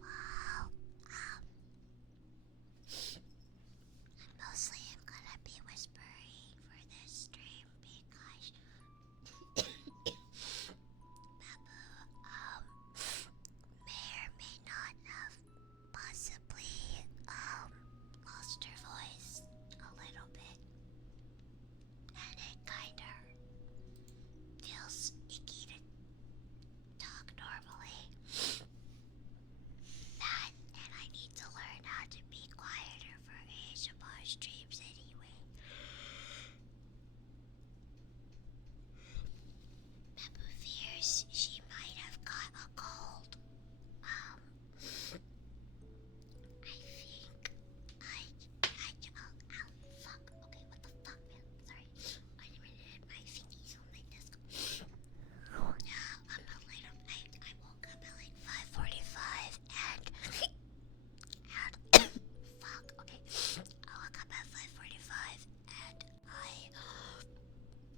Well, mostly I'm gonna be whispering for this stream because Babu may or may not have possibly lost her voice a little bit, and it kinda feels icky to talk normally. That, and I need to learn how to be quieter for ASMR streams anyway. Peppa fears she might have got a cold. I think ow, fuck. Okay, what the fuck, man? Sorry. I didn't mean to hit my fingies on my desk. Yeah, I'm not late. I woke up at like 5:45 and fuck. Okay, I woke up at 5:45 and I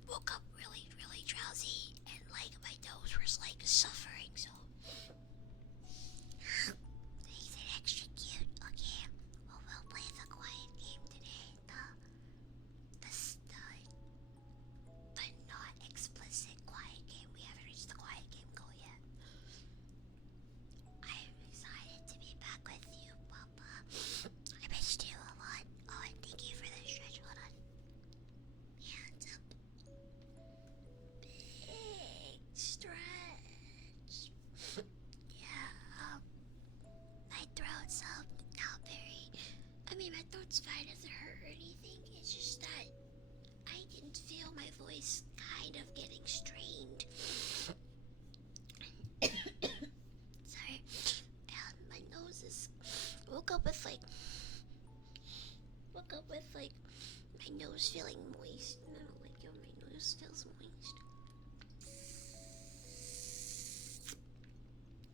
woke up really, really drowsy and like my nose was like suffering. So makes it extra cute. Okay, well we'll play the quiet game today. The not explicit quiet game. We haven't reached the quiet game goal yet. I am excited to be back with you, Papa. I missed you a lot. Oh, and thank you for the stretch. Hold on. Hands up. Big stretch. Yeah, my throat's not very. I mean, my throat's fine. It doesn't hurt or anything. It's just that I can feel my voice kind of getting strained. Sorry. And my nose is. Woke up with my nose feeling moist. I don't like how my nose feels moist.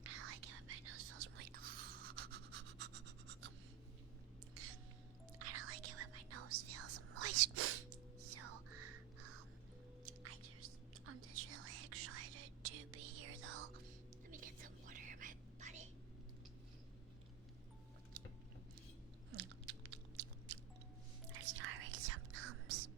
I like it when my nose feels moist. I don't like it when my nose feels moist. So, I'm just really excited to be here though. Let me get some water in my body. I'm starving some Nums.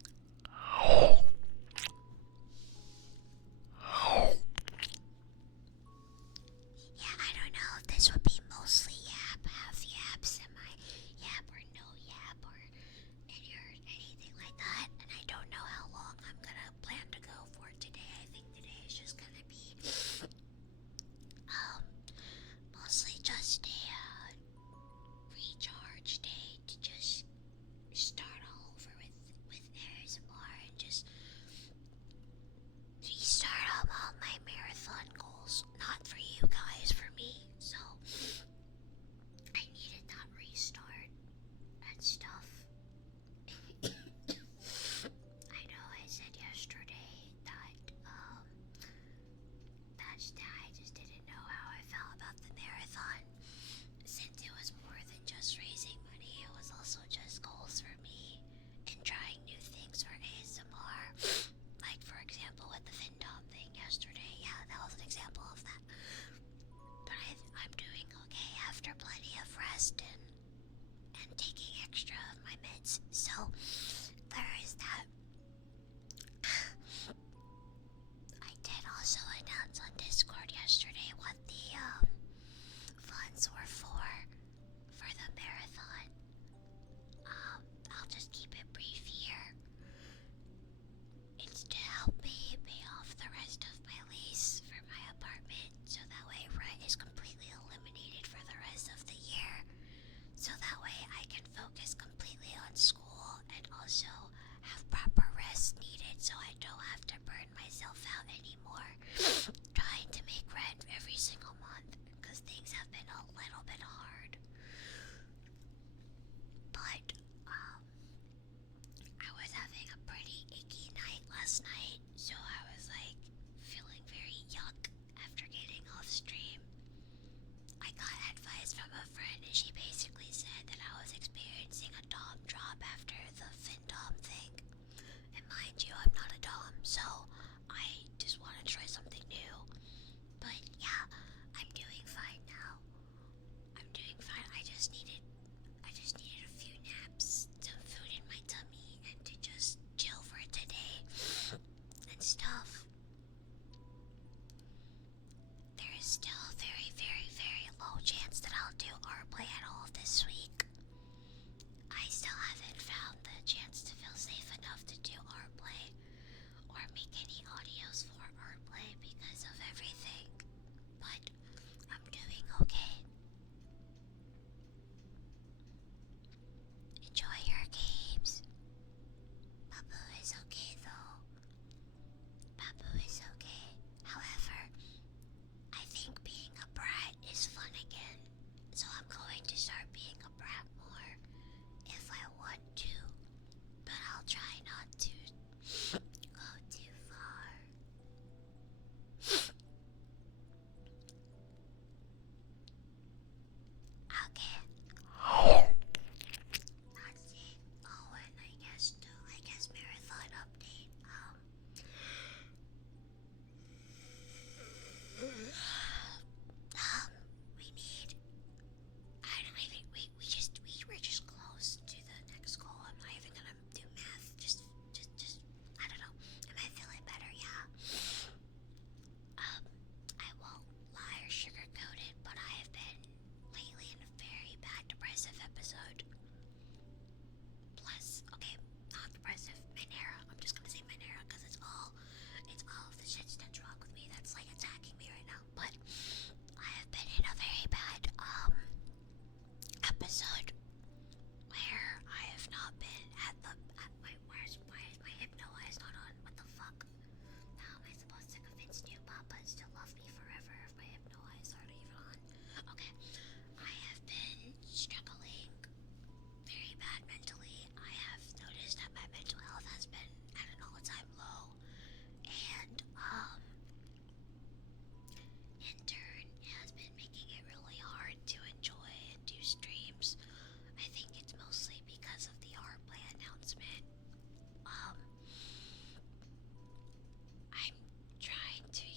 but still love me forever if my hypno eyes aren't even on. Okay, I have been struggling very bad mentally. I have noticed that my mental health has been at an all-time low, and in turn, has been making it really hard to enjoy and do streams. I think it's mostly because of the rplay announcement. I'm trying to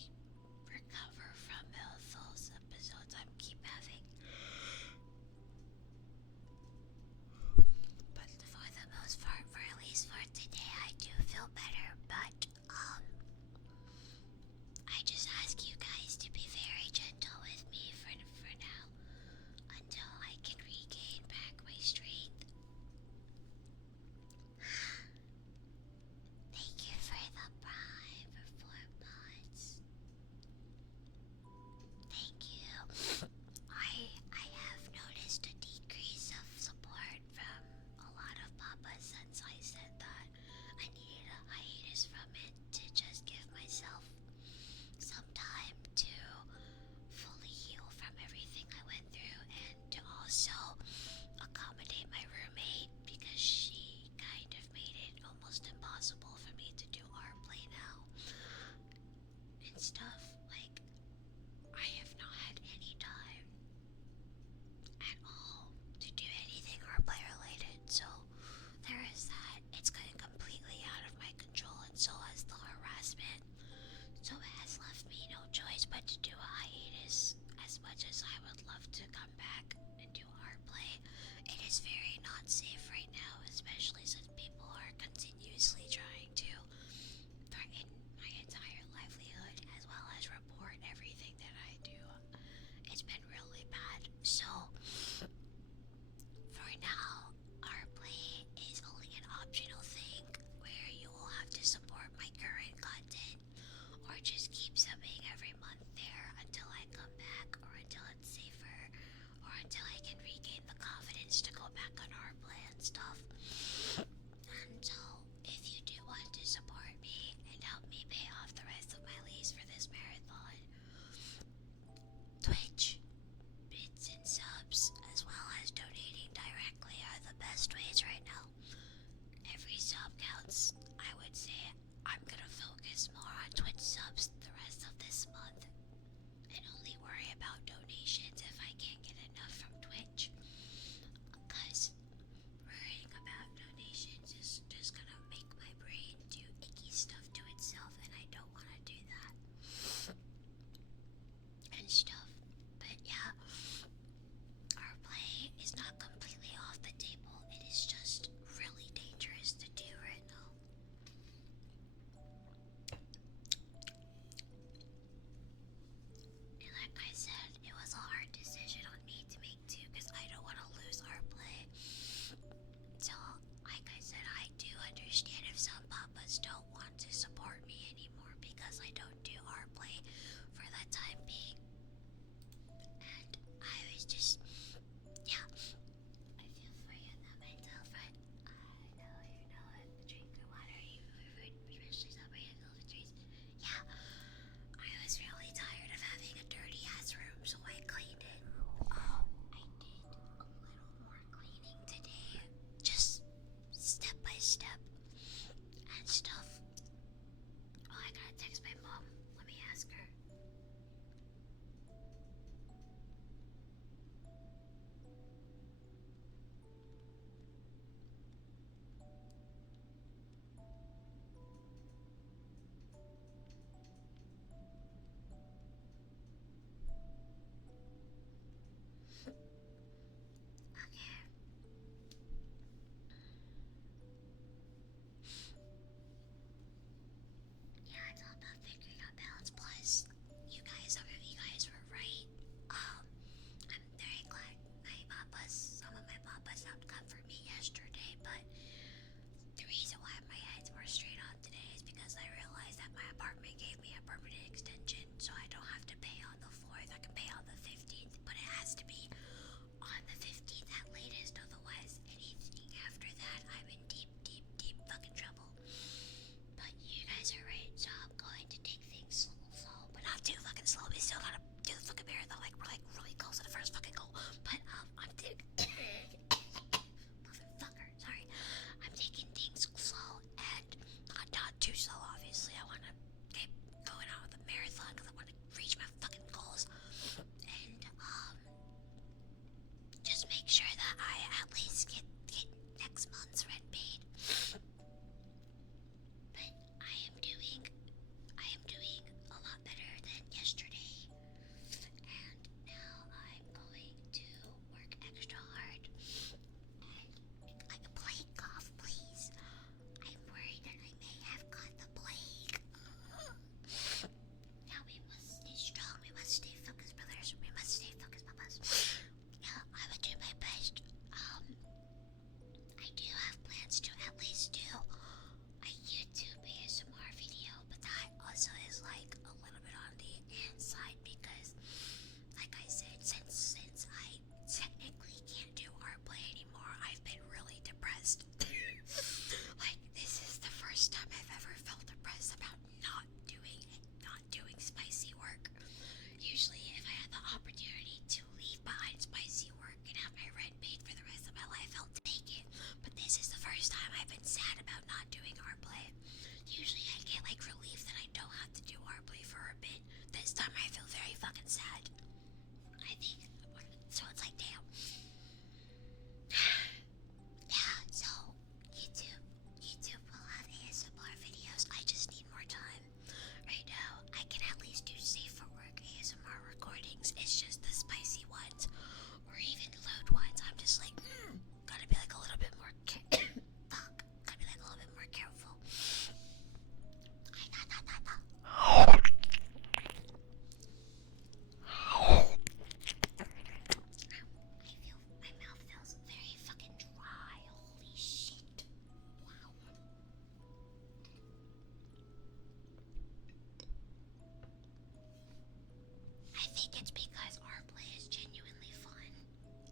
I think it's because our play is genuinely fun,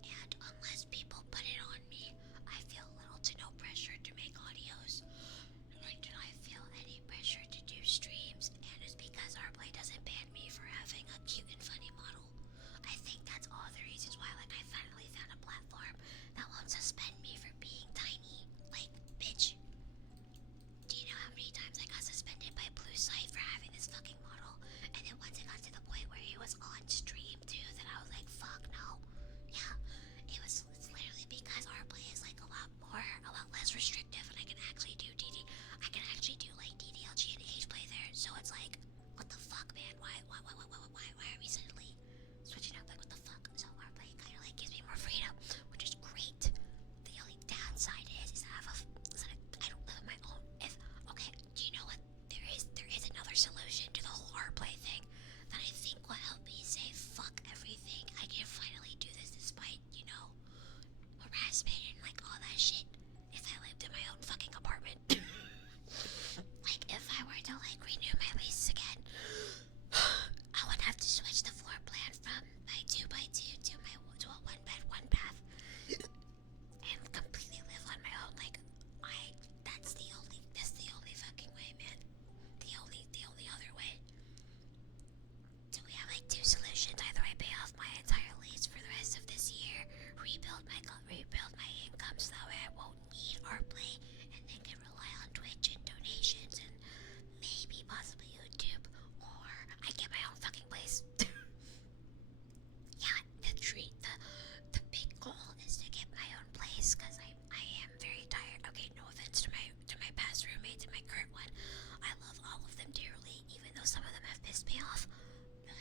and unless people put it on me, I feel little to no pressure to make audios. Nor do I feel any pressure to do streams, and it's because our play doesn't ban me for having a cute and funny model. I think that's all the reasons why, like, I finally found a platform that won't suspend me for being tiny. Like, bitch, do you know how many times I got suspended by Blue Site for having this fucking model? And then once it got to the point where it was on stream too, then I was like, fuck no. Yeah, it's literally because our play is like a lot less restrictive, and I can actually do I can actually do like DDLG and age play there. So it's like, what the fuck, man? Why are we suddenly switching up? Like, what the fuck? So our play kind of like gives me more freedom, which is great. The only downside is I have I don't live on my own. If okay, do you know what? There is another solution to the whole art play thing that I think will help me say fuck everything. I can finally do this despite, harassment and like all that shit. If I lived in my own fucking apartment. Like if I were to like renew my lease again, I would have to switch the floor plan from my 2x2 to a 1 bed, 1 bath, and completely live on my own. Like that's the only fucking way, man. The only other way. So we have like two solutions. Either I pay off my entire lease for the rest of this year, rebuild my income so that way I won't need ArtPlay, and then can rely on Twitch and donations and maybe possibly YouTube, or I get my own fucking place. Yeah, the big goal is to get my own place because I am very tired. Okay, no offense to my past roommates and my current one. I love all of them dearly, even though some of them have pissed me off. But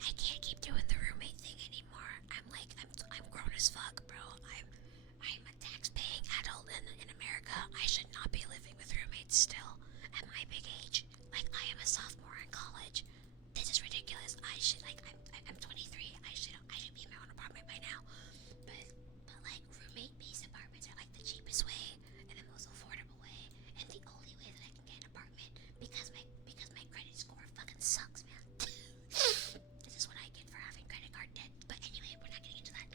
I can't keep doing the roommate thing anymore. I'm grown as fuck, bro. I'm a tax-paying adult in America. I should not be living with roommates still at my big age. Like, I am a sophomore in college. This is ridiculous. I'm 23. I should be in my own apartment by now. But like roommate-based apartments are like the cheapest way and the most affordable way and the only way that I can get an apartment because my credit score fucking sucks, man. This is what I get for having credit card debt. But anyway, we're not getting into that.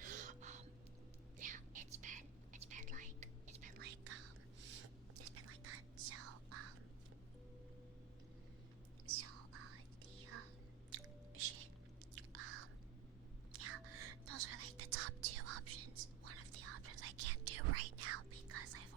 Yeah, it's been like that. So the shit. Yeah, those are like the top two options. One of the options I can't do right now because I've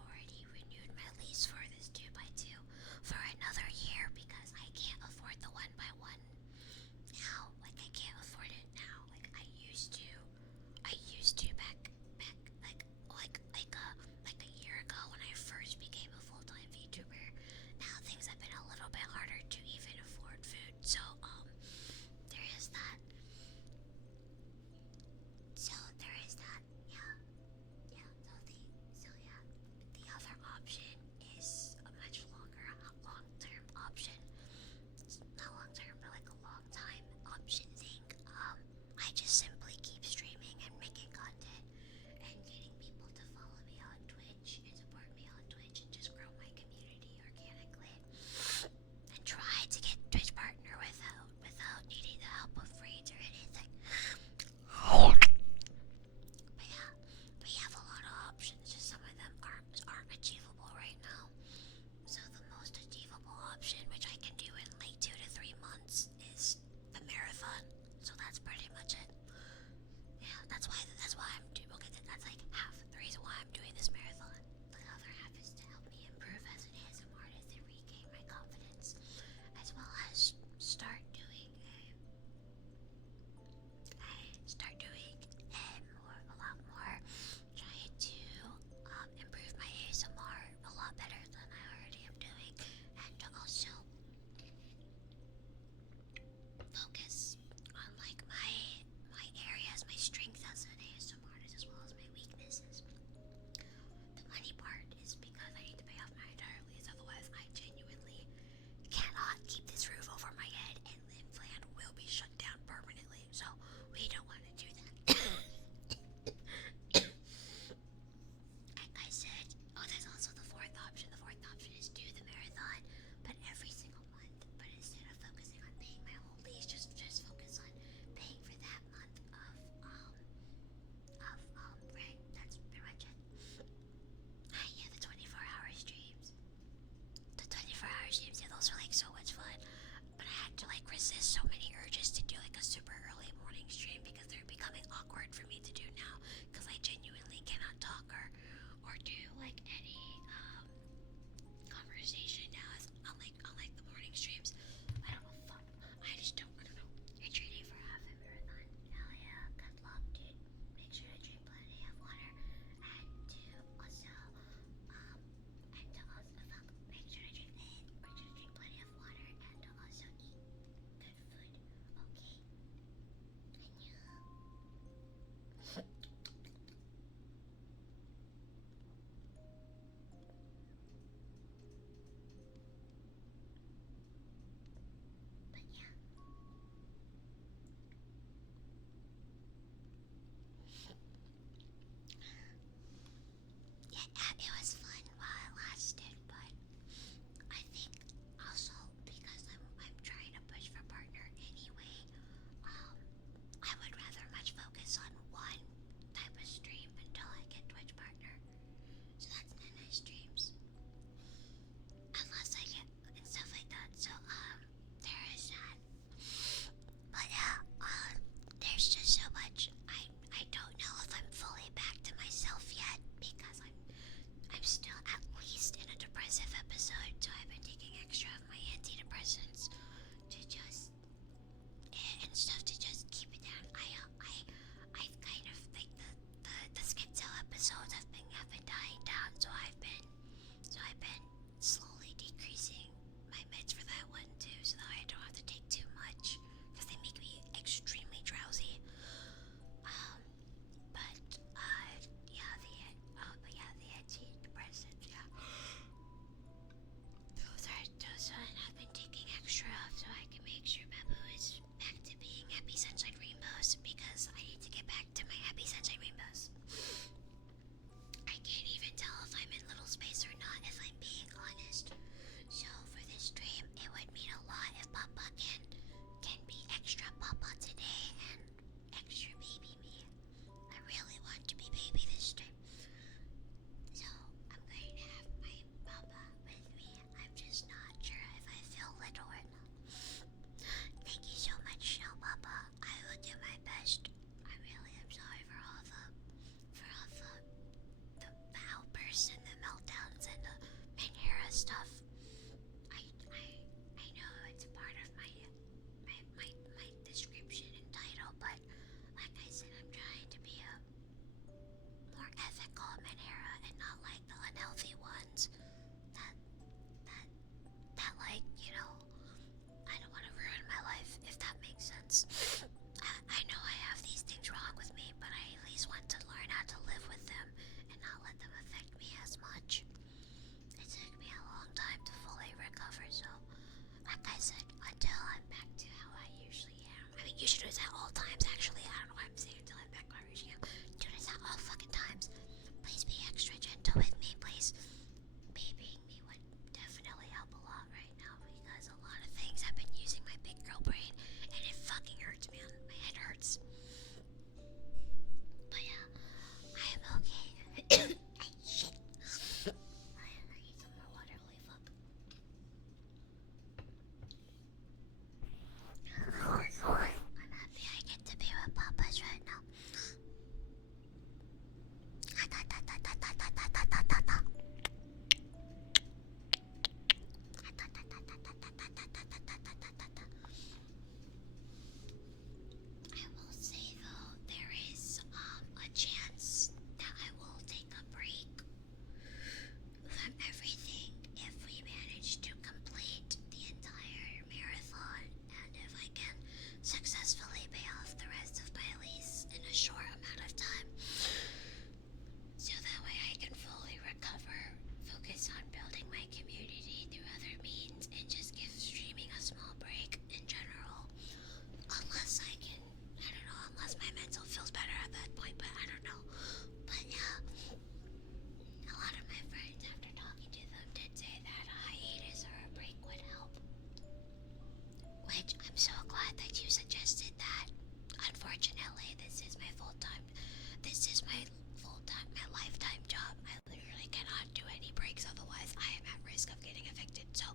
So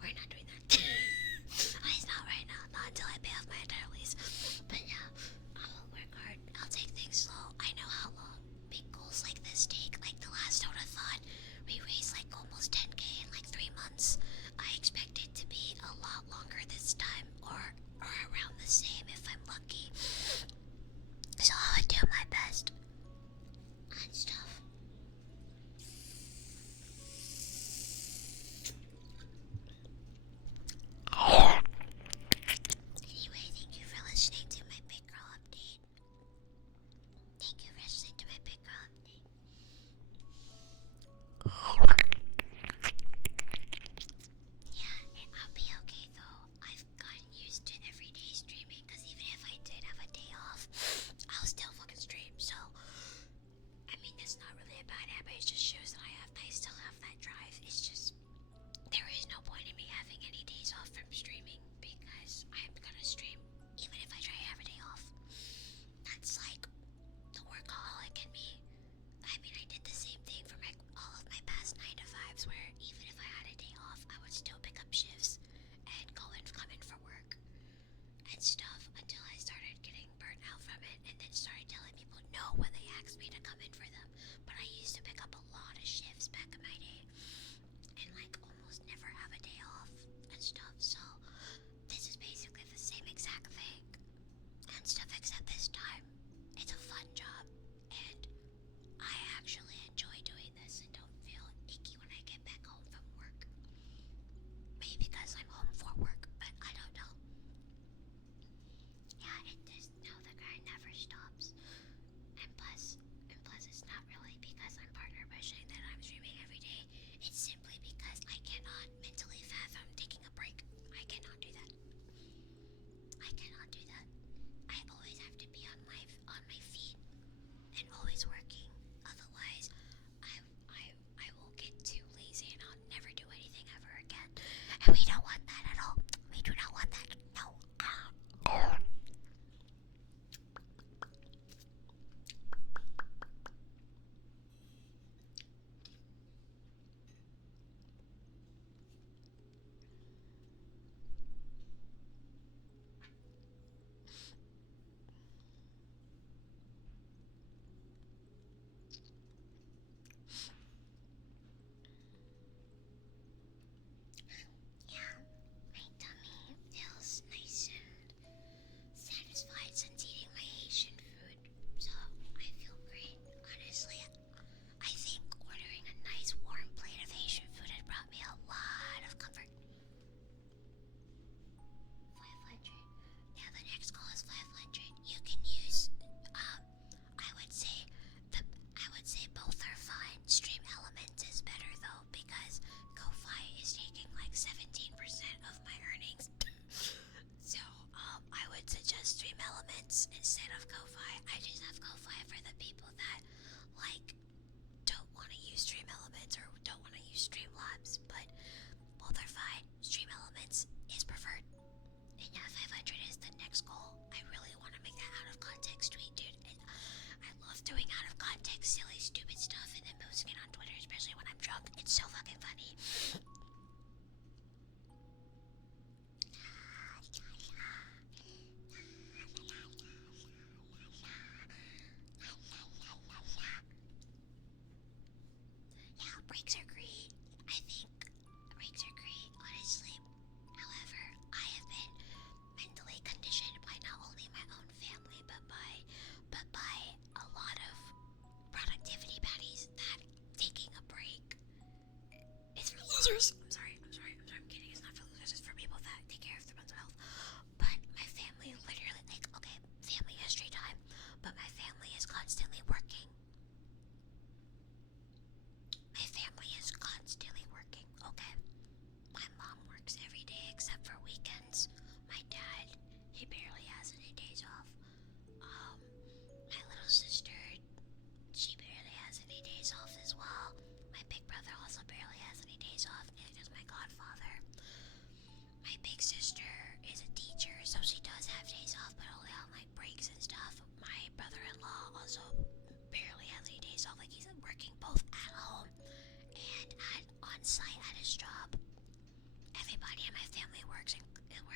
we're not doing that. At least not right now. Not until I pay off my entire lease. But yeah, I'll work hard. I'll take things slow. I know how long big goals like this take. Like the last Odathon, we raised like almost 10k in like 3 months. I expect it to be a lot longer this time, or around the same if I'm lucky. So I would do my best and stuff. Anyway, thank you for listening to my big girl update. Thank you for listening to my big girl update. Yeah, I'll be okay though. I've gotten used to everyday streaming, because even if I did have a day off, I'll still fucking stream. So, I mean, that's not really a bad habit. It just shows that I still have that drive. It's just, there is no point in me having any days off from streaming, because I'm gonna stream even if I try to have a day off. That's like the workaholic in me. I mean, I did the same thing for all of my past 9 to 5s, where even if I had a day off, I would still pick up shifts and come in for work and stuff, until I started getting burnt out from it, and then started telling people no when they asked me to come in for them. But I used to pick up a lot of shifts back in my day, and like almost never have a day off and stuff. So this is basically the same exact thing and stuff, except this time it's a fun job, and I actually enjoy doing this and don't feel icky when I get back home from work. Maybe because I'm home for work, but I don't know. Yeah, it just, no, the grind never stops. And plus it's not really because I'm partner pushing that I'm streaming every day. It's simply because I cannot mentally fathom taking a break. I cannot do that. I cannot do that. I always have to be on my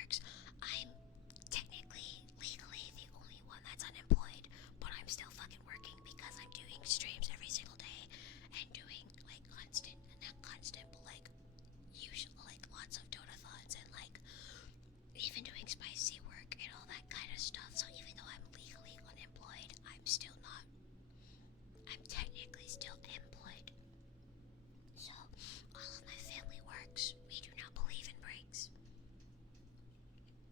works. I'm technically, legally, the only one that's unemployed, but I'm still fucking working because I'm doing streams every single day and doing like constant, not constant, but like usual, like lots of donathons and like even doing spicy work and all that kind of stuff. So even though I'm legally unemployed, I'm still not. I'm technically still employed. So all of my family works. We do not believe in breaks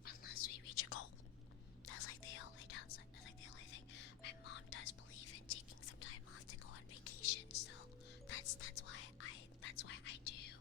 unless we reach a goal. That's like the only downside. That's like the only thing. My mom does believe in taking some time off to go on vacation, so that's why I do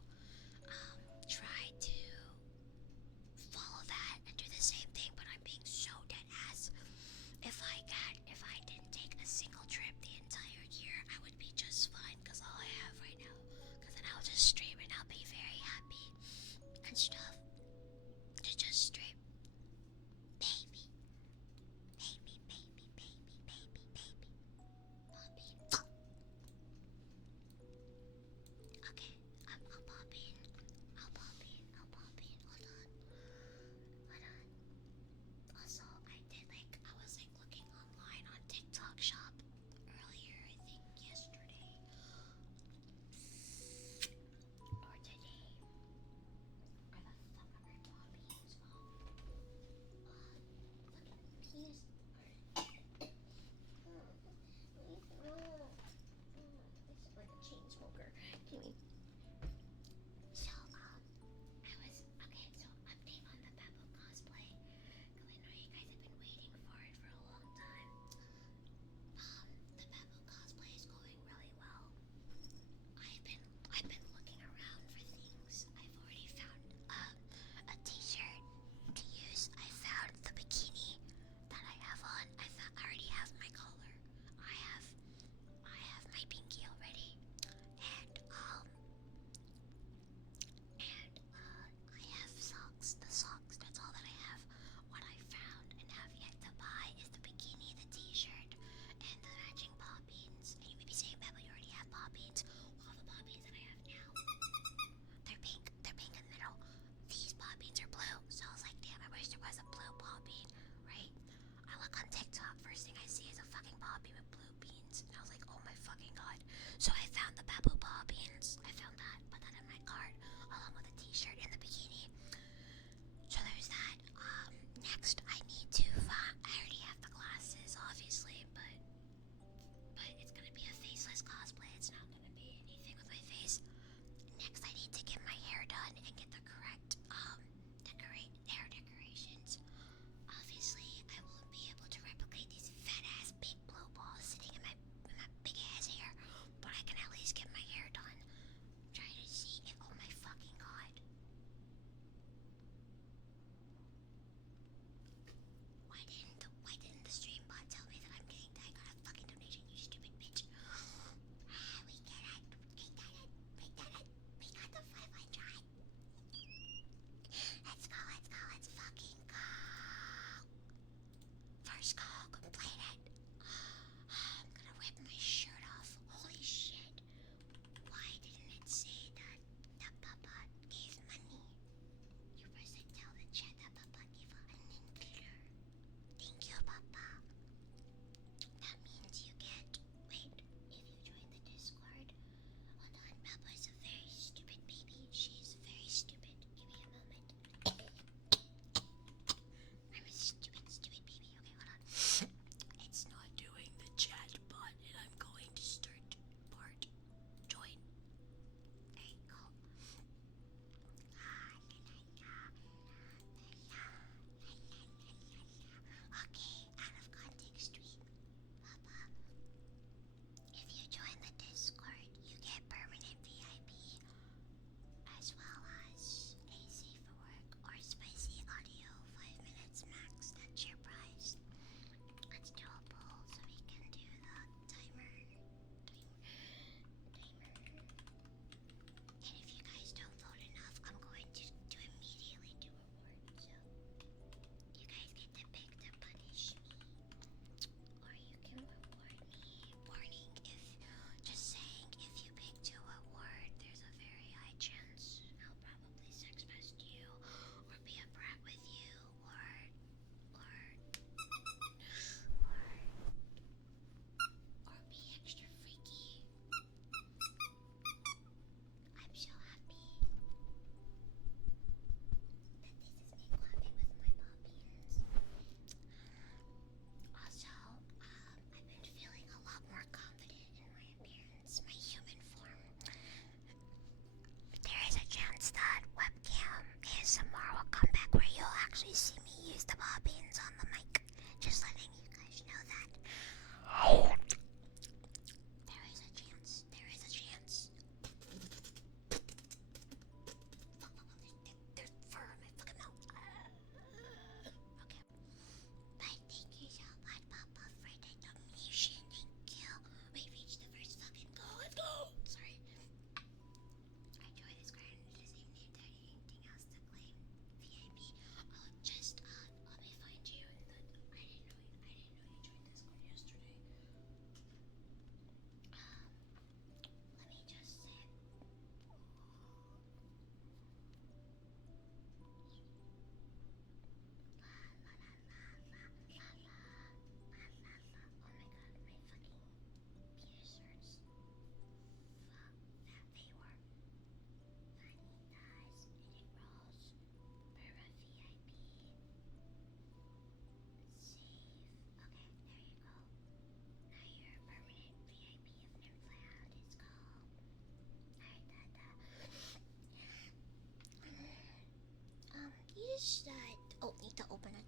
just need to open it.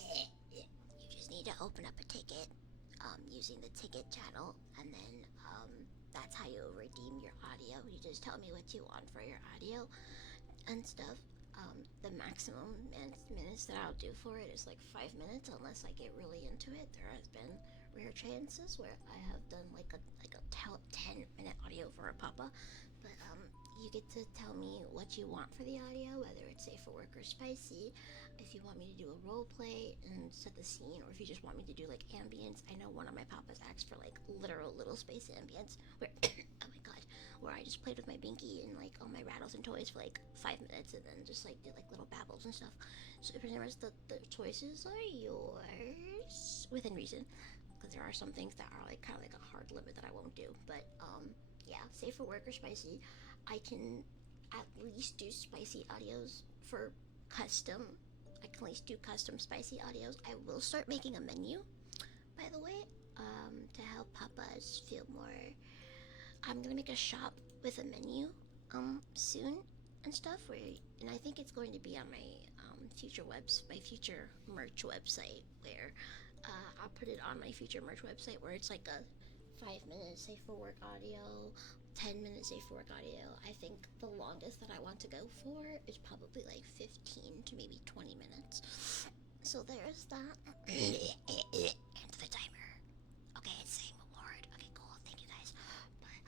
Okay. You just need to open up a ticket using the ticket channel, and then that's how you redeem your audio. You just tell me what you want for your audio and stuff. The maximum minutes that I'll do for it is like 5 minutes, unless I get really into it. There has been rare chances where I have done like a 10-minute audio for a papa, but you get to tell me what you want for the audio, whether it's safe for work or spicy. If you want me to do a role play and set the scene, or if you just want me to do like ambience. I know one of my papas asked for like literal little space ambience where oh my god, where I just played with my binky and like all my rattles and toys for like 5 minutes, and then just like did like little babbles and stuff. So pretty much the choices are yours within reason, because there are some things that are like kind of like a hard limit that I won't do. But yeah, safe for work or spicy. I can at least do spicy audios for custom. I can at least do custom spicy audios. I will start making a menu, by the way, to help papas feel more. I'm gonna make a shop with a menu soon and stuff, and I think it's going to be on my my future merch website, where I'll put it on my future merch website, where it's like a 5 minute safe for work audio, 10 minute safe for work audio. I think the longest that I want to go for is probably like 15 to maybe 20 minutes. So there's that. And the timer. Okay, it's saying award. Okay, cool. Thank you guys. But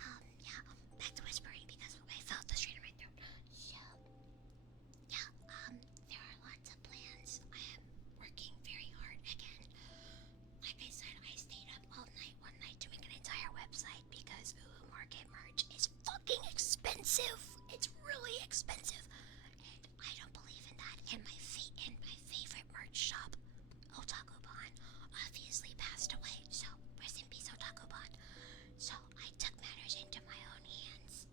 yeah, back to whispering because I felt the strain in my throat. So yeah, there are lots of plans. I am working very hard again. Like I said, I stayed up all night one night to make an entire website because Ooh Market merch is fucking expensive. It's really expensive, and I don't believe in that. And my favorite merch shop, Otakubon, obviously passed away. So rest in peace, Otakubon. So I took matters into my own hands,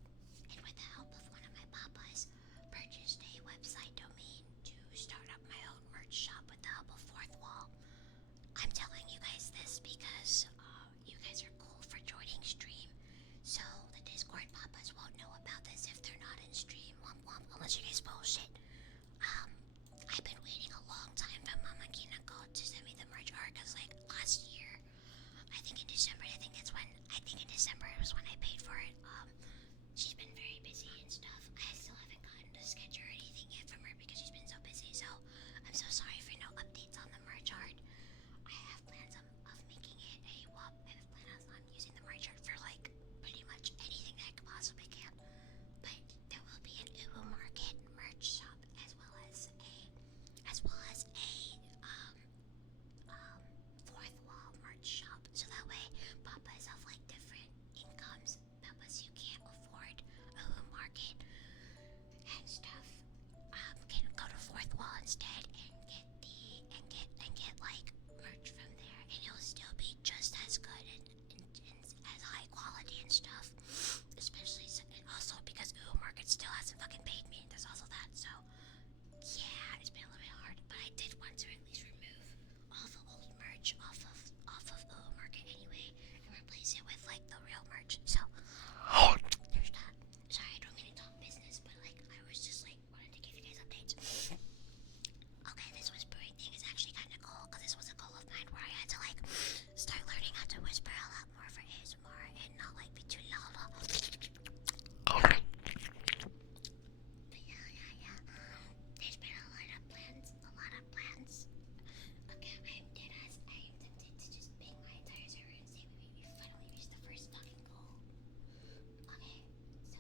and with the help of one of my papas, purchased a website domain to start up my own merch shop with the help of Fourth Wall. I'm telling you guys this because you guys are cool for joining stream, so the Discord papas won't know about this if they're not in stream. Womp womp, unless you guys bullshit. I've been waiting a long time for Mama Kinako to send me the merch art, because like last year, I think in December was when I paid for it. She's been very busy and stuff. I still haven't gotten a sketch or anything yet from her because she's been so busy, so I'm so sorry for no updates on the merch art. I have plans of making it a WAP. I have plans on using the merch art for like pretty much anything that I could possibly can. But there will be an Uwu Market merch shop as well as a Fourth Wall merch shop. So that way, papas of like different incomes, papas you can't afford Uwu Market and stuff, can go to Fourth Wall instead and get like merch from there, and it'll still be just as good and as high quality and stuff. Especially and also because Uwu Market still hasn't fucking paid me. There's also that. So yeah, it's been a little bit hard, but I did want to at least remove all the old merch off of Uwu Market anyway, and replace it with like the real merch. So there's that. Sorry, I don't mean to talk business, but like I was just like wanted to give you guys updates. Okay, this whispering thing is actually kind of cool, because this was a goal of mine where I had to like start learning how to whisper a lot more for ASMR and not like be too loud. But yeah. There's been a lot of plans. Okay, I am dead ass. I am tempted to just bang my entire server and say we finally reached the first fucking goal. Okay, so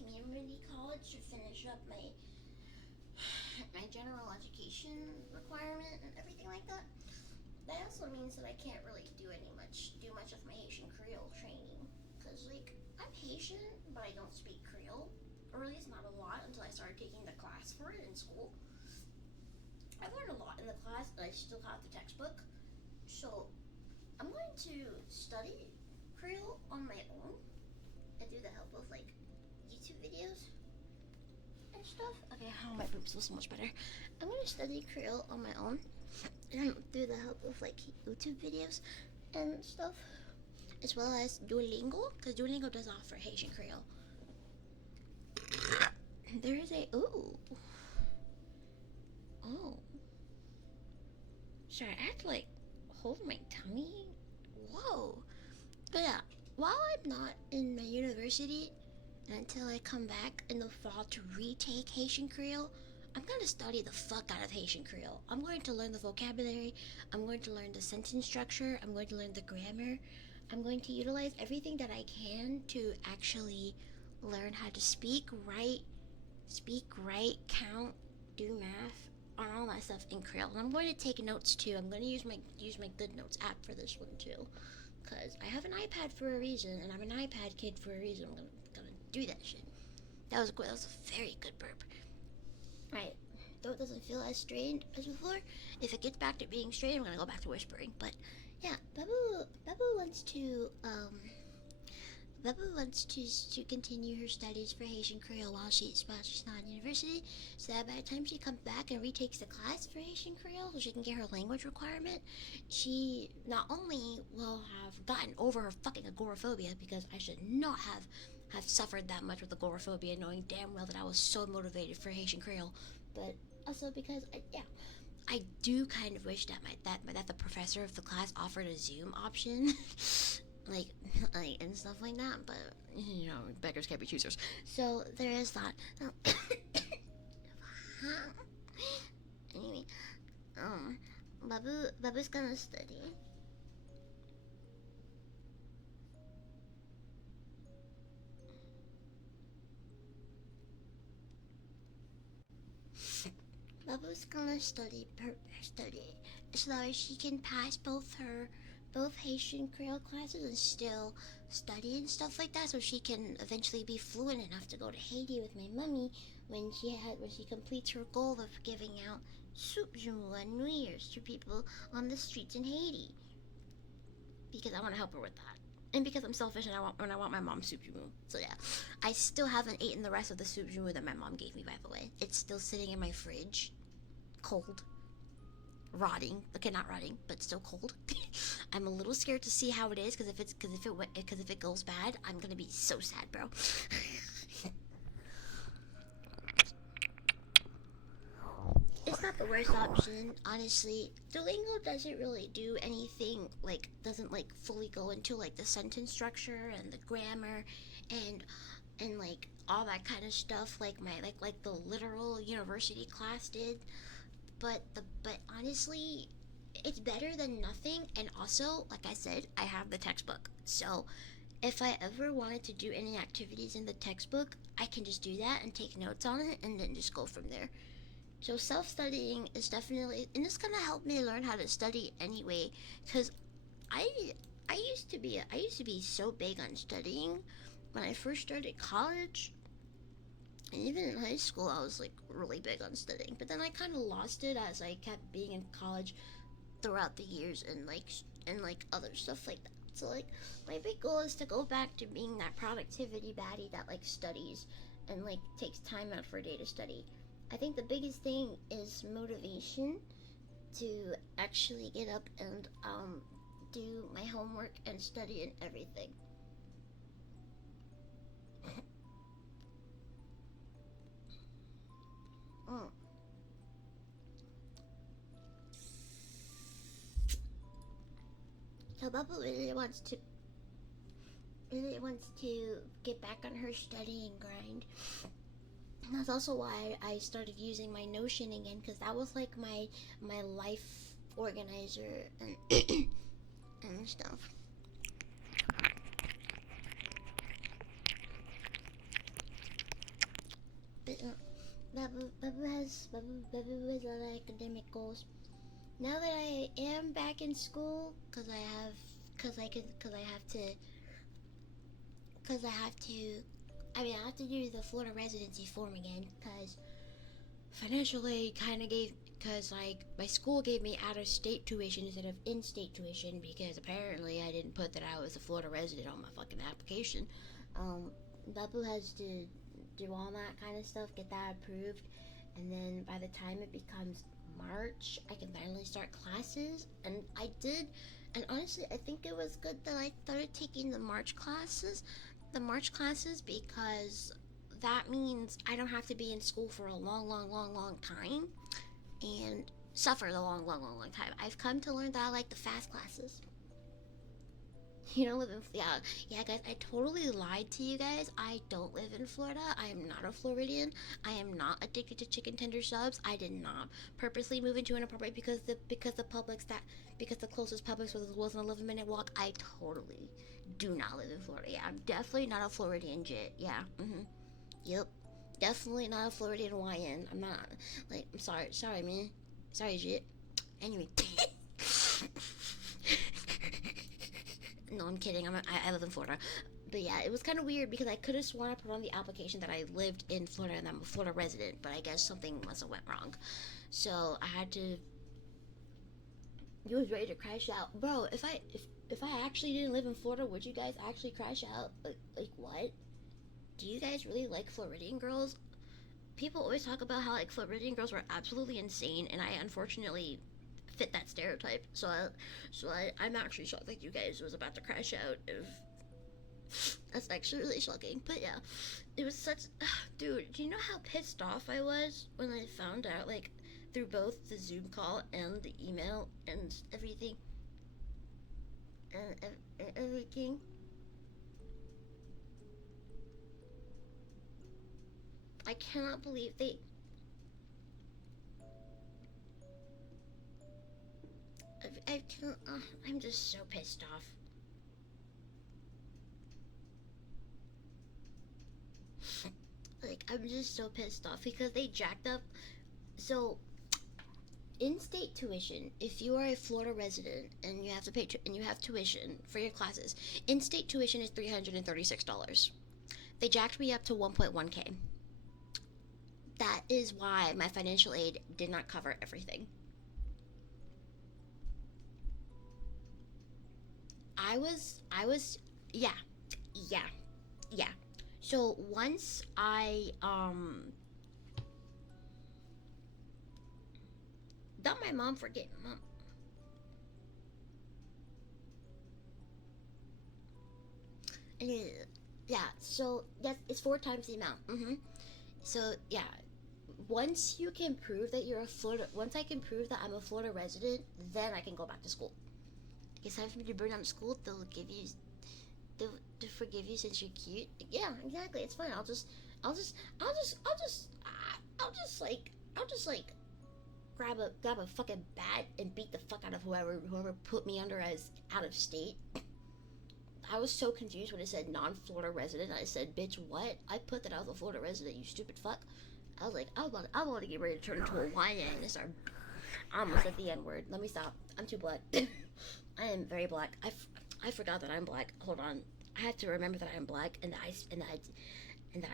community college to finish up my general education requirement and everything like that. That also means that I can't really do much of my Haitian Creole training, because like I'm Haitian, but I don't speak Creole, or at least not a lot until I started taking the class for it in school. I've learned a lot in the class, and I still have the textbook, so I'm going to study Creole on my own and do the help of like YouTube videos and stuff. Okay, how my boobs feel so much better. I'm gonna study Creole on my own and through the help of like YouTube videos and stuff, as well as Duolingo, because Duolingo does offer Haitian Creole. There is a should I act like hold my tummy? Whoa. But yeah, while I'm not in my university until I come back in the fall to retake Haitian Creole, I'm going to study the fuck out of Haitian Creole. I'm going to learn the vocabulary, I'm going to learn the sentence structure, I'm going to learn the grammar. I'm going to utilize everything that I can to actually learn how to speak, write, count, do math, on all that stuff in Creole. And I'm going to take notes too. I'm going to use my Good Notes app for this one too, because I have an iPad for a reason, and I'm an iPad kid for a reason. I'm gonna do that shit. That was good. That was a very good burp. Right. Though it doesn't feel as strained as before, if it gets back to being strained, I'm gonna go back to whispering. But yeah, Babu wants to continue her studies for Haitian Creole while she's not in university, so that by the time she comes back and retakes the class for Haitian Creole, so she can get her language requirement, she not only will have gotten over her fucking agoraphobia, because I should not have suffered that much with agoraphobia, knowing damn well that I was so motivated for Haitian Creole, but also because I do kind of wish that the professor of the class offered a Zoom option. like and stuff like that, but you know, beggars can't be choosers. So there is that. Anyway, Babu's gonna study. Babu's gonna study so that she can pass both Haitian Creole classes and still study and stuff like that, so she can eventually be fluent enough to go to Haiti with my mummy when she completes her goal of giving out soup joumou on New Year's to people on the streets in Haiti. Because I want to help her with that. And because I'm selfish and I want my mom's soup joumou. So yeah, I still haven't eaten the rest of the soup joumou that my mom gave me, by the way. It's still sitting in my fridge, cold, rotting. Okay, not rotting, but still cold. I'm a little scared to see how it is, because if it goes bad, I'm gonna be so sad, bro. It's not the worst option, honestly. Duolingo doesn't really do anything, doesn't fully go into the sentence structure and the grammar and all that kind of stuff like the literal university class did. But honestly, it's better than nothing. And also, like I said, I have the textbook, so if I ever wanted to do any activities in the textbook, I can just do that and take notes on it and then just go from there. So self-studying is definitely, and it's gonna help me learn how to study anyway, because I used to be so big on studying when I first started college. And even in high school, I was really big on studying, but then I kind of lost it as I kept being in college throughout the years and other stuff like that. So my big goal is to go back to being that productivity baddie that studies and takes time out for a day to study. I think the biggest thing is motivation to actually get up and do my homework and study and everything. So Bubba really wants to get back on her studying grind. And that's also why I started using my Notion again, because that was my life organizer and and stuff. Babu has a lot of academic goals. Now that I am back in school, cause I have to, cause I have to, I mean I have to do the Florida residency form again, cause financial aid kind of gave, cause like my school gave me out of state tuition instead of in state tuition because apparently I didn't put that I was a Florida resident on my fucking application. Babu has to do all that kind of stuff, get that approved, and then by the time it becomes March, I can finally start classes. And I did, and honestly, I think it was good that I started taking the March classes, because that means I don't have to be in school for a long time and suffer the long time. I've come to learn that I like the fast classes. You don't live in, yeah, guys. I totally lied to you guys. I don't live in Florida. I am not a Floridian. I am not addicted to chicken tender subs. I did not purposely move into an apartment because the closest Publix was an 11-minute walk. I totally do not live in Florida. Yeah, I'm definitely not a Floridian jit. Yeah. Yep. Definitely not a Floridian YN. I'm not. Like, I'm sorry, man. Sorry, jit. Anyway. No, I'm kidding. I live in Florida. But yeah, it was kind of weird because I could have sworn I put on the application that I lived in Florida and I'm a Florida resident, but I guess something must have went wrong. So I had to. You was ready to crash out, bro. If I actually didn't live in Florida, would you guys actually crash out? Like what? Do you guys really like Floridian girls? People always talk about how like Floridian girls were absolutely insane, and I unfortunately fit that stereotype. I'm actually shocked that you guys was about to crash out. If that's actually really shocking, but yeah, it was such. Dude, do you know how pissed off I was when I found out, like, through both the Zoom call and the email and everything, and everything. I cannot believe they. I can't. I'm just so pissed off. Like, I'm just so pissed off because they jacked up. So, in-state tuition, if you are a Florida resident and you have to pay and you have tuition for your classes, in-state tuition is $336. They jacked me up to 1.1k. That is why my financial aid did not cover everything. Yeah, yeah, yeah. So once don't my mom forget, mom. Yeah, so yes, it's 4 times the amount. So yeah, once I can prove that I'm a Florida resident, then I can go back to school. It's time for me to burn out of school. They'll forgive you since you're cute. Yeah, exactly. It's fine. I'll just, I'll just like grab a fucking bat and beat the fuck out of whoever put me under as out of state. I was so confused when it said non-Florida resident. I said, "Bitch, what?" I put that I was a Florida resident. You stupid fuck. I was like, I want to get ready to turn into a YN and start. I almost said the N word. Let me stop. I'm too black. I am very black. I forgot that I'm black. Hold on. I have to remember that I'm black and that I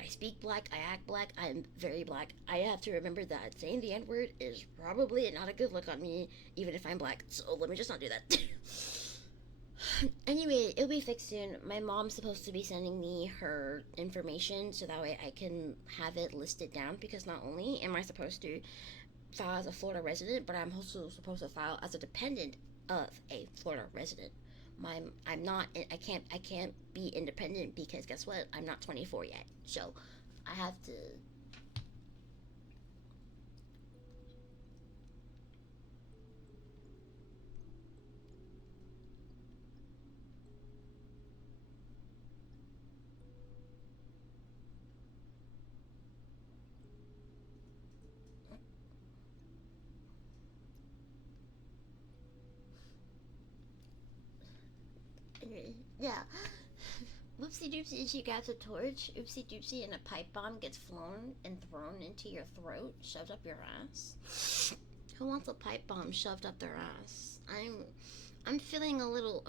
speak black. I act black. I am very black. I have to remember that saying the N word is probably not a good look on me, even if I'm black. So let me just not do that. Anyway, it'll be fixed soon. My mom's supposed to be sending me her information so that way I can have it listed down, because not only am I supposed to file as a Florida resident, but I'm also supposed to file as a dependent of a Florida resident. I'm not. I can't be independent because guess what? I'm not 24 yet. So I have to. Yeah. Whoopsie doopsie, she grabs a torch. Oopsie doopsie, and a pipe bomb gets flown and thrown into your throat, shoved up your ass. Who wants a pipe bomb shoved up their ass? I'm feeling a little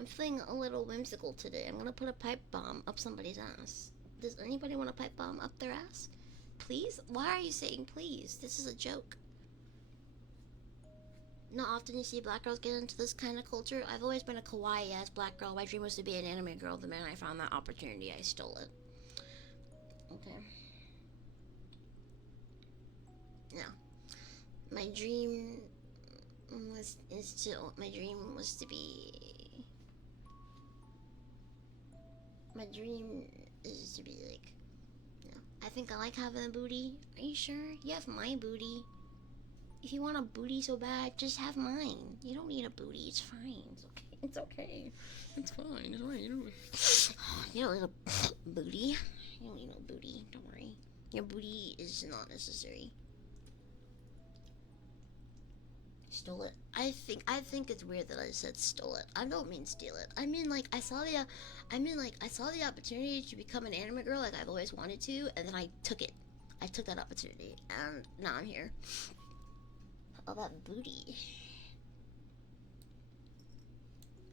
whimsical today. I'm gonna put a pipe bomb up somebody's ass. Does anybody want a pipe bomb up their ass? Please? Why are you saying please? This is a joke. Not often you see black girls get into this kind of culture. I've always been a kawaii ass black girl. My dream was to be an anime girl. The minute I found that opportunity, I stole it. Okay. No. My dream my dream was to be my dream is to be like, no. I think I like having a booty. Are you sure? You have my booty. If you want a booty so bad, just have mine. You don't need a booty. It's fine. It's okay. It's okay. It's fine. It's fine. You don't need a booty. You don't need no booty. Don't worry. Your booty is not necessary. Stole it. I think it's weird that I said stole it. I don't mean steal it. I mean like I saw the opportunity to become an anime girl like I've always wanted to, and then I took it. I took that opportunity, and now I'm here. All that booty.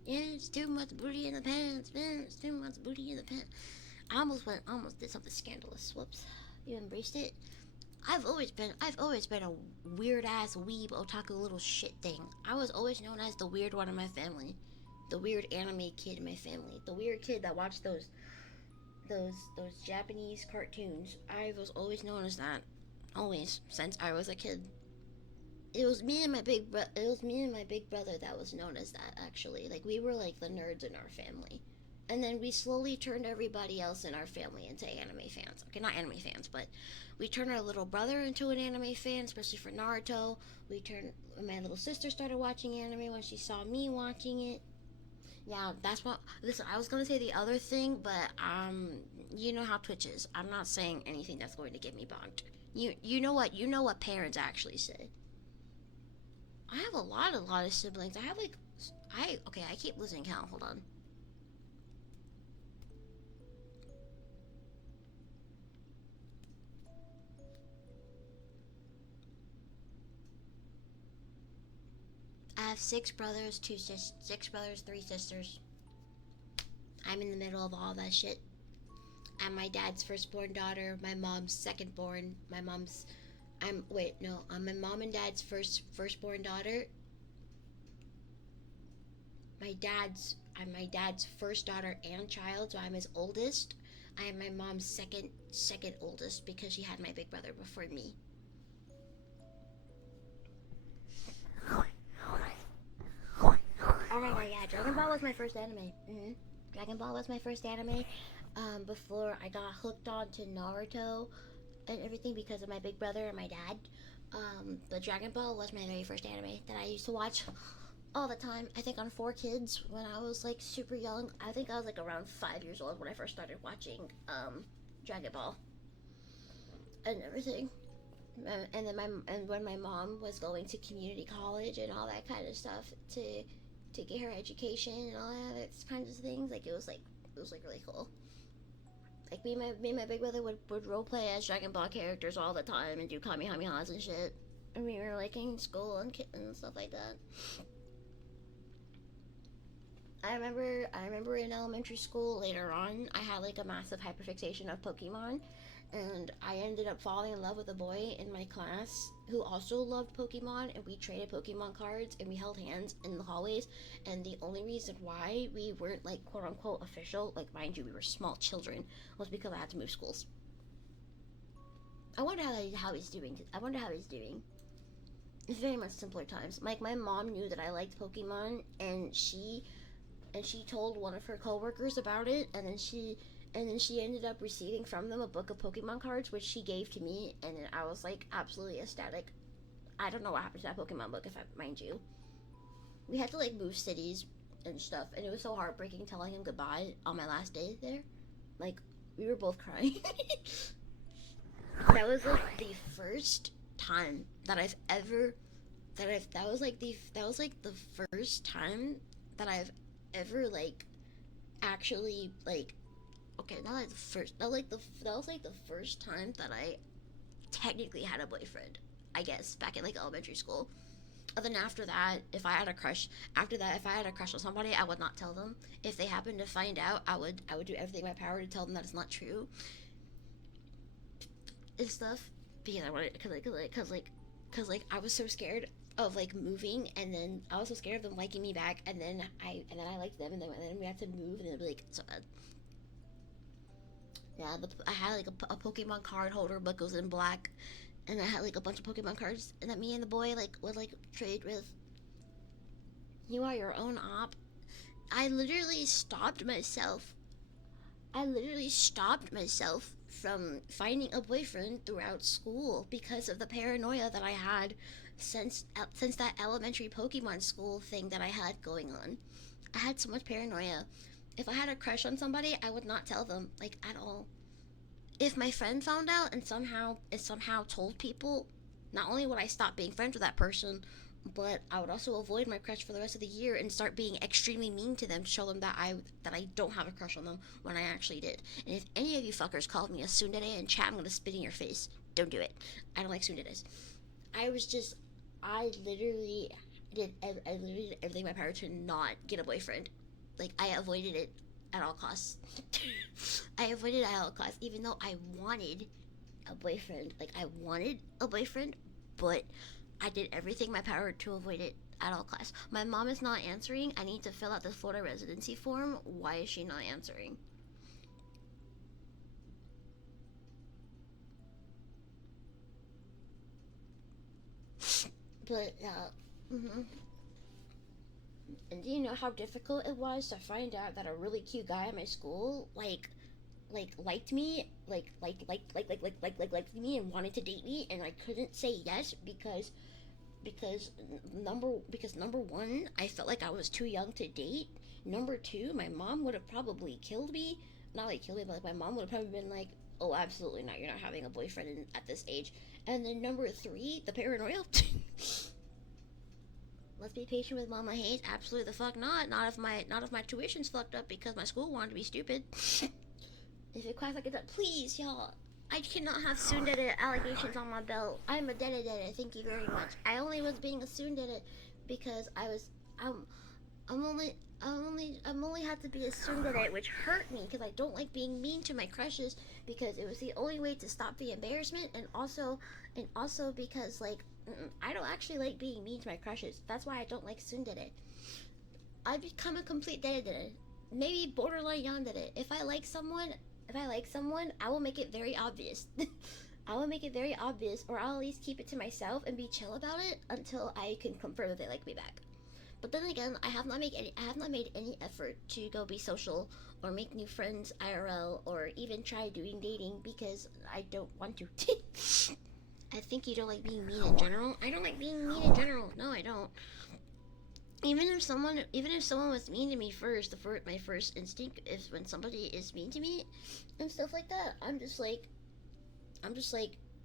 Yeah, it's too much booty in the pants, man. It's too much booty in the pants. I almost did something scandalous. Whoops. You embraced it. I've always been a weird ass weeb otaku little shit thing. I was always known as the weird one in my family. The weird anime kid in my family. The weird kid that watched those Japanese cartoons. I was always known as that. Always, since I was a kid. It was me and my big brother that was known as that, actually. Like, we were like the nerds in our family. And then we slowly turned everybody else in our family into anime fans. Okay, not anime fans, but we turned our little brother into an anime fan, especially for Naruto. My little sister started watching anime when she saw me watching it. Yeah, that's what. Listen, I was gonna say the other thing, but you know how Twitch is. I'm not saying anything that's going to get me bonked. You know what parents actually say. I have a lot of siblings. I keep losing count. Hold on. I have 6 brothers, 3 sisters. I'm in the middle of all that shit. I'm my dad's firstborn daughter, my mom's secondborn, I'm my mom and dad's firstborn daughter. I'm my dad's first daughter and child, so I'm his oldest. I am my mom's second oldest because she had my big brother before me. Oh my god, yeah, Dragon Ball was my first anime. Dragon Ball was my first anime. Before I got hooked on to Naruto and everything because of my big brother and my dad. But Dragon Ball was my very first anime that I used to watch all the time. I think on 4Kids when I was like super young. I think I was like around 5 years old when I first started watching Dragon Ball and everything. And when my mom was going to community college and all that kind of stuff to get her education and all that kinds of things, like it was really cool. Like me and my big brother would roleplay as Dragon Ball characters all the time and do Kamehamehas and shit. And we were like in school and stuff like that. I remember in elementary school later on, I had like a massive hyperfixation of Pokemon, and I ended up falling in love with a boy in my class who also loved Pokemon, and we traded Pokemon cards and we held hands in the hallways. And the only reason why we weren't like quote unquote official, like mind you, we were small children, was because I had to move schools. I wonder how he's doing. It's very much simpler times. Like my mom knew that I liked Pokemon, and she told one of her coworkers about it, and then she ended up receiving from them a book of Pokemon cards, which she gave to me, and I was like absolutely ecstatic. I don't know what happened to that Pokemon book, if I mind you. We had to like move cities and stuff, and it was so heartbreaking telling him goodbye on my last day there. Like we were both crying. That was like the first time that that was like the first time that I've ever like actually like okay, not like the first. That was like the first time that I technically had a boyfriend. I guess back in like elementary school. And then after that, if I had a crush, if I had a crush on somebody, I would not tell them. If they happened to find out, I would do everything in my power to tell them that it's not true and stuff. Because I wanted, cause like I was so scared of like moving, and then I was so scared of them liking me back, and then I liked them, and then we had to move, and it'd be like so bad. Yeah, I had like a Pokemon card holder, but it was in black, and I had like a bunch of Pokemon cards, and that me and the boy like would like trade with. You are your own op. I literally stopped myself. I literally stopped myself from finding a boyfriend throughout school because of the paranoia that I had since that elementary Pokemon school thing that I had going on. I had so much paranoia. If I had a crush on somebody, I would not tell them like at all. If my friend found out and somehow told people, not only would I stop being friends with that person, but I would also avoid my crush for the rest of the year and start being extremely mean to them to show them that I don't have a crush on them when I actually did. And if any of you fuckers called me a tsundere in chat, I'm gonna spit in your face. Don't do it. I don't like tsunderes. I was just, I literally I literally did everything in my power to not get a boyfriend. Like I avoided it at all costs. I avoided it at all costs, even though I wanted a boyfriend. Like I wanted a boyfriend, but I did everything in my power to avoid it at all costs. My mom is not answering. I need to fill out the Florida residency form. Why is she not answering? But and do you know how difficult it was to find out that a really cute guy at my school liked me, liked me and wanted to date me, and I couldn't say yes because number one, I felt like I was too young to date. Number two, my mom would have probably killed me. Not like killed me, but like my mom would have probably been like, "Oh, absolutely not! You're not having a boyfriend at this age." And then number three, the paranoia. Let's be patient with Mama Hayes. Absolutely the fuck not. Not if my tuition's fucked up because my school wanted to be stupid. If it quacks like that, please, y'all. I cannot have tsundere allegations on my belt. I'm a dede. Thank you very much. I only was being a tsundere because I'm I'm only had to be a tsundere, which hurt me because I don't like being mean to my crushes because it was the only way to stop the embarrassment, and also because like I don't actually like being mean to my crushes. That's why I don't like tsundere. I become a complete dede, maybe borderline yandere. If I like someone, I will make it very obvious. I will make it very obvious, or I'll at least keep it to myself and be chill about it until I can confirm if they like me back. But then again, I have not made any effort to go be social or make new friends IRL or even try doing dating because I don't want to. I think you don't like being mean in general. I don't like being mean in general. No, I don't. Even if someone was mean to me first, my first instinct is when somebody is mean to me and stuff like that. I'm just like,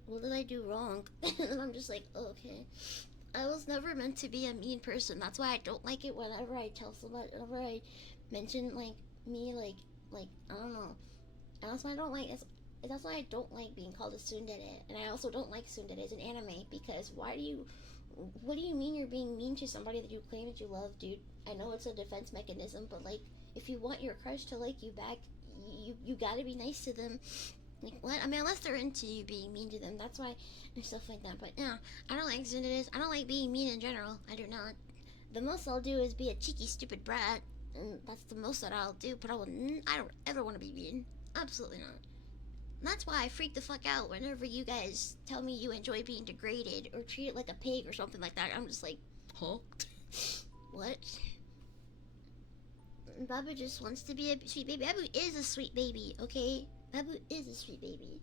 what did I do wrong? And I'm just like, oh, okay. I was never meant to be a mean person. That's why I don't like it whenever I tell somebody, whenever I mention like me, like I don't know. And that's why I don't like. That's why I don't like being called a tsundere, and I also don't like tsunderes in anime because why do you? What do you mean you're being mean to somebody that you claim that you love, dude? I know it's a defense mechanism, but like, if you want your crush to like you back, you gotta be nice to them. Like what? I mean, unless they're into you being mean to them, that's why and stuff like that. But no, I don't like tsunderes. I don't like being mean in general. I do not. The most I'll do is be a cheeky, stupid brat, and that's the most that I'll do. But I don't ever want to be mean. Absolutely not. That's why I freak the fuck out whenever you guys tell me you enjoy being degraded or treated like a pig or something like that. I'm just like, huh? What? Babu just wants to be a sweet baby. Babu is a sweet baby, okay? Babu is a sweet baby.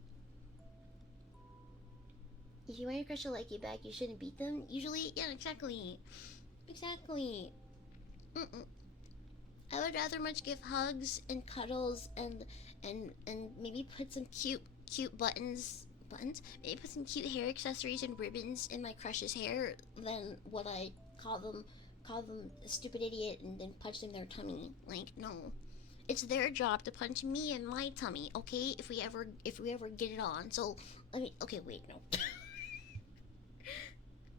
If you want your crush to like you back, you shouldn't beat them. Usually, yeah, exactly. Exactly. Mm-mm. I would rather much give hugs and cuddles and maybe put some cute buttons, maybe put some cute hair accessories and ribbons in my crush's hair than what I call them a stupid idiot and then punch them in their tummy. Like no, It's their job to punch me in my tummy, okay? If we ever get it on. So let me. Okay, wait, no.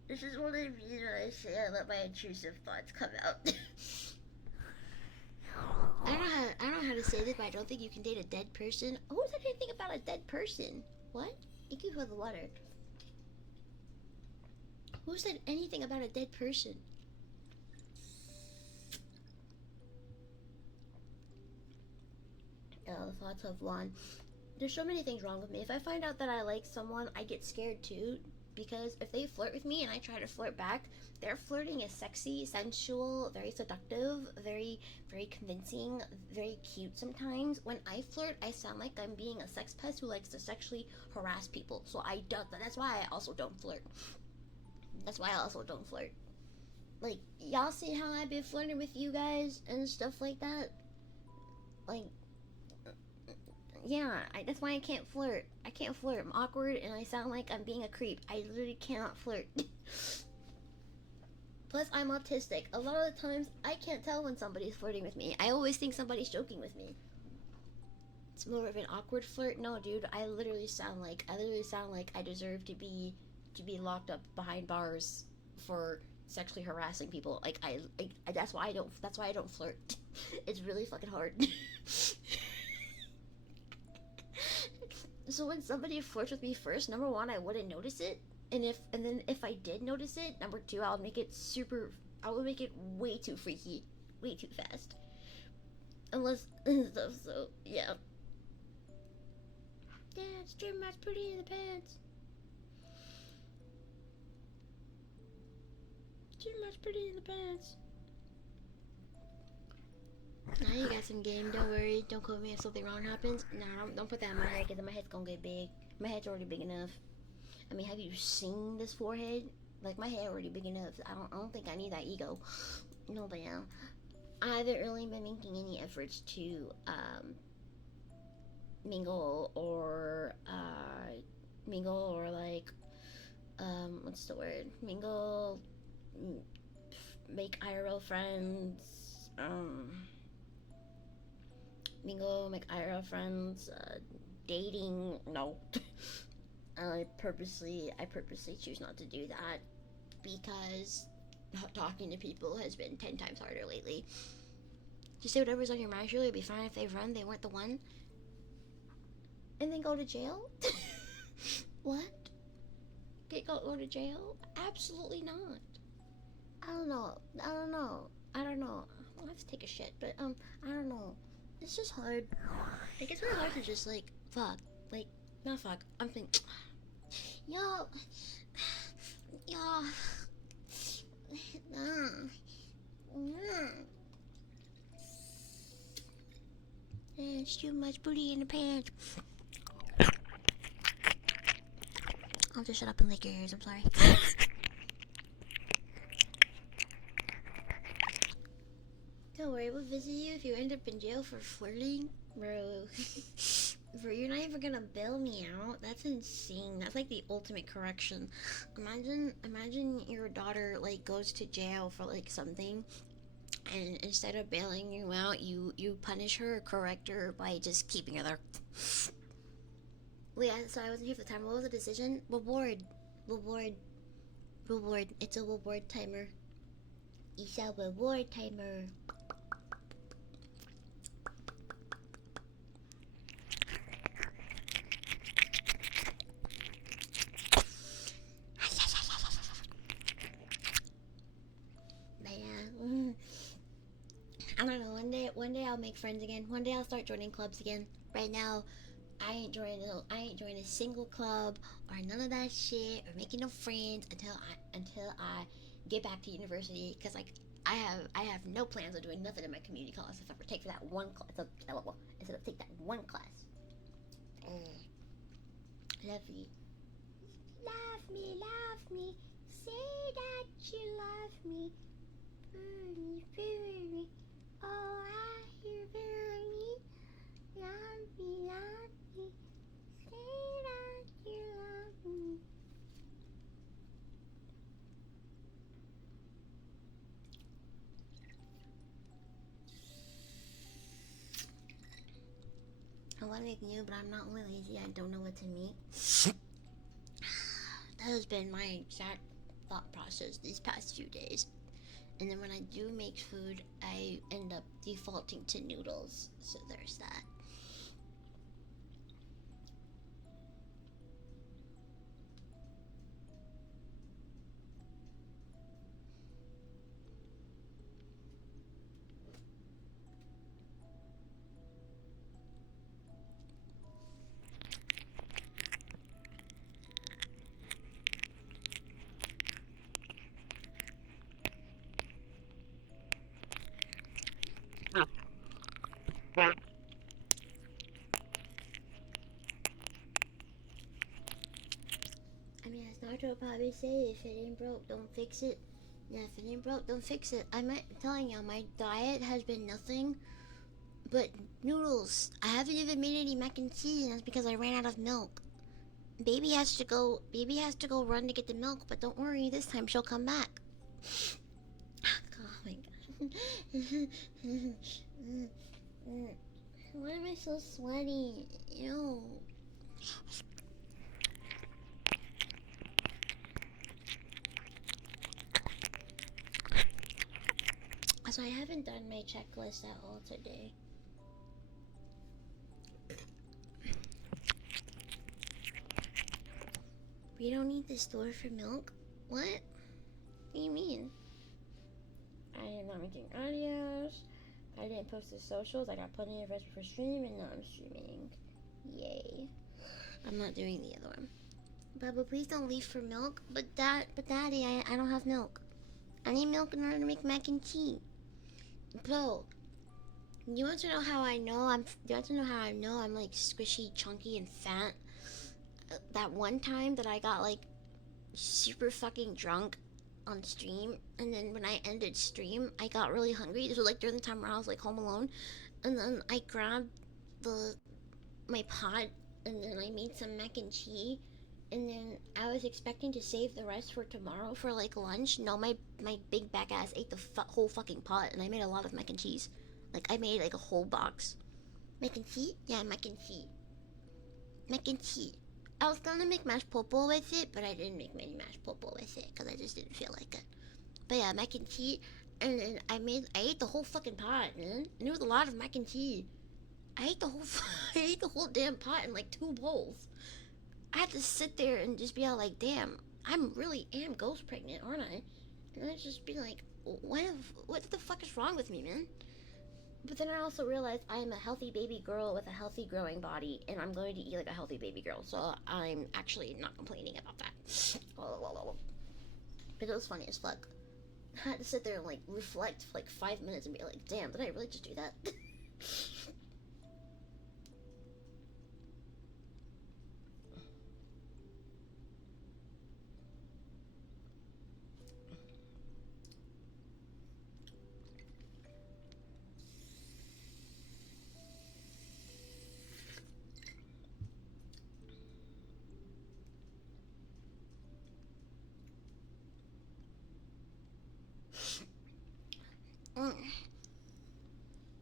This is what I mean when I say I let my intrusive thoughts come out. I don't know how to say this, but I don't think you can date a dead person. Who said anything about a dead person? What? Thank you for the water. Who said anything about a dead person? Oh, the thoughts of one. There's so many things wrong with me. If I find out that I like someone, I get scared too. Because if they flirt with me and I try to flirt back, their flirting is sexy, sensual, very seductive, very, very convincing, very cute sometimes. When I flirt, I sound like I'm being a sex pest who likes to sexually harass people. So I don't. That's why I also don't flirt. That's why I also don't flirt. Like, y'all see how I've been flirting with you guys and stuff like that? Like, yeah, that's why I can't flirt. I can't flirt. I'm awkward and I sound like I'm being a creep. I literally cannot flirt. Plus, I'm autistic. A lot of the times, I can't tell when somebody's flirting with me. I always think somebody's joking with me. It's more of an awkward flirt. No, dude, I literally sound like I deserve to be locked up behind bars for sexually harassing people. Like that's why I don't flirt. It's really fucking hard. So when somebody flirts with me first, number one, I wouldn't notice it, and then if I did notice it, number two, I would make it way too freaky, way too fast, unless stuff. So yeah, it's too much pretty in the pants. Too much pretty in the pants. Now you got some game. Don't worry. Don't quote me if something wrong happens. Nah, don't put that in my head because my head's gonna get big. My head's already big enough. I mean, have you seen this forehead? Like, my head already big enough. I don't think I need that ego. No, but yeah. I haven't really been making any efforts to mingle or like what's the word? Make IRL friends. Make IRL friends, dating, no. I purposely choose not to do that because talking to people has been 10 times harder lately. Just say whatever's on your mind, really. It'd be fine if they run, they weren't the one. And then go to jail? What? Go to jail? Absolutely not. I don't know. I'll have to take a shit, but I don't know. It's just hard. Like, it's really hard to just, like, fuck. Like, not fuck. I'm thinking, yo, it's too much booty in the pants. I'll just shut up and lick your ears, I'm sorry. Don't worry, we'll visit you if you end up in jail for flirting. Bro. Bro, you're not even gonna bail me out? That's insane. That's like the ultimate correction. Imagine your daughter, like, goes to jail for, like, something, and instead of bailing you out, you punish her or correct her by just keeping her there. Wait, sorry, I wasn't here for the timer. What was the decision? Reward. It's a reward timer. It's a reward timer. I don't know. One day I'll make friends again. One day I'll start joining clubs again. Right now, I ain't joining a single club or none of that shit or making no friends until I get back to university. Cause like I have no plans of doing nothing in my community college except for take for that one class. Instead of take that one class. Love me. Say that you love me. Burn me. Oh, I hear burn me. Love me. Say that you love me. want to make new, but I'm not only lazy, I don't know what to make. That has been my exact thought process these past few days. And then when I do make food, I end up defaulting to noodles. So there's that. I mean, as Naruto would probably say, if it ain't broke, don't fix it. Yeah, if it ain't broke, don't fix it. I'm telling y'all, my diet has been nothing but noodles. I haven't even made any mac and cheese, and that's because I ran out of milk. Baby has to go run to get the milk, but don't worry, this time she'll come back. Oh my god. Why am I so sweaty? Ew. So I haven't done my checklist at all today. We don't need the store for milk? What? What do you mean? I am not making audios. I didn't post the socials. I got plenty of rest for stream, and now I'm streaming. Yay. I'm not doing the other one. Bubba, please don't leave for milk. But Daddy, I don't have milk. I need milk in order to make mac and cheese. Bro, you want to know how I know I'm like squishy, chunky, and fat? That one time that I got like super fucking drunk on stream, and then when I ended stream, I got really hungry. This was like during the time where I was like home alone, and then I grabbed my pot, and then I made some mac and cheese, and then I was expecting to save the rest for tomorrow for like lunch. No, my big back ass ate the whole fucking pot, and I made a lot of mac and cheese. Like I made like a whole box. Mac and cheese? Yeah, mac and cheese. Mac and cheese. I was gonna make mashed popo with it, but I didn't make many mashed popo with it because I just didn't feel like it. But yeah, mac and cheese, and then I ate the whole fucking pot, man. And it was a lot of mac and cheese. I ate the whole damn pot in like 2 bowls. I had to sit there and just be all like, damn, I'm really am ghost pregnant, aren't I? And I'd just be like, what the fuck is wrong with me, man? But then I also realized I am a healthy baby girl with a healthy growing body, and I'm going to eat like a healthy baby girl, so I'm actually not complaining about that. But it was funny as fuck. I had to sit there and like reflect for like 5 minutes and be like, damn, did I really just do that?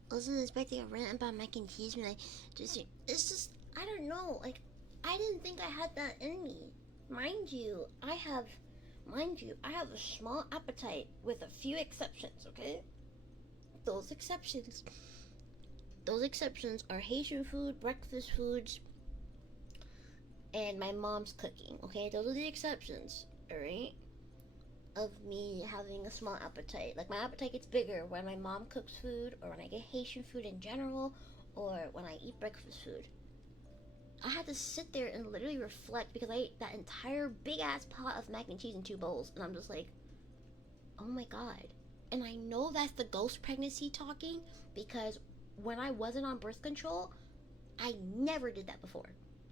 I wasn't expecting a rant about mac and cheese when it's just, I don't know, like, I didn't think I had that in me. Mind you, I have a small appetite with a few exceptions, okay? Those exceptions are Haitian food, breakfast foods, and my mom's cooking, okay? Those are the exceptions, alright? Of me having a small appetite. Like, my appetite gets bigger when my mom cooks food, or when I get Haitian food in general, or when I eat breakfast food. I had to sit there and literally reflect because I ate that entire big ass pot of mac and cheese in 2 bowls, and I'm just like, oh my god. And I know that's the ghost pregnancy talking, because when I wasn't on birth control, I never did that before.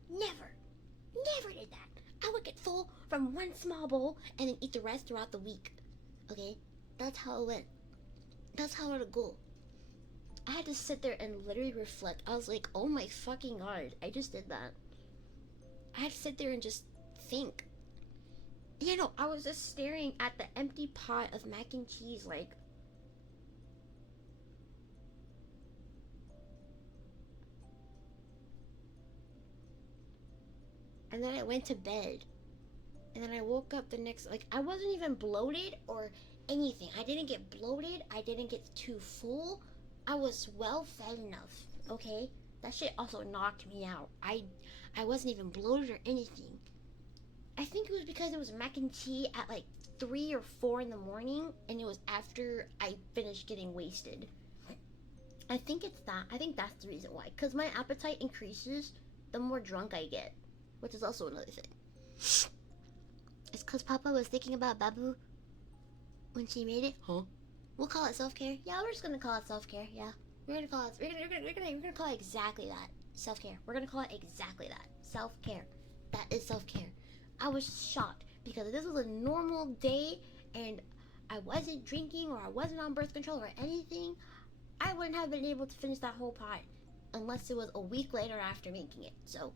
Never did that. I would get full from one small bowl and then eat the rest throughout the week. Okay? That's how it went. That's how it'll go. I had to sit there and literally reflect. I was like, oh my fucking god, I just did that. I had to sit there and just think. You know, I was just staring at the empty pot of mac and cheese like, and then I went to bed. And then I woke up the next, like, I wasn't even bloated or anything. I didn't get bloated. I didn't get too full. I was well fed enough, okay? That shit also knocked me out. I wasn't even bloated or anything. I think it was because it was mac and cheese at like 3 or 4 in the morning, and it was after I finished getting wasted. I think it's that. I think that's the reason why. Because my appetite increases the more drunk I get, which is also another thing. It's because Papa was thinking about Babu when she made it. Huh? We'll call it self-care. Yeah, we're just gonna call it self-care. Yeah, we're gonna call it. We're gonna call it exactly that. Self-care. We're gonna call it exactly that. Self-care. That is self-care. I was shocked because if this was a normal day and I wasn't drinking or I wasn't on birth control or anything, I wouldn't have been able to finish that whole pot unless it was a week later after making it. So.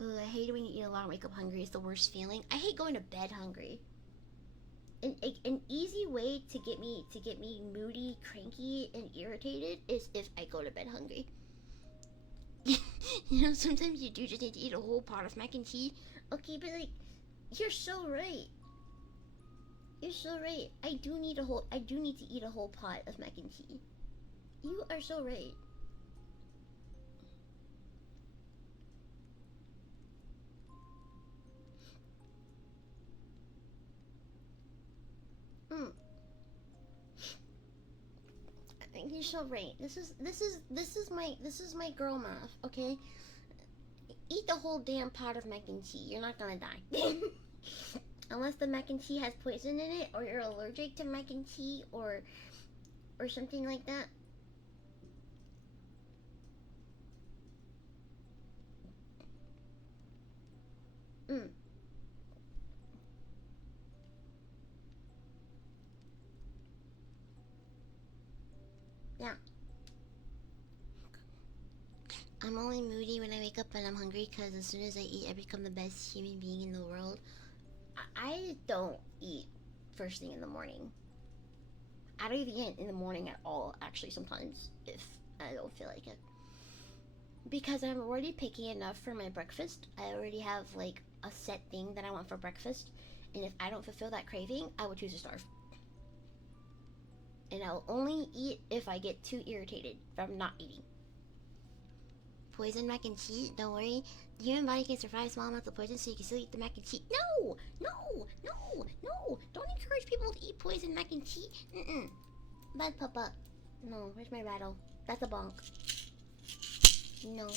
Ugh, I hate when you eat a lot and wake up hungry. It's the worst feeling. I hate going to bed hungry. An easy way to get me moody, cranky, and irritated is if I go to bed hungry. You know, sometimes you do just need to eat a whole pot of mac and cheese. Okay, but like, you're so right. You're so right. I do need to eat a whole pot of mac and cheese. You are so right. You're so right. This is my girl math. Okay, eat the whole damn pot of mac and cheese. You're not gonna die, unless the mac and cheese has poison in it, or you're allergic to mac and cheese, or something like that. Yeah. I'm only moody when I wake up and I'm hungry because as soon as I eat, I become the best human being in the world. I don't eat first thing in the morning. I don't even eat in the morning at all, actually, sometimes, if I don't feel like it. Because I'm already picky enough for my breakfast. I already have, like, a set thing that I want for breakfast. And if I don't fulfill that craving, I will choose to starve. And I'll only eat if I get too irritated from not eating. Poison mac and cheese? Don't worry. The human body can survive small amounts of poison, so you can still eat the mac and cheese. No! No! No! No! Don't encourage people to eat poison mac and cheese. Bad papa. No, where's my rattle? That's a bonk. No.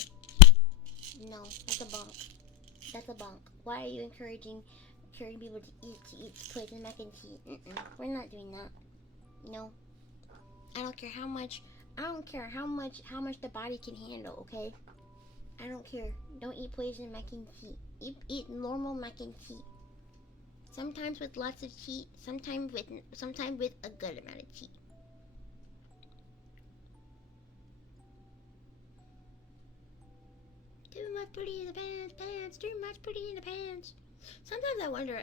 No, that's a bonk. That's a bonk. Why are you encouraging people to eat poison mac and cheese? We're not doing that. No. I don't care how much the body can handle, okay? I don't care. Don't eat poison mac and cheese. Eat normal mac and cheese. Sometimes with lots of cheese, sometimes with a good amount of cheese. Too much booty in the pants, too much booty in the pants. Sometimes I wonder,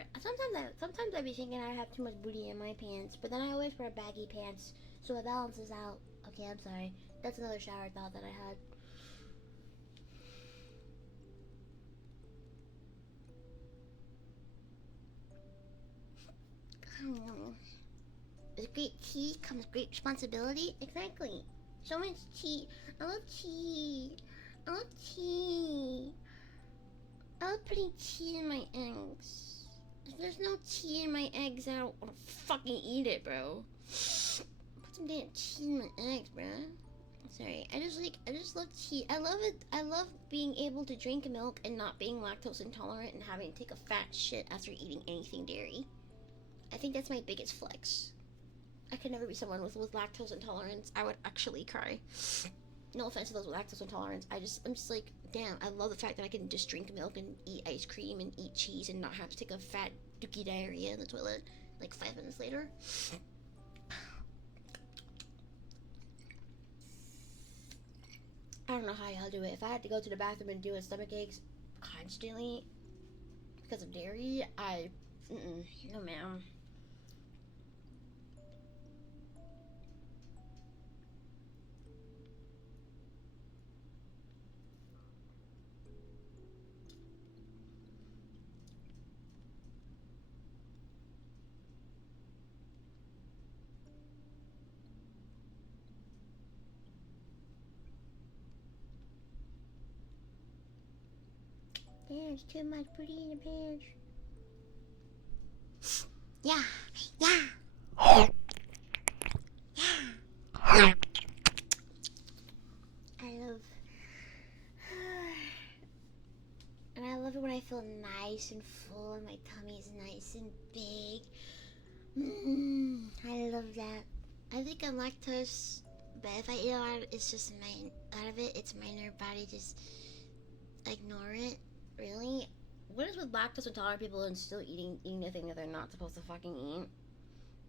sometimes I be thinking I have too much booty in my pants, but then I always wear baggy pants, so it balances out. Okay, I'm sorry. That's another shower thought that I had. With great tea comes great responsibility. Exactly. So much tea. I love tea. I love tea. I love putting tea in my eggs. If there's no tea in my eggs, I don't want to fucking eat it, bro. Put some damn tea in my eggs, bro. Sorry, I just love tea. I love it. I love being able to drink milk and not being lactose intolerant and having to take a fat shit after eating anything dairy. I think that's my biggest flex. I could never be someone with lactose intolerance. I would actually cry. No offense to those with lactose intolerance. I'm just like, damn, I love the fact that I can just drink milk and eat ice cream and eat cheese and not have to take a fat dookie diarrhea in the toilet like 5 minutes later. I don't know how y'all do it. If I had to go to the bathroom and deal with stomach aches constantly because of dairy, no ma'am. There's too much booty in your pants. Yeah, yeah. Yeah. I love... And I love it when I feel nice and full and my tummy is nice and big. I love that. I think I'm lactose, but if I eat a lot, it's just out of it. It's minor body just ignore it. Really? What is with lactose intolerant people and still eating the thing that they're not supposed to fucking eat?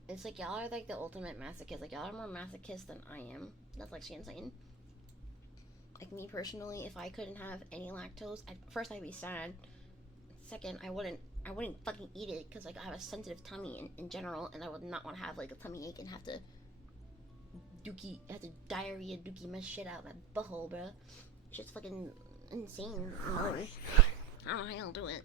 It's like y'all are like the ultimate masochist. Like y'all are more masochist than I am. That's like insane. Like me personally, if I couldn't have any lactose, first I'd be sad. Second, I wouldn't fucking eat it because like I have a sensitive tummy in general, and I would not want to have like a tummy ache and have to diarrhea dookie my shit out my butthole, bro. Shit's fucking insane. I don't know how y'all do it.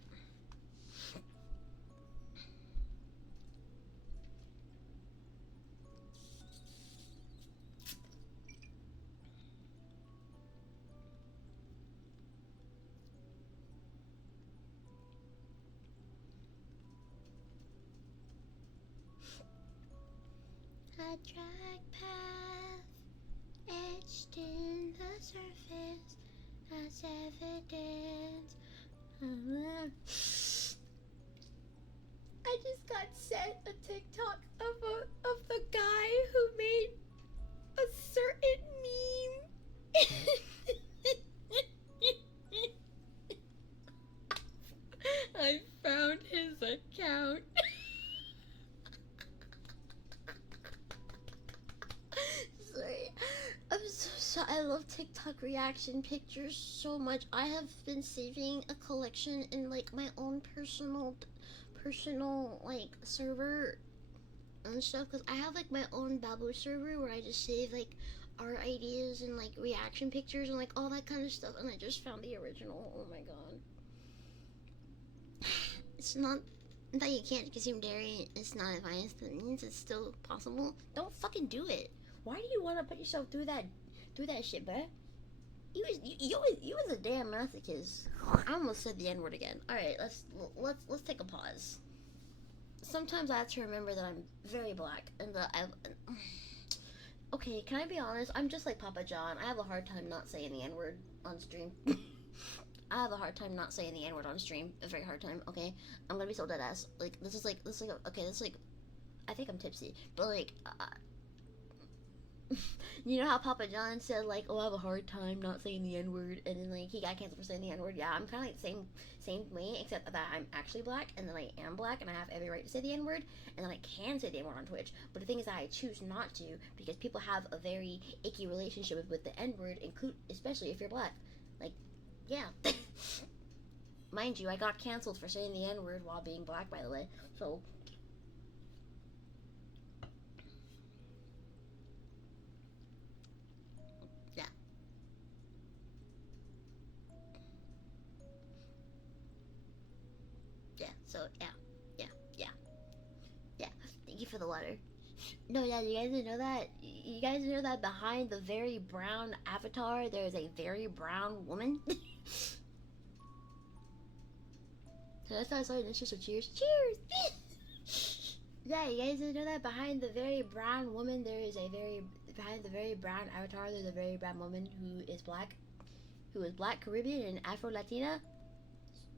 A drag path etched in the surface as evidence. I just got sent a TikTok of the guy who made a certain meme. I found his account. Sorry. I'm so sorry. I love TikTok reaction pictures so much. I have been saving a collection in like my own personal like server and stuff, because I have like my own Babu server where I just save like art ideas and like reaction pictures and like all that kind of stuff, and I just found the original. Oh my god. It's not that you can't consume dairy, it's not advised. That means it's still possible. Don't fucking do it. Why do you want to put yourself through that shit, bruh? You was a damn masochist. I almost said the N-word again. Alright, let's take a pause. Sometimes I have to remember that I'm very black and that okay, can I be honest? I'm just like Papa John. I have a hard time not saying the N-word on stream. I have a hard time not saying the N-word on stream. A very hard time, okay? I'm gonna be so dead ass. Like, this is like, I think I'm tipsy. But like, you know how Papa John said like, oh, I have a hard time not saying the N-word, and then like he got canceled for saying the N-word. Yeah, I'm kind of like the same way, except that I'm actually black, and then I am black, and I have every right to say the N-word, and then I can say the N-word on Twitch. But the thing is that I choose not to, because people have a very icky relationship with the N-word, especially if you're black. Like, yeah. Mind you, I got canceled for saying the N-word while being black, by the way. So yeah. Yeah, so yeah. Thank you for the letter. No, yeah, you guys didn't know that? You guys know that behind the very brown avatar, there is a very brown woman? So that's not sorry, that's just a cheers. Cheers! Yeah, you guys didn't know that behind the very brown woman, behind the very brown avatar, there's a very brown woman who is black, Caribbean, and Afro-Latina.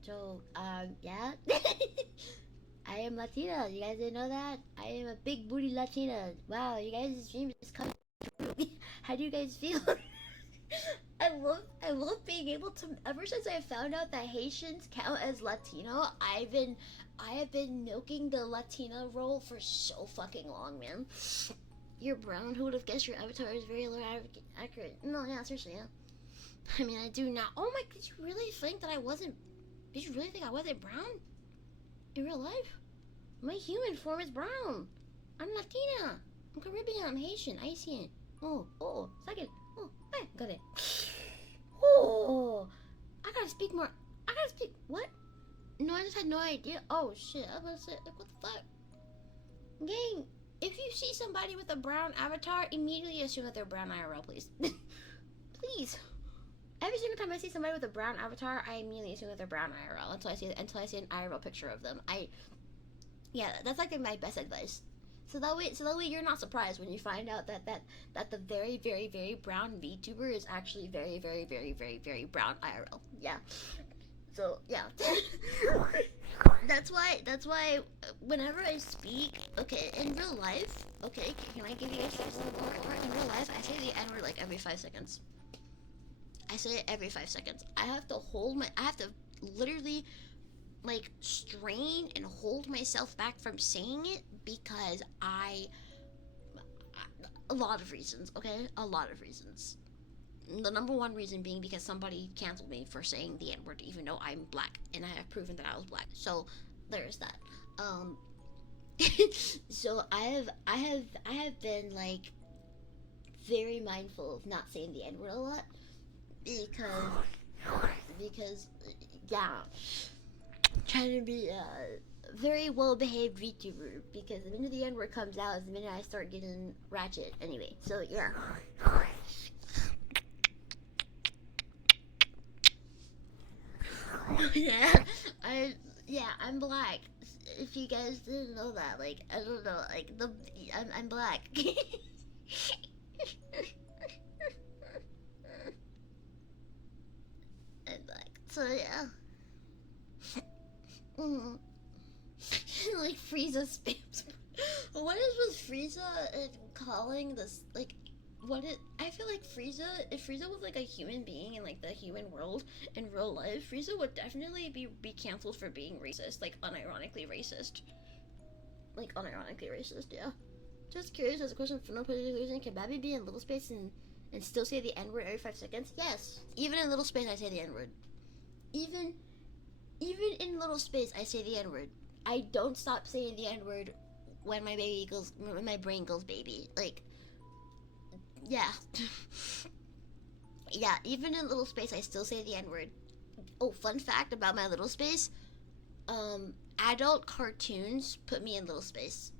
So, yeah. I am Latina. You guys didn't know that? I am a big booty Latina. Wow, you guys' dream is coming true. How do you guys feel? I love being able to. Ever since I found out that Haitians count as Latino, I have been milking the Latina role for so fucking long, man. You're brown. Who would have guessed your avatar is very low accurate? No, yeah, seriously, yeah. I mean, I do not. Oh my! Did you really think that I wasn't? Did you really think I wasn't brown? In real life? My human form is brown. I'm Latina. I'm Caribbean. I'm Haitian. Asian. Oh, second. Oh, hey, got it. Oh, I gotta speak more. What? No, I just had no idea. Oh, shit. I was about to say, like, what the fuck? Gang, if you see somebody with a brown avatar, immediately assume that they're brown IRL, please. Please. Every single time I see somebody with a brown avatar, I immediately assume that they're brown IRL until I see an IRL picture of them. Yeah, that's like my best advice. So that way you're not surprised when you find out that the very very very brown VTuber is actually very very very very very brown IRL. Yeah. So yeah. That's why whenever I speak, okay, in real life, okay, can I give you guys some more? In real life, I say the N word like every 5 seconds. I say it every 5 seconds. I have to literally like strain and hold myself back from saying it because a lot of reasons, okay? A lot of reasons. The number one reason being because somebody canceled me for saying the N word, even though I'm black and I have proven that I was black. So there's that. Um, so I have been like very mindful of not saying the N word a lot because yeah, trying to be a very well behaved VTuber because the minute the N word comes out is the minute I start getting ratchet anyway. So yeah. yeah, I'm black. If you guys didn't know that, like I don't know, like I'm black. I'm black. So yeah. Mm. like Frieza spams. What is with Frieza and calling this like? I feel like Frieza, if Frieza was like a human being in like the human world in real life, Frieza would definitely be canceled for being racist, like unironically racist. Like unironically racist, yeah. Just curious as a question for no particular reason, can Babby be in little space and still say the N word every 5 seconds? Yes. Even in little space I say the N word. Even in little space I say the N word. I don't stop saying the N word when my brain goes baby. Like yeah. yeah, even in little space, I still say the N word. Oh, fun fact about my little space adult cartoons put me in little space.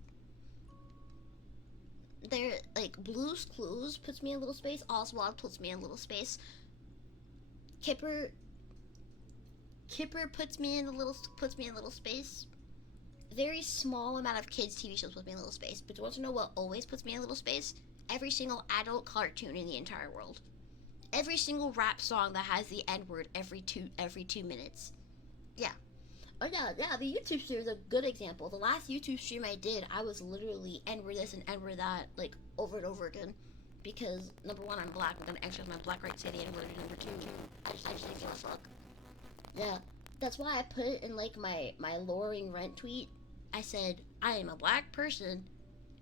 They're like Blue's Clues puts me in little space, Oswald puts me in little space, Kipper puts me in little space. Very small amount of kids' TV shows put me in little space. But you want to know what always puts me in little space? Every single adult cartoon in the entire world. Every single rap song that has the N word every 2 minutes. Yeah. Oh yeah. The YouTube stream is a good example. The last YouTube stream I did, I was literally N word this and N word that like over and over again. Because number one, I'm black. I'm gonna exercise my black right to say the N word. And number two, I just didn't give a fuck. Yeah. That's why I put it in like my lowering rent tweet. I said, I am a black person,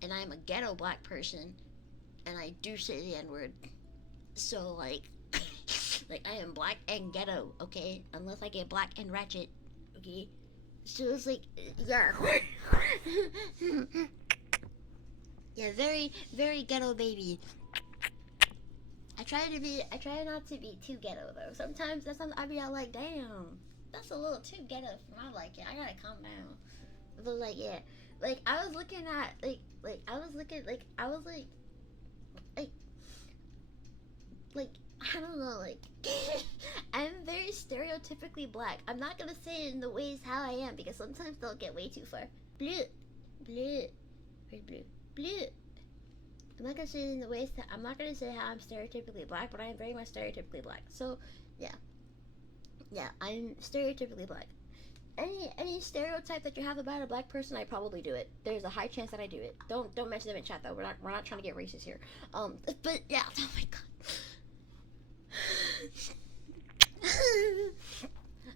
and I am a ghetto black person, and I do say the N-word. So, like, I am black and ghetto, okay? Unless I get black and ratchet, okay? So it's like, yeah. yeah, very, very ghetto baby. I try not to be too ghetto, though. Sometimes I be all like, damn, that's a little too ghetto for my liking. I gotta calm down. But like yeah, like I was looking at like I don't know like I'm very stereotypically black. I'm not gonna say it in the ways how I am because sometimes they'll get way too far. Blue, blue, where's blue, blue. I'm not gonna say it in the ways that I'm not gonna say how I'm stereotypically black, but I am very much stereotypically black. So yeah, I'm stereotypically black. Any stereotype that you have about a black person, I probably do it. There's a high chance that I do it. Don't mention them in chat though. We're not trying to get racist here. But yeah. Oh my god.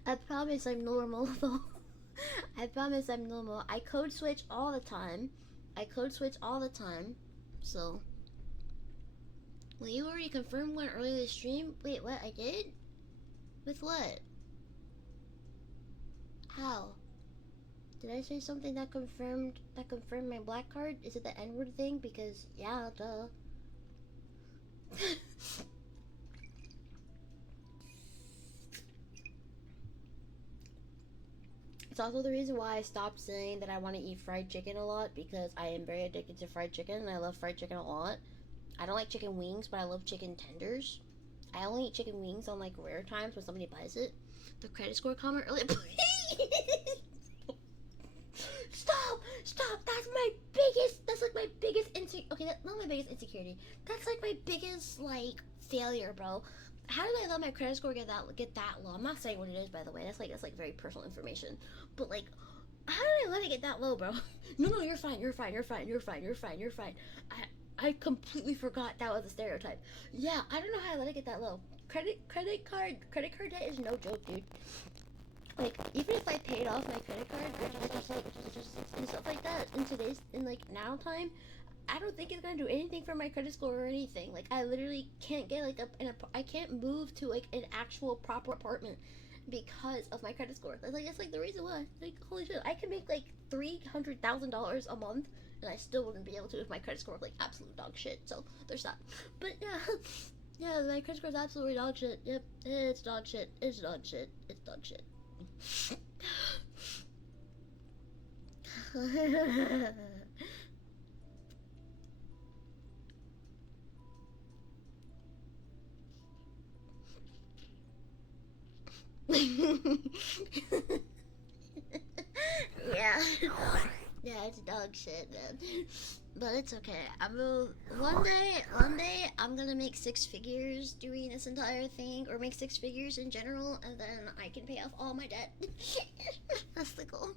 I promise I'm normal though. I promise I'm normal. I code switch all the time. So. Well, you already confirmed one earlier this stream. Wait, what? I did? With what? How? Did I say something that confirmed my black card? Is it the N-word thing? Because yeah, duh. It's also the reason why I stopped saying that I want to eat fried chicken a lot because I am very addicted to fried chicken and I love fried chicken a lot. I don't like chicken wings, but I love chicken tenders. I only eat chicken wings on like rare times when somebody buys it. The credit score comment earlier. Stop! That's my biggest. That's like my biggest Okay, that's not my biggest insecurity. That's like my biggest like failure, bro. How did I let my credit score get that low? I'm not saying what it is, by the way. That's like very personal information. But like, how did I let it get that low, bro? No, you're fine. I completely forgot that was a stereotype. Yeah, I don't know how I let it get that low. Credit card debt is no joke, dude. Like, even if I paid off my credit card, and stuff like that in like now time, I don't think it's gonna do anything for my credit score or anything. Like, I literally can't get like I can't move to like an actual proper apartment because of my credit score. That's like the reason why. Like, holy shit, I can make like $300,000 a month, and I still wouldn't be able to if my credit score was like absolute dog shit. So there's that. But yeah, yeah, my credit score is absolutely dog shit. Yep, it's dog shit. It's dog shit. It's dog shit. Yeah. Yeah, it's dog shit, man. But it's okay. One day I'm gonna make 6 figures doing this entire thing, or make 6 figures in general, and then I can pay off all my debt. That's the goal.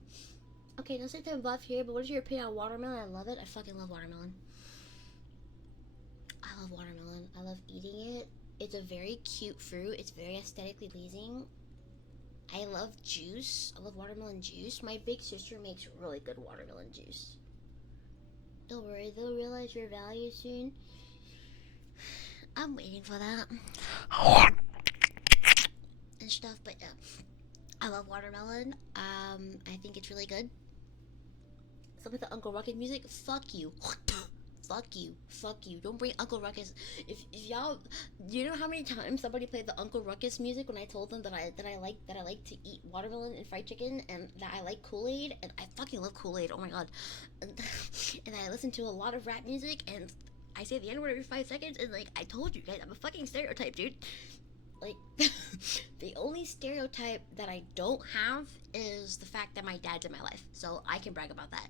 Okay, no time buff here, but what is your opinion on watermelon? I love it. I fucking love watermelon. I love watermelon. I love eating it. It's a very cute fruit. It's very aesthetically pleasing. I love juice. I love watermelon juice. My big sister makes really good watermelon juice. Don't worry, they'll realize your value soon. I'm waiting for that. And stuff, but yeah. I love watermelon. I think it's really good. Some of the Uncle Ruckus music, fuck you. Fuck you. Don't bring Uncle Ruckus. If y'all, you know how many times somebody played the Uncle Ruckus music when I told them that I like to eat watermelon and fried chicken, and that I like Kool-Aid, and I fucking love Kool-Aid. Oh my god. And I listen to a lot of rap music, and I say the N-word every 5 seconds, and like I told you guys, I'm a fucking stereotype, dude. Like, the only stereotype that I don't have is the fact that my dad's in my life, so I can brag about that.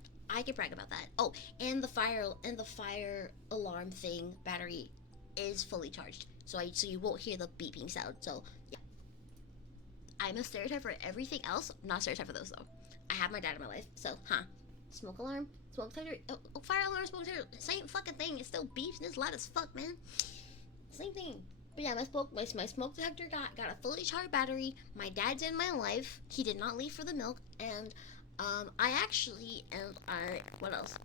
Oh, and the fire alarm thing battery is fully charged, so you won't hear the beeping sound. So yeah, I'm a stereotype for everything else. I'm not a stereotype for those though. I have my dad in my life, so smoke alarm, smoke detector, fire alarm, smoke detector, same fucking thing. It still beeps and it's loud as fuck, man. Same thing. But yeah, my smoke detector got a fully charged battery. My dad's in my life. He did not leave for the milk, and what else?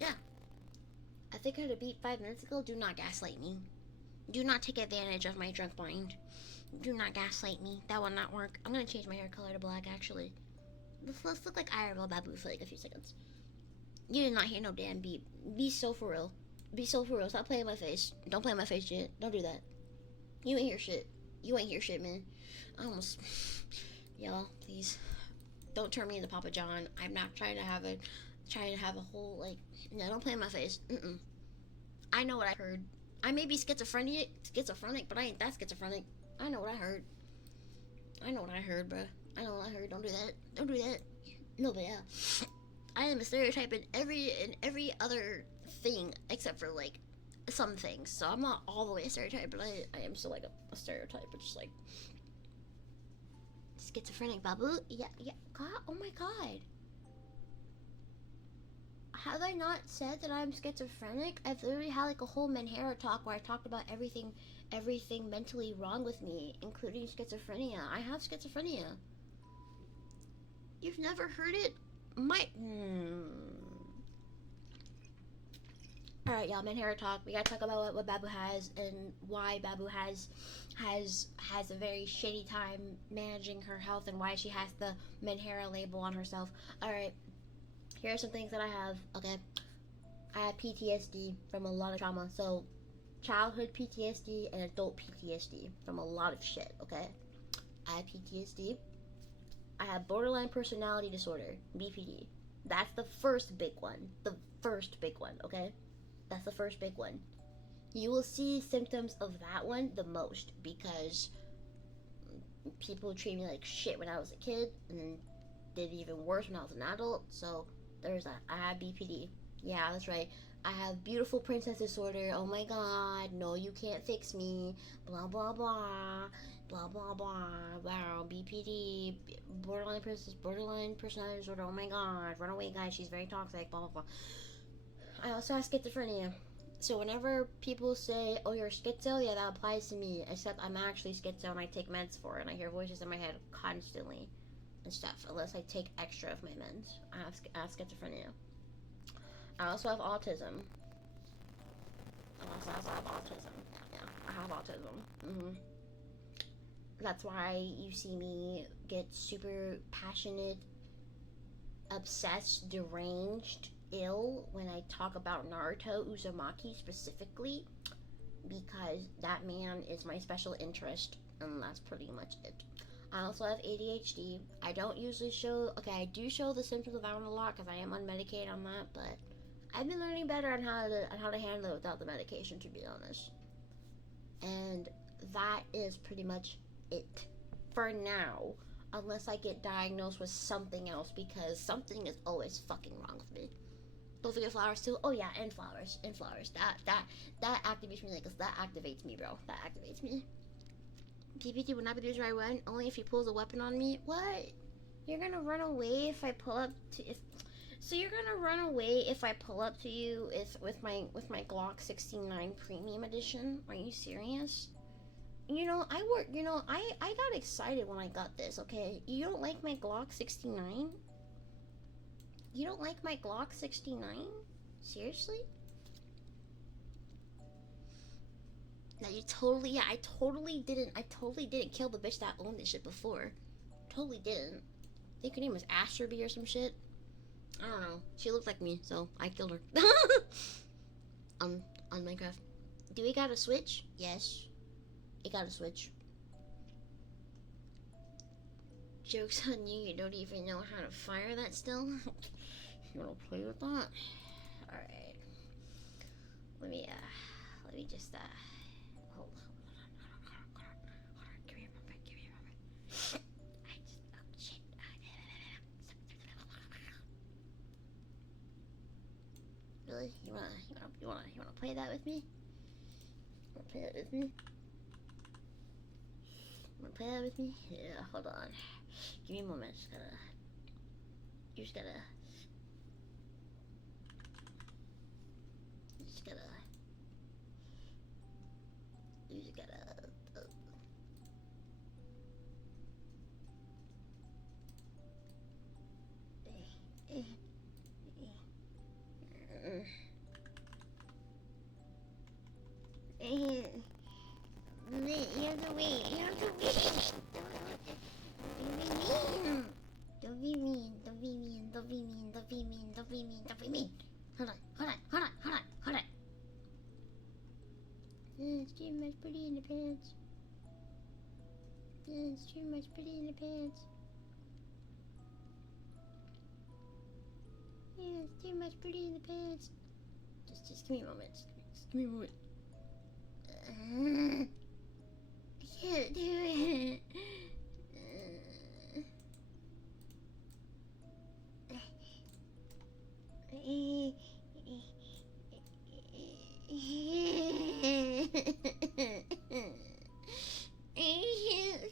Yeah. I think I had a beat 5 minutes ago. Do not gaslight me. Do not take advantage of my drunk mind. Do not gaslight me. That will not work. I'm gonna change my hair color to black, actually. Let's look like IRL Babu for like a few seconds. You did not hear no damn beep. Be so for real. Stop playing my face. Don't play my face yet. Don't do that. You ain't hear shit, man. I almost... Y'all, please. Don't turn me into Papa John. I'm not trying to have a whole, like... No, don't play in my face. I know what I heard. I may be schizophrenic, but I ain't that schizophrenic. I know what I heard. Bruh. I know what I heard. Don't do that. No, but yeah. I am a stereotype in every other thing except for like some things. So I'm not all the way a stereotype, but I am still like a stereotype. It's just like schizophrenic, Babu. Yeah. God, oh my god. Have I not said that I'm schizophrenic? I've literally had like a whole Menhera talk where I talked about everything mentally wrong with me, including schizophrenia. I have schizophrenia. You've never heard it? Alright, y'all, Menhera talk. We gotta talk about what Babu has and why Babu has a very shitty time managing her health and why she has the Menhera label on herself. Alright, here are some things that I have, okay? I have PTSD from a lot of trauma. So, childhood PTSD and adult PTSD from a lot of shit, okay? I have PTSD. I have borderline personality disorder, BPD. That's the first big one, okay? That's the first big one. You will see symptoms of that one the most because people treat me like shit when I was a kid, and then did even worse when I was an adult. So there's that. I have BPD. Yeah, that's right. I have beautiful princess disorder. Oh my god, no, you can't fix me. Blah blah blah, blah blah blah. Wow, BPD, borderline personality disorder. Oh my god, run away, guys. She's very toxic. Blah blah blah. I also have schizophrenia. So whenever people say, "Oh, you're schizo," yeah, that applies to me. Except I'm actually schizo and I take meds for it, and I hear voices in my head constantly and stuff. Unless I take extra of my meds, I have schizophrenia. I also have autism. I also have autism. Yeah, I have autism. That's why you see me get super passionate, obsessed, deranged, ill when I talk about Naruto Uzumaki specifically, because that man is my special interest, and that's pretty much it. I also have ADHD. I don't usually show. Okay, I do show the symptoms of that one a lot because I am unmedicated on that, but I've been learning better on how to handle it without the medication, to be honest. And that is pretty much it for now, unless I get diagnosed with something else, because something is always fucking wrong with me. Don't forget flowers too. Oh yeah, and flowers, and flowers. That activates me, like, that activates me, bro. That activates me. PPT would not be used right when only if he pulls a weapon on me. What? You're gonna run away if I pull up to if. So you're gonna run away if I pull up to you with my Glock 69 Premium Edition? Are you serious? You know, I got excited when I got this. Okay, you don't like my Glock 69? You don't like my Glock 69? Seriously? No, you totally, yeah, I totally didn't kill the bitch that owned this shit before. Totally didn't. I think her name was Asherby or some shit. I don't know. She looked like me, so I killed her. on Minecraft. Do we got a switch? Yes. It got a switch. Joke's on you, you don't even know how to fire that still? You wanna play with that? Alright. Let me just, hold on. Give me a moment. Oh shit. Really? You wanna play that with me? Wanna play that with me? Wanna play that with me? Yeah, hold on. Give me a moment. You just gotta. You have to wait. Don't be mean. Hold on. It's too much pretty in the pants. It's too much pretty in the pants. Yeah, it's too much pretty in the pants. Just give me a moment. Just give me a moment. I can't do it.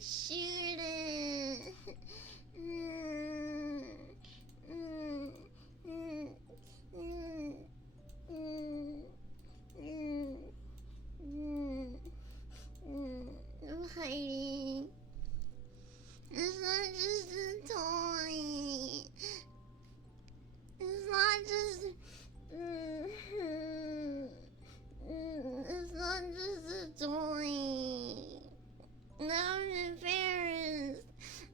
Shoot it. I'm hiding. It's not just a toy. It's not just. It's not just a toy. Now I'm embarrassed.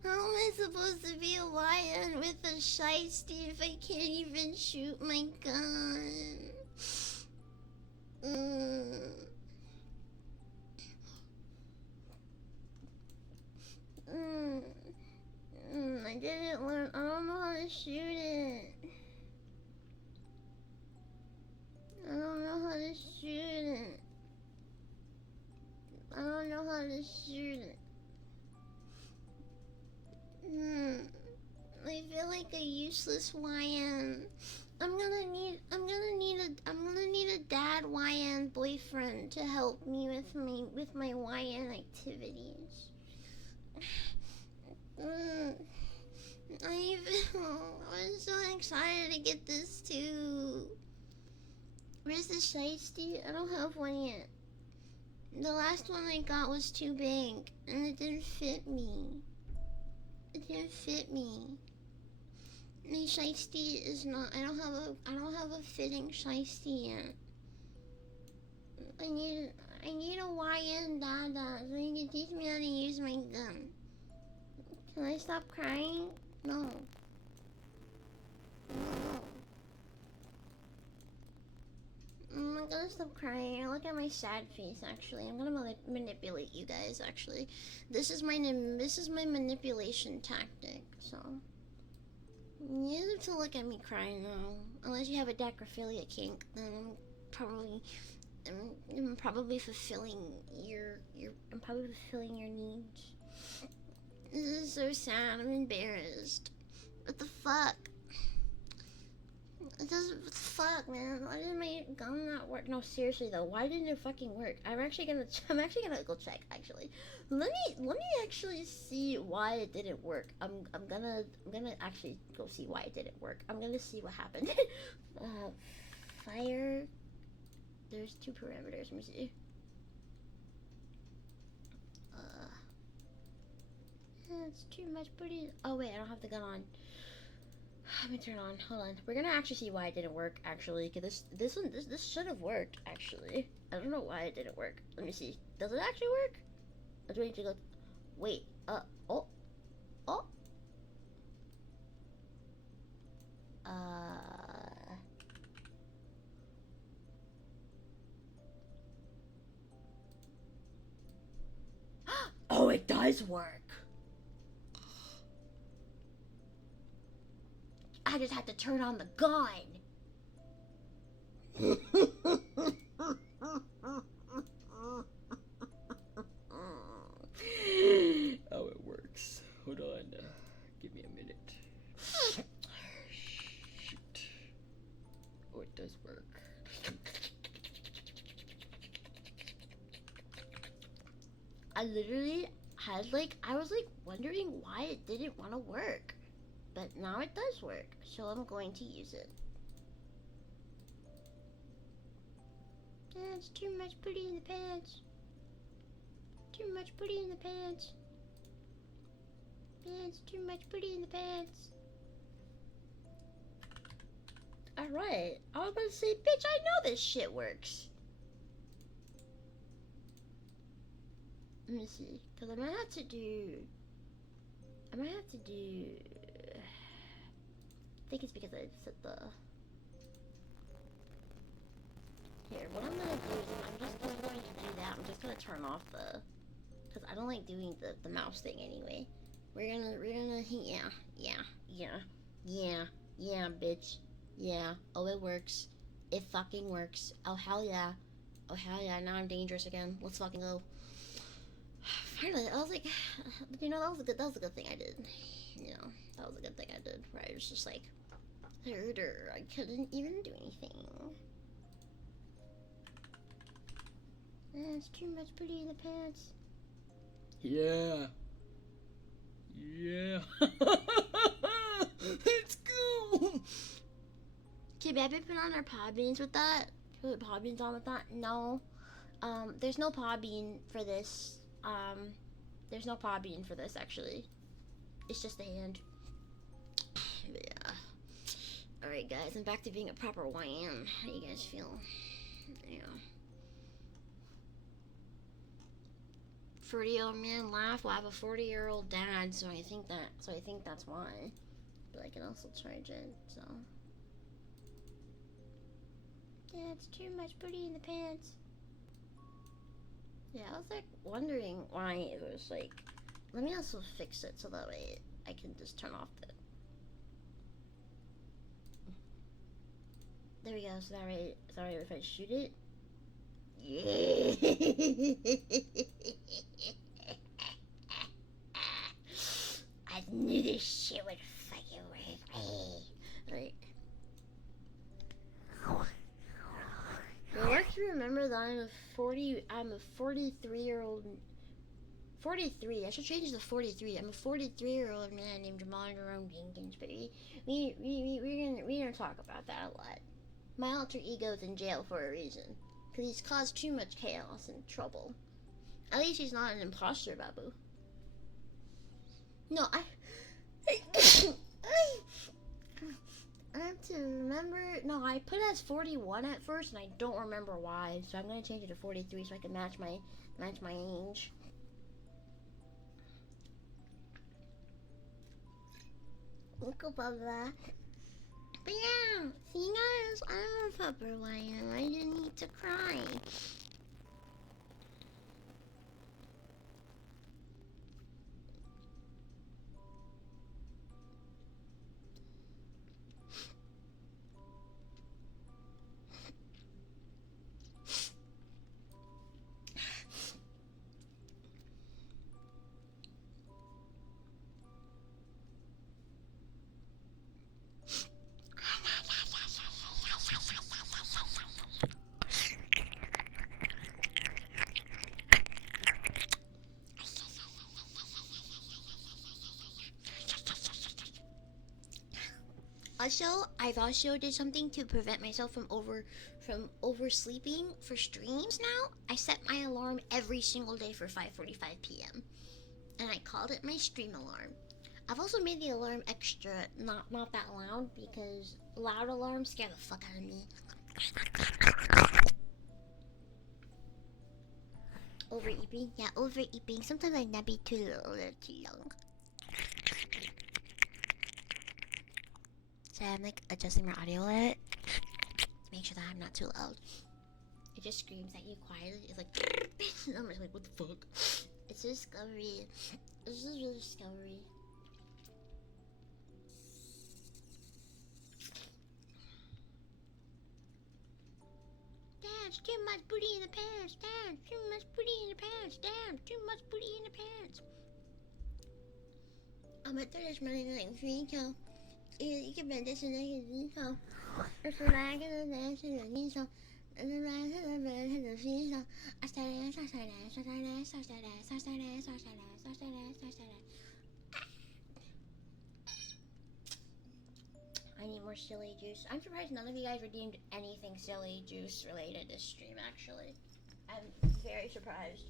How am I supposed to be a lion with a shiesty if I can't even shoot my gun? I didn't learn. I don't know how to shoot it. I don't know how useless YN. I'm gonna need a dad YN boyfriend to help me with my YN activities. I was so excited to get this too. Where's the shiesty? I don't have one yet. The last one I got was too big, and it didn't fit me. It didn't fit me. My shiesty is not. I don't have a fitting shiesty yet. I need a YN dada so you can teach me how to use my gun. Can I stop crying? No. No. I'm not gonna stop crying. Look at my sad face. Actually, I'm gonna manipulate you guys. Actually, this is my manipulation tactic. So you have to look at me crying now. Unless you have a dacrophilia kink, then I'm probably fulfilling your needs. This is so sad. I'm embarrassed. What the fuck? It doesn't. What the fuck, man? Why didn't my gun not work? No, seriously though, why didn't it fucking work? I'm actually gonna go check. Actually, let me actually see why it didn't work. I'm gonna actually go see why it didn't work. I'm gonna see what happened. Fire. There's two parameters. Let me see. It's too much booty. Oh wait, I don't have the gun on. Let me turn on. Hold on. We're gonna actually see why it didn't work. Actually, cause this should have worked. Actually, I don't know why it didn't work. Let me see. Does it actually work? Let's wait to go. Wait. Oh. Oh, it does work. I just had to turn on the gun. Oh, it works. Hold on. Give me a minute. Shoot. Oh, it does work. I literally had I was wondering why it didn't want to work. But now it does work, so I'm going to use it. That's too much booty in the pants. Too much booty in the pants. That's too much booty in the pants. Alright, I was about to say, bitch, I know this shit works. Let me see, because I might have to do... I think it's because I set the... Here, what I'm gonna do is I'm just going to do that. I'm just gonna turn off the... Because I don't like doing the mouse thing anyway. We're gonna, yeah, bitch. Yeah, oh, it works. It fucking works. Oh, hell yeah. Oh, hell yeah, now I'm dangerous again. Let's fucking go. Finally, I was like, you know, that was a good thing I did. You know, that was a good thing I did. Right, it was just like, I couldn't even do anything. That's too much booty in the pants. Yeah. Let's go. Okay, babe, put on our paw beans with that. Put paw beans on with that. No. There's no paw bean for this. There's no paw bean for this, actually. It's just a hand. But yeah. Alright, guys, I'm back to being a proper YN. How do you guys feel? Yeah. 40-year-old man laugh. Well, I have a 40-year-old dad, so I think that's why. But I can also charge it, so. Yeah, it's too much booty in the pants. Yeah, I was wondering why it was let me also fix it so that way I can just turn off the... There we go, is that right if I shoot it? Yeah! I knew this shit would fucking work. Right. I have to remember that I'm a 43-year-old. 43. I should change to 43. I'm a 43-year-old man named Jamal Jerome Jenkins, but we're gonna talk about that a lot. My alter ego's in jail for a reason. Because he's caused too much chaos and trouble. At least he's not an imposter, Babu. No, I have to remember. No, I put it as 41 at first, and I don't remember why. So I'm gonna change it to 43 so I can match my age. Uncle Bubba. But yeah, see guys, I'm a pupper lion. I didn't need to cry. Also, I've also did something to prevent myself from oversleeping for streams now. I set my alarm every single day for 5:45 p.m. and I called it my stream alarm. I've also made the alarm extra not that loud because loud alarms scare the fuck out of me. Overeating? Yeah, overeating. Sometimes I nabby too little or too young. So I'm like adjusting my audio a little to make sure that I'm not too loud. It just screams at you quietly. It's like, I'm just like, what the fuck? It's a discovery. This is really discovery. Damn, too much booty in the pants. Damn, too much booty in the pants. Damn, too much booty in the pants. I'm at this running like free so you can bet this is like a so. It's a lag in the dance in the so. And the lag in the bed in the so. I started. I need more silly juice. I'm surprised none of you guys redeemed anything silly juice related this stream, actually. I'm very surprised.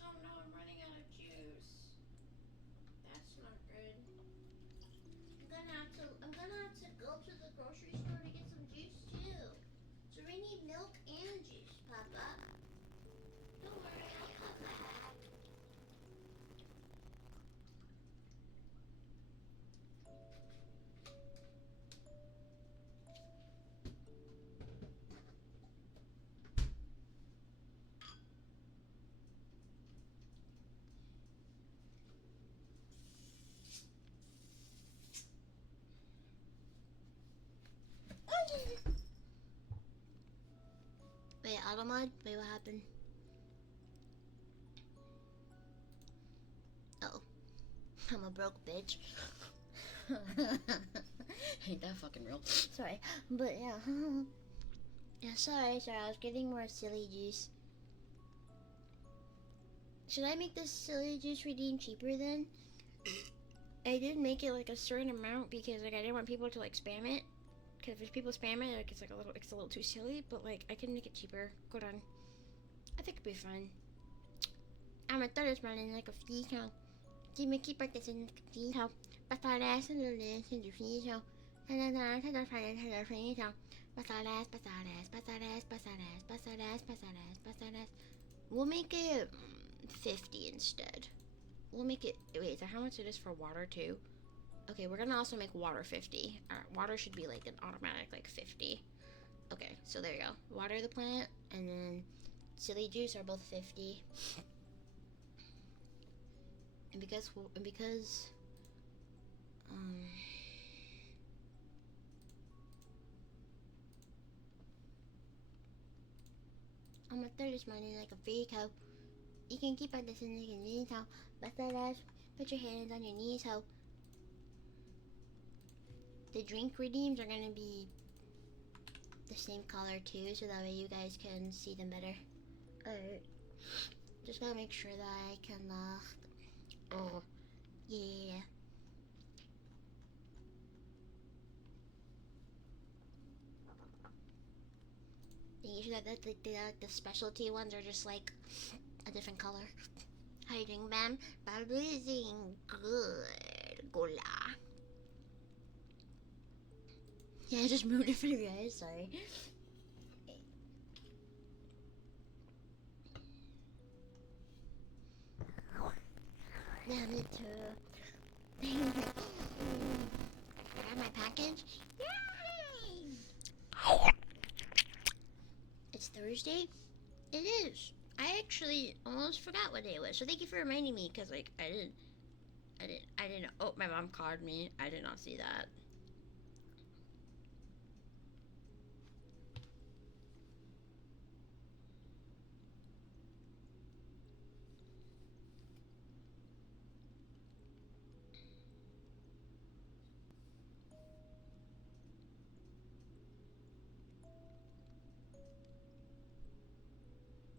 Oh no, I'm running out of juice. That's not good. I'm gonna have to go to the grocery store to get some juice too. So we need milk and juice, Papa. Don't worry, I'll come back. Wait, Automod? Wait, what happened? Oh. I'm a broke bitch. Ain't that fucking real? Sorry. But yeah. Yeah, sorry. I was getting more silly juice. Should I make this silly juice redeem cheaper then? I did make it like a certain amount because like I didn't want people to like spam it. Because if people spam it, like it's a little too silly. But like I can make it cheaper. Go on. I think it'll be fun. I'm a third running like a free show. Do me keep practicing free show. But I asked in the free show. And then I had a friend in the free show. But I asked. We'll make it 50 instead. We'll make it. Wait, so how much it is for water too? Okay, we're gonna also make water 50. Alright, water should be like an automatic like 50. Okay, so there you go. Water the plant, and then silly juice are both 50. and because I'm gonna throw this money like a free cow. You can keep on listening to your knees how. Bust that ass. Put your hands on your knees how. The drink redeems are gonna be the same color too, so that way you guys can see them better. Alright. Just gotta make sure that I can, oh, yeah. Making sure that the specialty ones are just like a different color. How you doing, ma'am? I'm doing good. Gola. Yeah, I just moved it for you guys, sorry. Yeah, me too. I got my package. Yay! It's Thursday? It is. I actually almost forgot what day it was, so thank you for reminding me, because, like, I didn't, oh, my mom called me. I did not see that.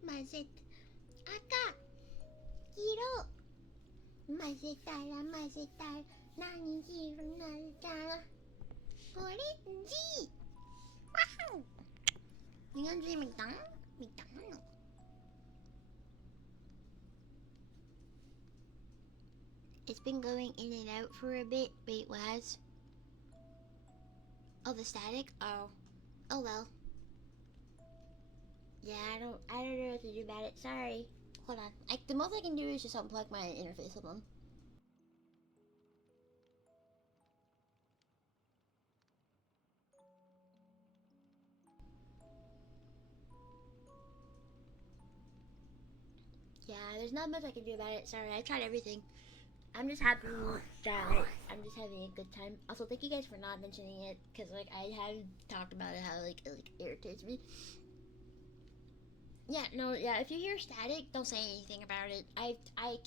Mazet, Aka, Hiro, Mazetara, Mazetara, Nani Hiro, Naritara, Orange. Wow! You gonna do McDonald's? McDonald's. It's been going in and out for a bit. Wait, was? Oh, the static? Oh. Oh well. Yeah, I don't know what to do about it. Sorry. Hold on. The most I can do is just unplug my interface. Hold on. Yeah, there's not much I can do about it. Sorry, I tried everything. I'm just happy that I'm just having a good time. Also, thank you guys for not mentioning it, because, like, I have talked about it, how, like, it irritates me. Yeah, no, yeah, if you hear static, don't say anything about it. I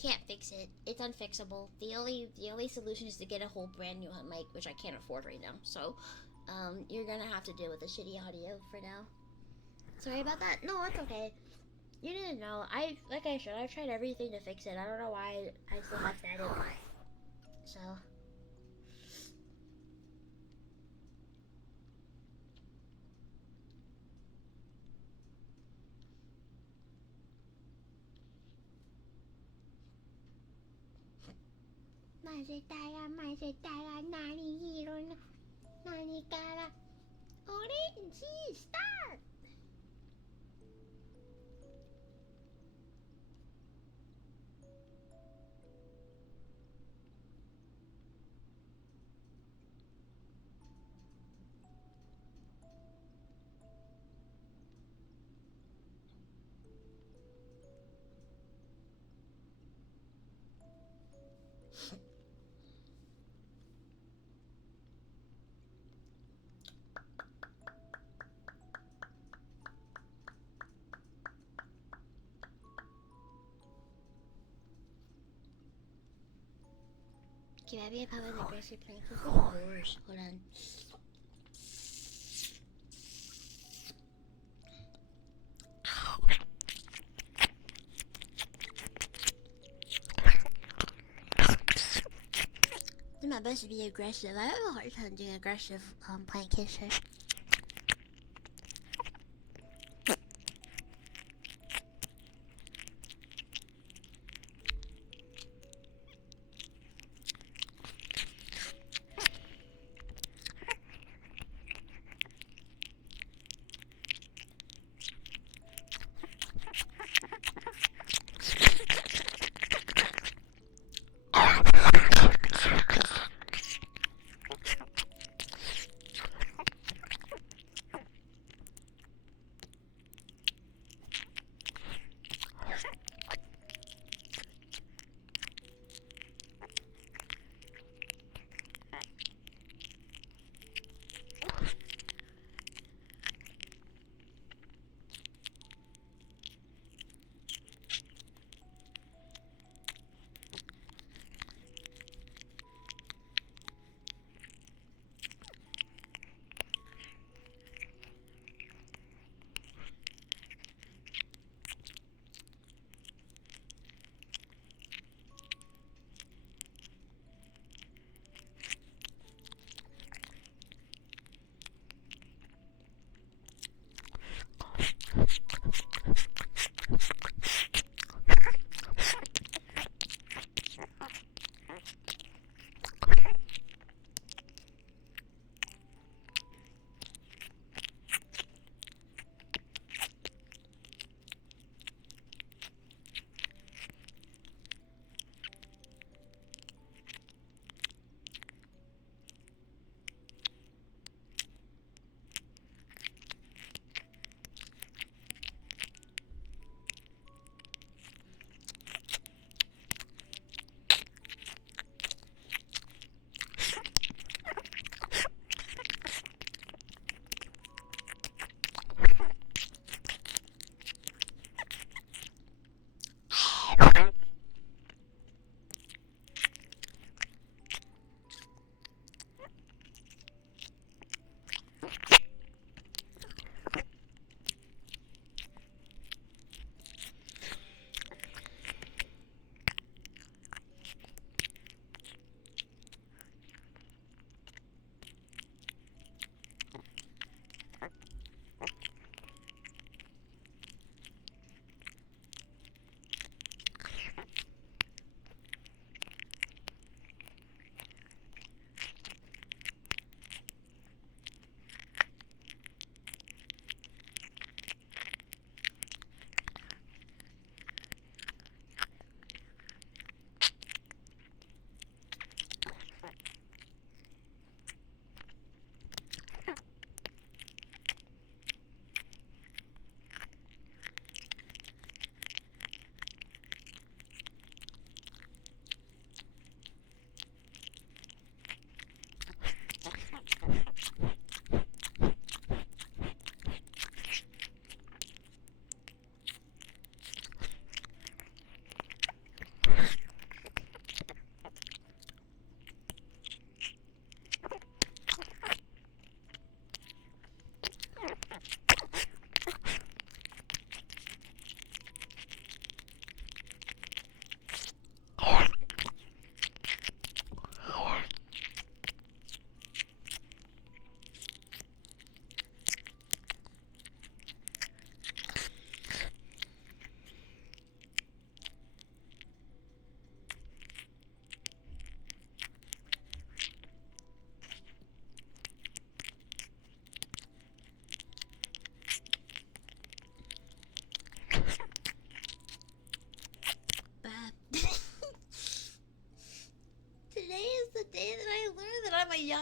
can't fix it. It's unfixable. The only solution is to get a whole brand new mic, which I can't afford right now. So, you're gonna have to deal with the shitty audio for now. Sorry about that. No, it's okay. You didn't know. Like I said, I've tried everything to fix it. I don't know why I still have static. So. Mazetara, nani hiro, nani kara, orange, start! Can I be a public aggressive prank? Of course. Hold on. Do my best to be aggressive. I have a hard time doing aggressive prank kisses.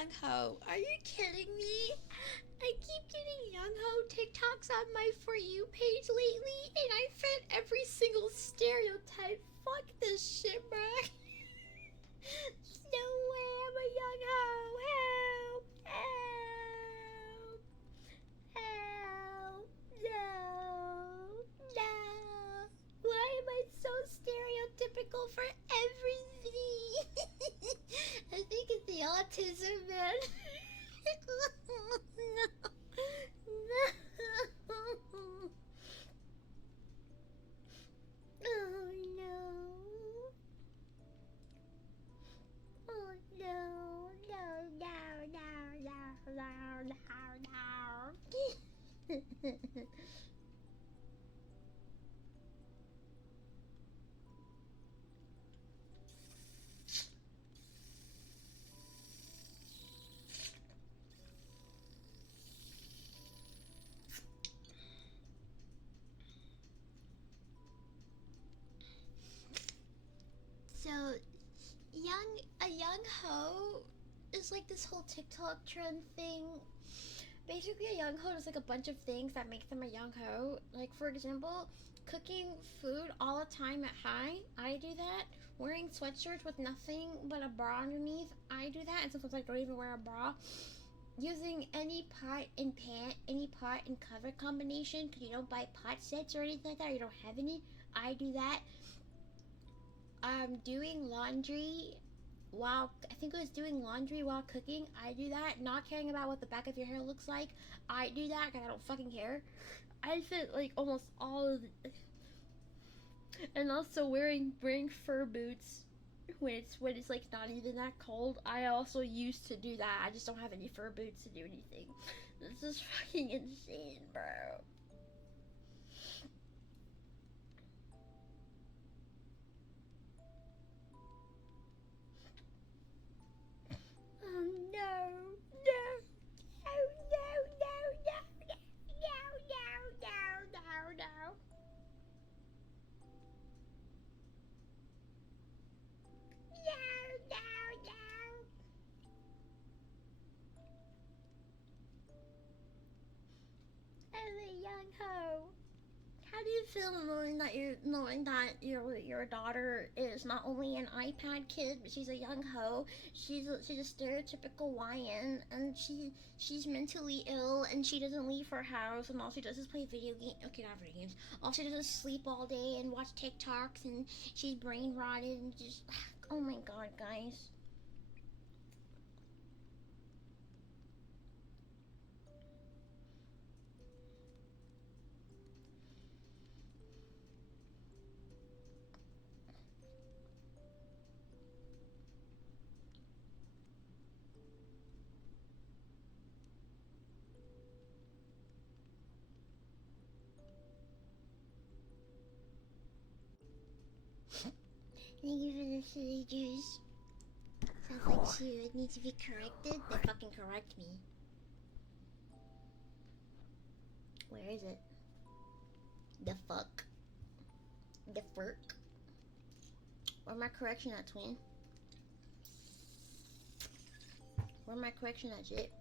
young ho. Are you kidding me? I keep getting young ho TikToks on my For You page lately, and I fit every single stereotype. Fuck this shit, bruh. No way, I'm a young ho. Help! Help! Help! No! No! Why am I so stereotypical for everything? I think it's the autism, man. No. No. Oh no. Oh no. No, no, no, no, no, no, no. So, a young ho is like this whole TikTok trend thing. Basically, a young ho is like a bunch of things that make them a young ho. Like, for example, cooking food all the time at high. I do that. Wearing sweatshirts with nothing but a bra underneath. I do that. And sometimes I don't even wear a bra. Using any pot and pan, any pot and cover combination, because you don't buy pot sets or anything like that, or you don't have any. I do that. Doing laundry while I think it was doing laundry while cooking. I do that. Not caring about what the back of your hair looks like. I do that because I don't fucking care. I fit like almost all of the, and also wearing fur boots when it's like not even that cold. I also used to do that. I just don't have any fur boots to do anything. This is fucking insane, bro. Oh no, no, oh no, no, no, no, no, no, no, no. No, no, no. As a young ho, how do you feel knowing that your daughter is not only an iPad kid, but she's a young ho. She's a stereotypical YN, and she's mentally ill, and she doesn't leave her house, and all she does is play video games. Okay, not video games. All she does is sleep all day and watch TikToks, and she's brain rotted and just. Oh my god, guys. Thank you for the silly juice. Sounds like she would need to be corrected. They fucking correct me. Where is it? The fuck? The furk? Where my correction at, twin? Where my correction at, shit?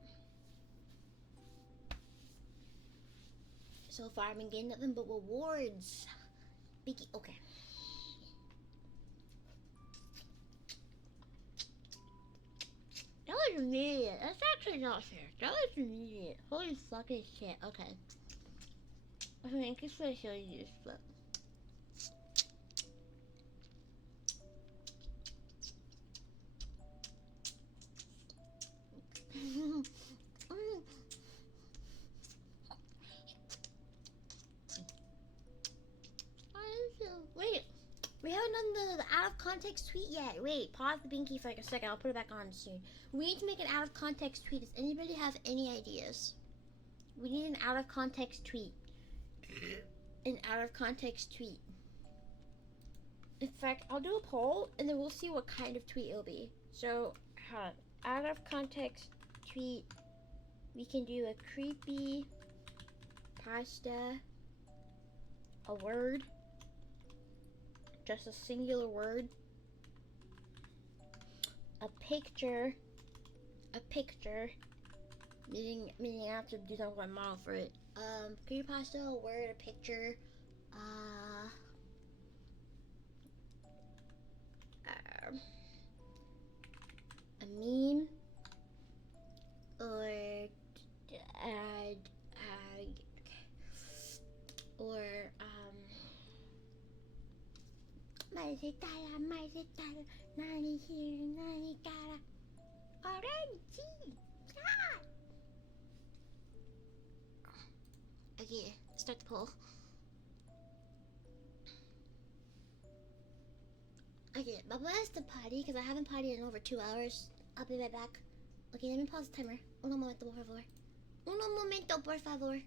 So far, I've been getting nothing but rewards. Biggie, okay. That was immediate. That's actually not fair. That was immediate. Holy fucking shit. Okay. I think it's gonna show you this, but. Wait, we haven't done the out of context tweet yet. Wait, pause the binky for like a second. I'll put it back on soon. We need to make an out of context tweet. Does anybody have any ideas? We need an out of context tweet. An out of context tweet. In fact, I'll do a poll and then we'll see what kind of tweet it'll be. So, out of context tweet. We can do a creepy pasta, a word, just a singular word, a picture a picture. Meaning I have to do something with my model for it. Creepypasta, a word, a picture, a meme, or Maritara, Nani here, Nani cara, Orange. Okay, start the poll. Okay, Bubba has to potty because I haven't pottied in over 2 hours. I'll be right back. Okay, let me pause the timer. Uno momento, por favor. Uno momento, por favor.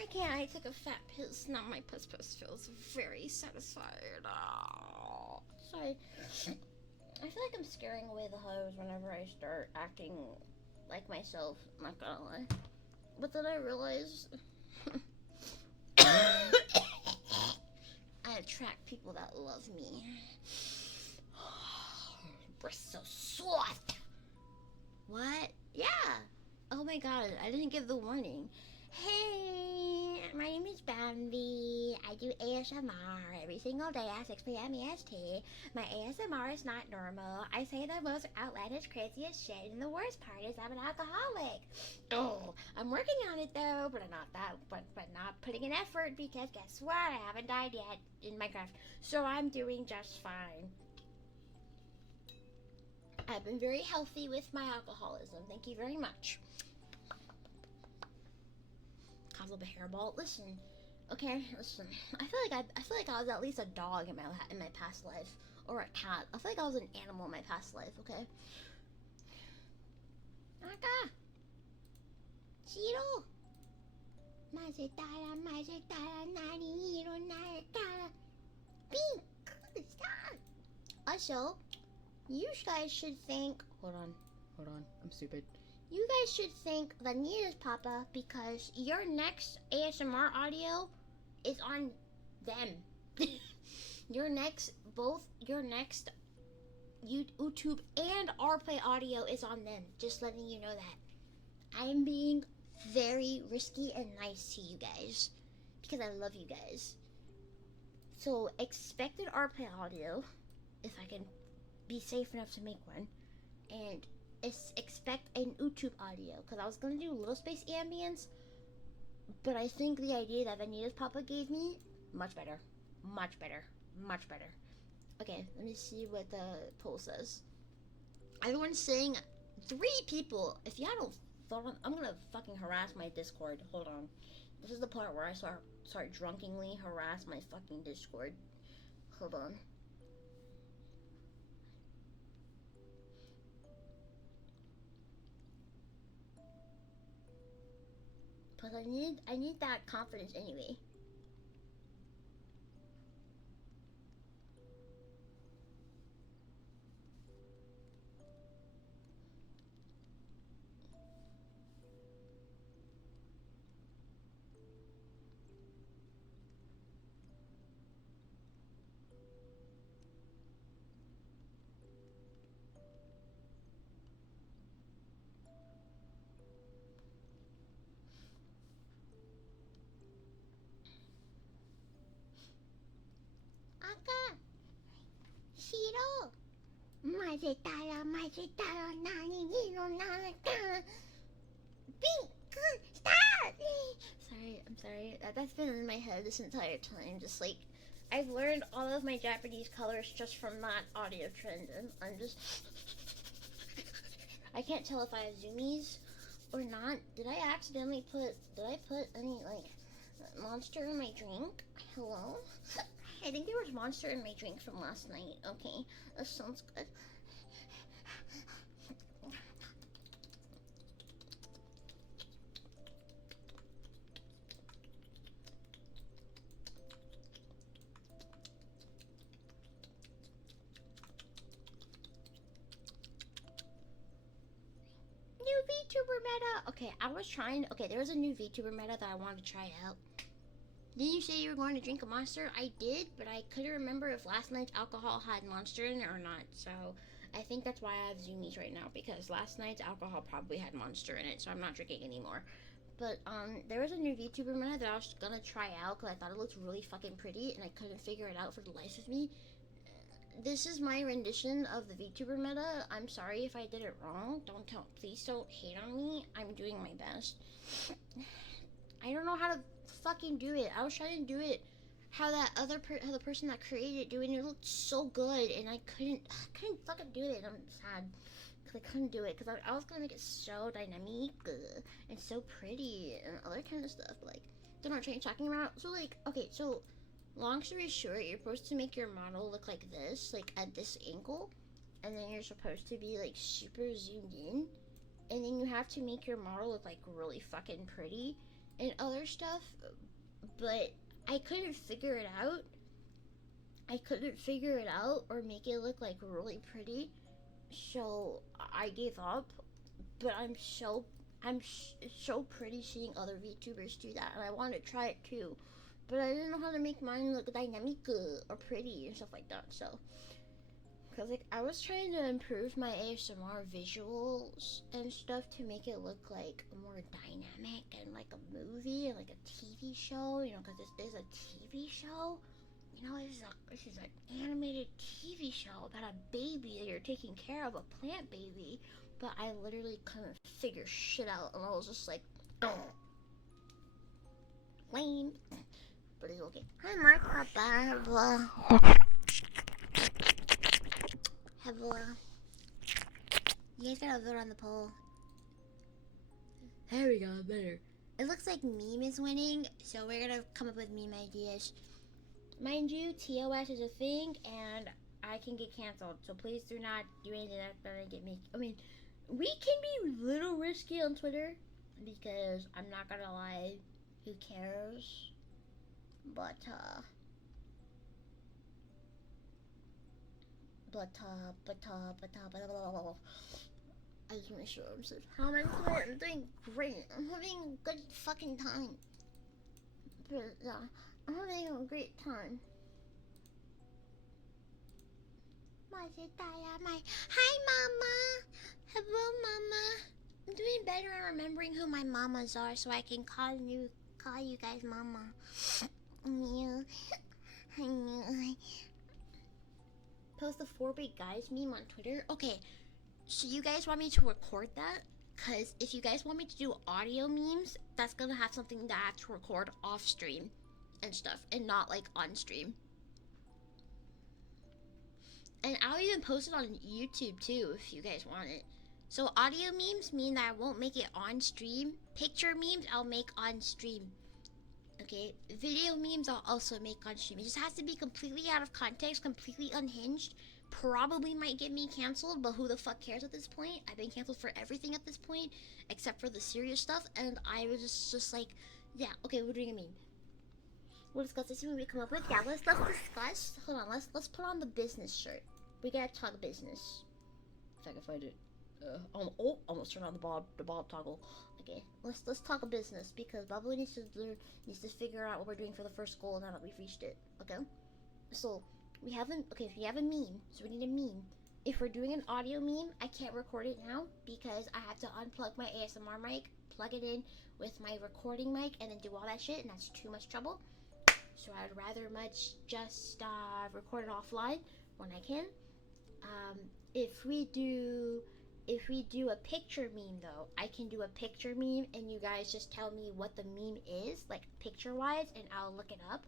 I can't. I took a fat piss. Now my puss feels very satisfied. Oh. Sorry. I feel like I'm scaring away the hoes whenever I start acting like myself. I'm not gonna lie. But then I realized I attract people that love me. Breasts so soft. What? Yeah. Oh my god, I didn't give the warning. Hey, my name is Bambi. I do ASMR every single day at 6 p.m. EST. My ASMR is not normal. I say the most outlandish, craziest shit, and the worst part is I'm an alcoholic. Oh, I'm working on it though, but not putting in effort because guess what? I haven't died yet in Minecraft, so I'm doing just fine. I've been very healthy with my alcoholism. Thank you very much. Cause a little bit hairball. Listen, okay, listen. I feel like I was at least a dog in my past life, or a cat. I feel like I was an animal in my past life. Okay. Aka, Shiro, Mazetara, Nani, Hiro, Naratara, Pink. Stop. Also, you guys should thank. Hold on. I'm stupid. You guys should thank Vanita's Papa because your next ASMR audio is on them. Both your next YouTube and rplay audio is on them. Just letting you know that. I am being very risky and nice to you guys because I love you guys. So expected rplay audio, if I can be safe enough to make one, and expect an YouTube audio, because I was gonna do little space ambience, but I think the idea that Vanita's Papa gave me, much better, much better, much better. Okay, let me see what the poll says. Everyone's saying 3 people. If y'all don't follow, I'm gonna fucking harass my Discord. Hold on. This is the part where I start drunkenly harass my fucking Discord. Hold on. But I need that confidence anyway. Aka, Shiro, Mazetara, Nani, Gino, Nanaka, Pink, stop! I'm sorry. That's been in my head this entire time. Just like, I've learned all of my Japanese colors just from that audio trend, and I'm just. I can't tell if I have zoomies or not. Did I put any, like, monster in my drink? Hello? I think there was monster in my drink from last night. Okay, that sounds good. New VTuber meta! Okay, there was a new VTuber meta that I wanted to try out. Didn't you say you were going to drink a monster? I did, but I couldn't remember if last night's alcohol had monster in it or not. So I think that's why I have zoomies right now, because last night's alcohol probably had monster in it, so I'm not drinking anymore. But there was a new VTuber meta that I was gonna try out because I thought it looked really fucking pretty, and I couldn't figure it out for the life of me. This is my rendition of the VTuber meta. I'm sorry if I did it wrong. Please don't hate on me. I'm doing my best. I don't know how to fucking do it. I was trying to do it how how the person that created it doing it looked so good, and I couldn't fucking do it. I'm sad because I couldn't do it, because I was gonna make it so dynamic and so pretty and other kind of stuff. But, like, don't know what I'm talking about. So, like, okay, so long story short, you're supposed to make your model look like this, like at this angle, and then you're supposed to be like super zoomed in, and then you have to make your model look like really fucking pretty and other stuff. But I couldn't figure it out. Or make it look like really pretty, so I gave up. But I'm so pretty seeing other VTubers do that, and I want to try it too. But I didn't know how to make mine look dynamic or pretty and stuff like that. So, because, like, I was trying to improve my ASMR visuals and stuff to make it look like more dynamic and like a movie and like a TV show, you know, because this is a TV show. You know, this is an animated TV show about a baby that you're taking care of, a plant baby. But I literally couldn't figure shit out, and I was just like, lame. But it's okay. Hi, Mark Papa. You guys gotta vote on the poll. There we go, better. It looks like meme is winning, so we're gonna come up with meme ideas. Mind you, TOS is a thing, and I can get canceled, so please do not do anything that's gonna get me. I mean, we can be a little risky on Twitter, because I'm not gonna lie, who cares? But I just want to show him how am I doing? I'm doing great. I'm having a good fucking time. But yeah, I'm having a great time. Hi, Mama. Hello, Mama. I'm doing better at remembering who my mamas are, so I can call you guys Mama. Yeah. Post the 4-big guys meme on Twitter. Okay, so you guys want me to record that? Because if you guys want me to do audio memes, that's gonna have something that I have to record off stream and stuff, and not like on stream. And I'll even post it on YouTube too if you guys want it. So audio memes mean that I won't make it on stream. Picture memes I'll make on stream. Okay, video memes I'll also make on stream. It just has to be completely out of context, completely unhinged. Probably might get me canceled, but who the fuck cares at this point? I've been canceled for everything at this point, except for the serious stuff, and I was just like, yeah, okay, we're doing a meme. We'll discuss this when we come up with. Yeah, let's discuss. Hold on, let's put on the business shirt. We gotta talk business. If I can find it. Almost turned on the bob toggle. Okay, let's talk business because Bubbly needs to figure out what we're doing for the first goal now that we've reached it. Okay, so we have a meme, so we need a meme. If we're doing an audio meme, I can't record it now because I have to unplug my ASMR mic, plug it in with my recording mic, and then do all that shit, and that's too much trouble. So I'd rather much just record it offline when I can. If we do a picture meme though, I can do a picture meme and you guys just tell me what the meme is, like picture wise, and I'll look it up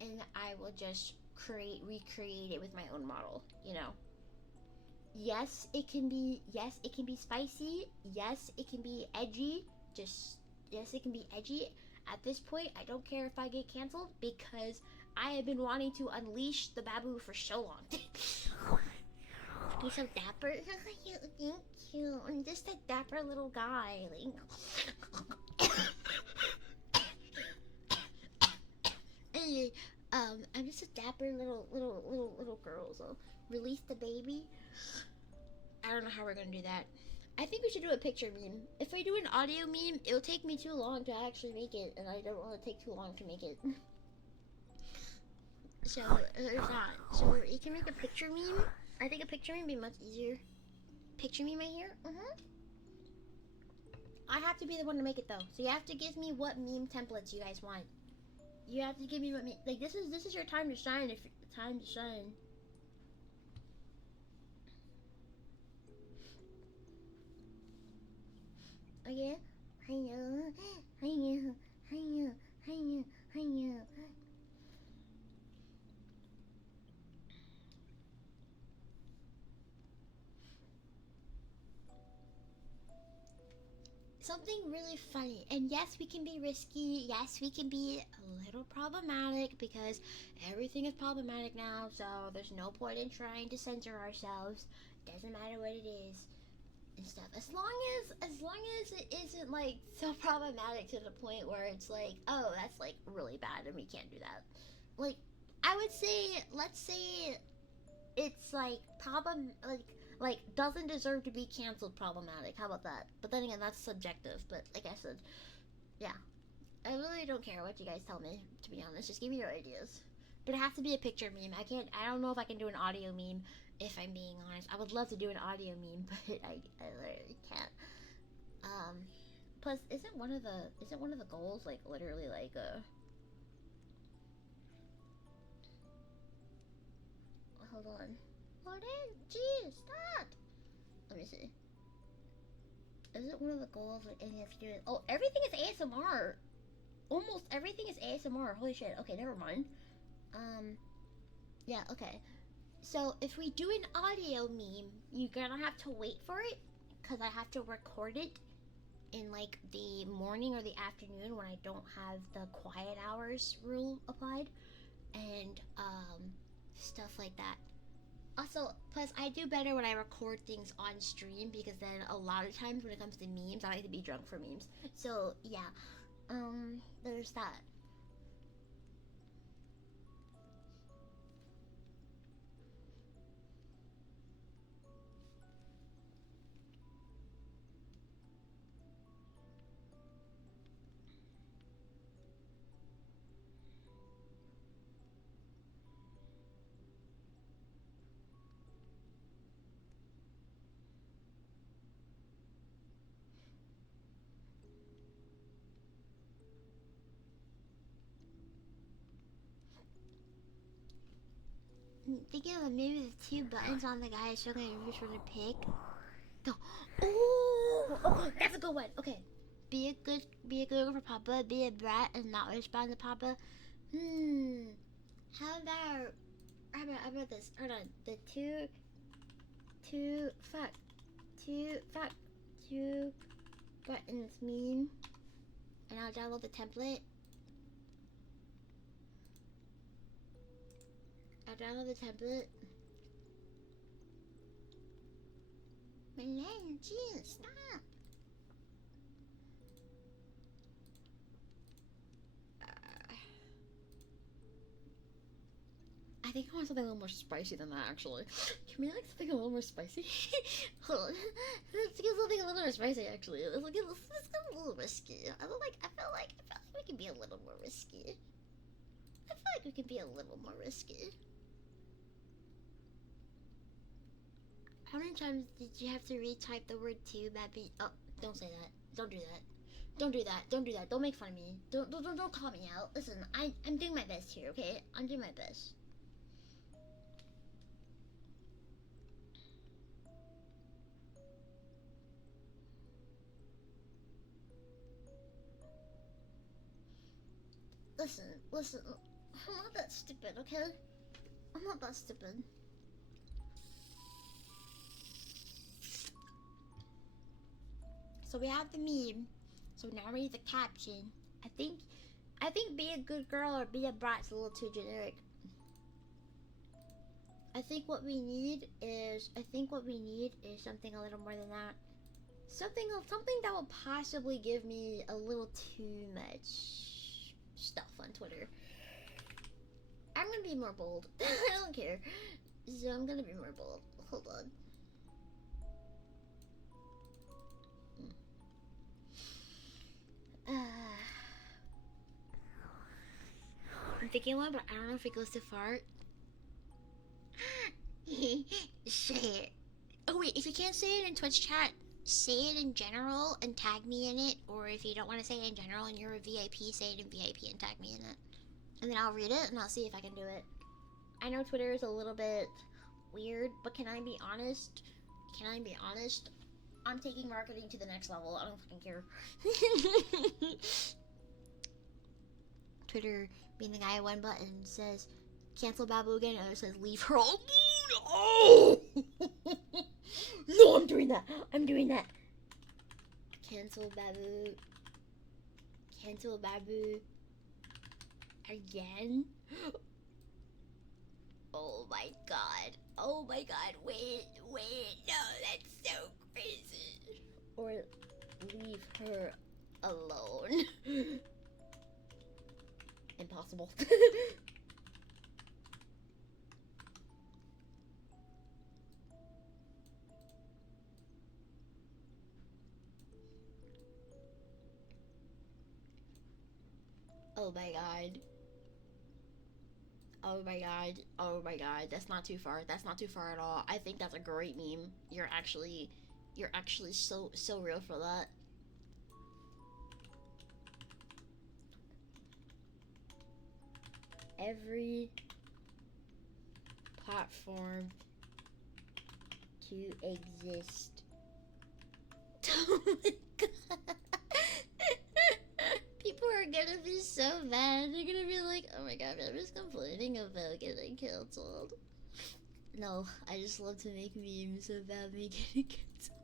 and I will just recreate it with my own model, you know. Yes, it can be spicy. Yes, it can be edgy. Yes, it can be edgy. At this point, I don't care if I get canceled because I have been wanting to unleash the babu for so long. He's so dapper. Thank you. I'm just a dapper little guy. Anyway, I'm just a dapper little girl. So release the baby. I don't know how we're gonna do that. I think we should do a picture meme. If I do an audio meme, it'll take me too long to actually make it, and I don't want to take too long to make it. So there's that. So you can make a picture meme. I think a picture meme would be much easier. Picture meme right here. I have to be the one to make it though. So you have to give me what meme templates you guys want. You have to give me what meme. Like this is your time to shine. If time to shine. Okay. Hiya. Something really funny, and yes, we can be risky. Yes, we can be a little problematic because everything is problematic now. So there's no point in trying to censor ourselves. Doesn't matter what it is. And stuff, as long as it isn't like so problematic to the point where it's like, oh, that's like really bad and we can't do that. Like I would say, let's say it's like doesn't deserve to be canceled problematic. How about that? But then again, that's subjective. But like I said, yeah, I really don't care what you guys tell me, to be honest. Just give me your ideas. But it has to be a picture meme. I don't know if I can do an audio meme, if I'm being honest. I would love to do an audio meme, but I literally can't. Plus, isn't one of the goals like literally like hold on. What is? Jeez, stop. Let me see. Isn't one of the goals like any student? Oh, everything is ASMR. Almost everything is ASMR. Holy shit. Okay, never mind. Yeah, okay. So if we do an audio meme, you're gonna have to wait for it because I have to record it in like the morning or the afternoon when I don't have the quiet hours rule applied and stuff like that. Also, plus I do better when I record things on stream because then a lot of times when it comes to memes, I like to be drunk for memes. So yeah, there's that. thinking of maybe the 2 buttons on the guy struggling to reach for the pick. No. Oh, okay, that's a good one. Okay, be a good girl for Papa. Be a brat and not respond to Papa. How about this? Hold on. The two buttons mean, and I'll download the template. Millennium, jeez, stop. I think I want something a little more spicy than that, actually. Can we like something a little more spicy? Hold on. Let's get something a little more spicy, actually. Let's get a little risky. I feel like we can be a little more risky. How many times did you have to retype the word "to" baby? Oh, don't say that. Don't do that. Don't do that. Don't do that. Don't make fun of me. Don't call me out. Listen, I'm doing my best here, okay? I'm doing my best. Listen. I'm not that stupid, okay? I'm not that stupid. So we have the meme. So now we need the caption. I think be a good girl or be a brat's a little too generic. I think what we need is something a little more than that. Something that will possibly give me a little too much stuff on Twitter. I'm gonna be more bold. I don't care. So I'm gonna be more bold. Hold on. I'm thinking one, but I don't know if it goes too far. Say it. Oh wait, if you can't say it in Twitch chat, say it in general and tag me in it. Or if you don't want to say it in general and you're a VIP, say it in VIP and tag me in it. And then I'll read it and I'll see if I can do it. I know Twitter is a little bit weird, but can I be honest? I'm taking marketing to the next level. I don't fucking care. Twitter being the guy at one button says cancel Babu again, and it says leave her alone. Oh! No, I'm doing that. Cancel Babu again. Oh my god. Wait, no, that's so crazy. Or leave her alone. Impossible. Oh my god. That's not too far at all. I think that's a great meme. You're actually so real for that. Every platform to exist. Oh my god. People are gonna be so mad. They're gonna be like, oh my god, I'm just complaining about getting cancelled. No, I just love to make memes about me getting cancelled.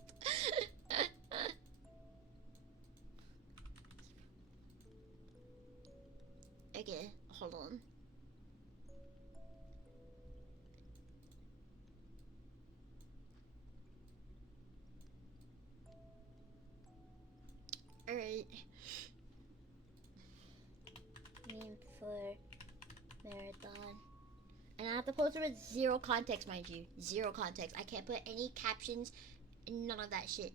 Okay, hold on. Alright. Meme for marathon. And I have to post it with zero context, mind you. Zero context. I can't put any captions, none of that shit.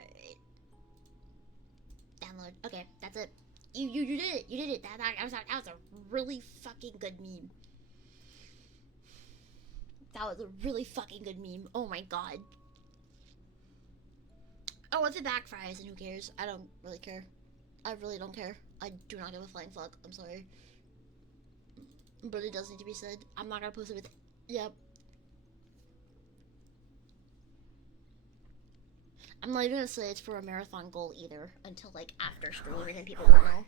Alright. Download. Okay, that's it. You did it. You did it. That was a really fucking good meme. That was a really fucking good meme. Oh my god. Oh, if it backfires, then who cares? I don't really care. I really don't care. I do not give a flying fuck. I'm sorry. But it does need to be said. I'm not gonna post it with. Yep. I'm not even gonna say it's for a marathon goal either until like after streaming and people will know.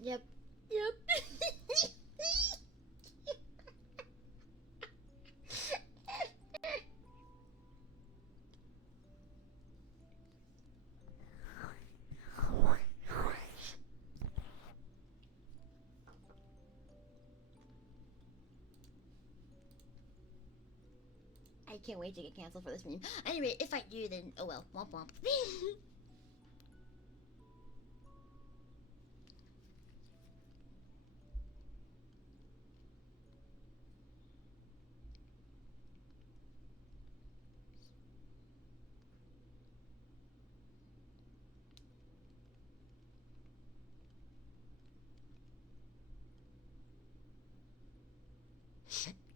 Yep. Yep. I can't wait to get canceled for this meme. Anyway, if I do, then oh well. Womp womp.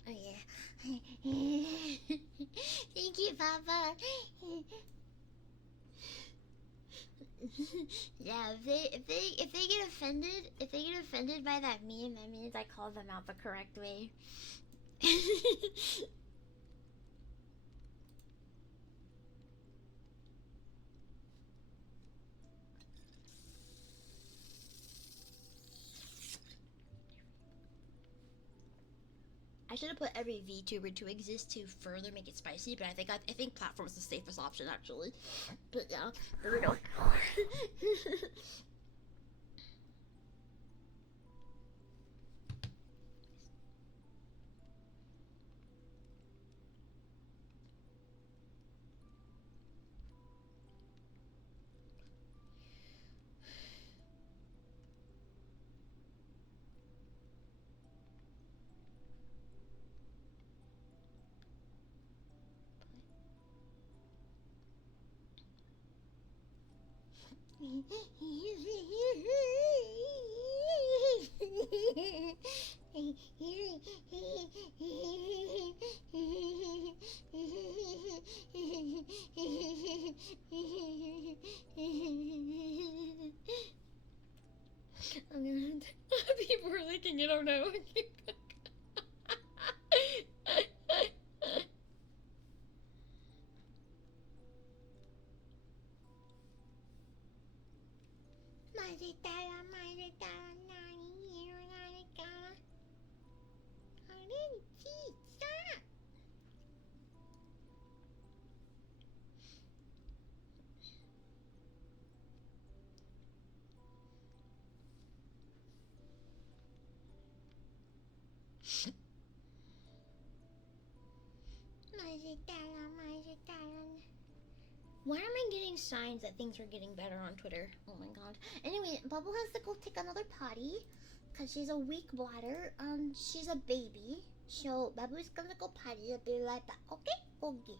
Oh yeah. Thank you, Papa. Yeah, if they get offended by that meme, that means I called them out the correct way. I should have put every VTuber to exist to further make it spicy, but I think platform is the safest option actually. But yeah, there we go. I'm gonna. People are licking it. Oh no. Why am I getting signs that things are getting better on Twitter? Oh my god. Anyway, Bubble has to go take another potty because she's a weak bladder. She's a baby. So Babu's gonna go potty. I'll be right back. Okay? Okay.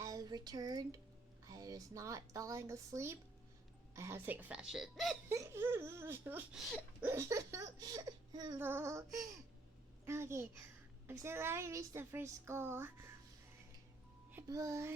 I returned. I was not falling asleep. I had to take a fat shit. Hello. Okay. I'm so glad we reached the first goal. Bye. Hello.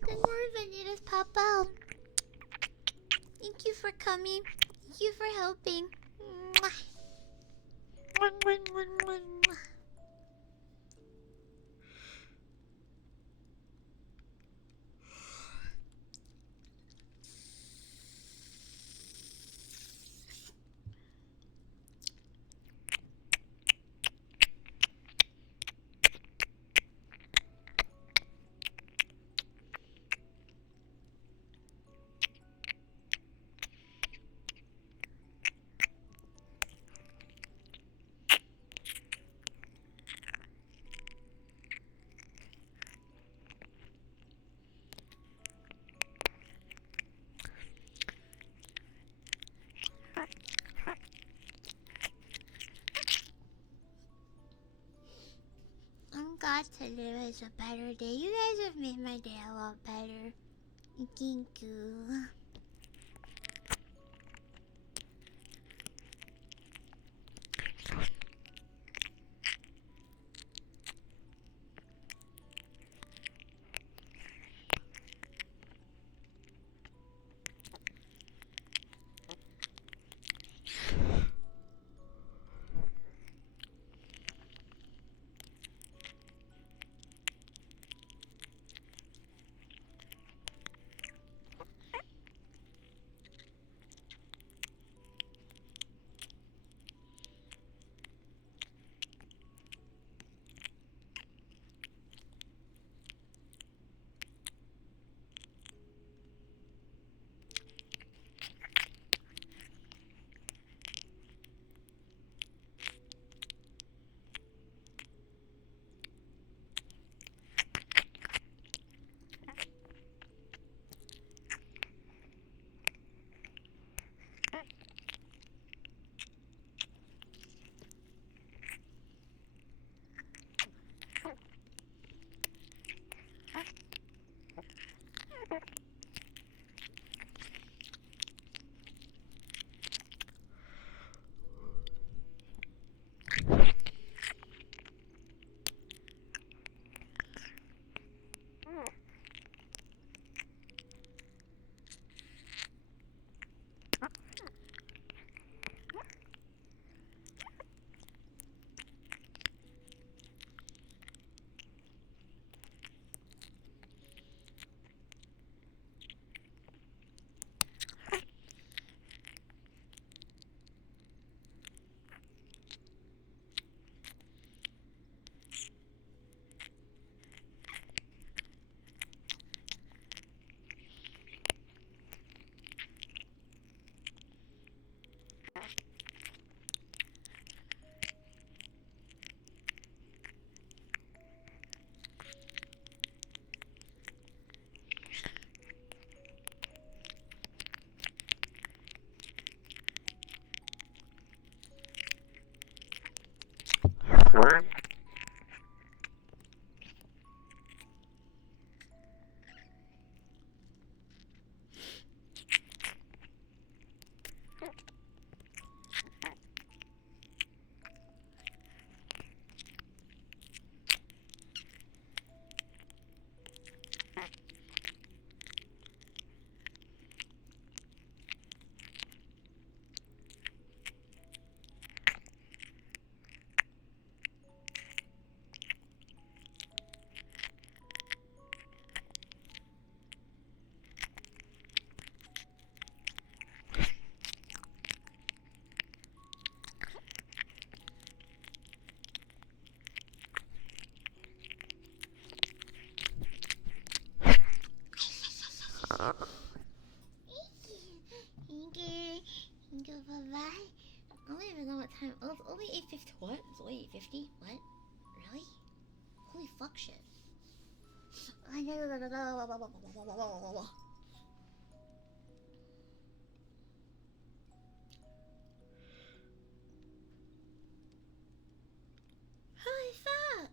Good morning, Vanitas Papa. Thank you for coming. Thank you for helping. Mwah. I'm glad today was a better day. You guys have made my day a lot better. Thank you. Holy fuck!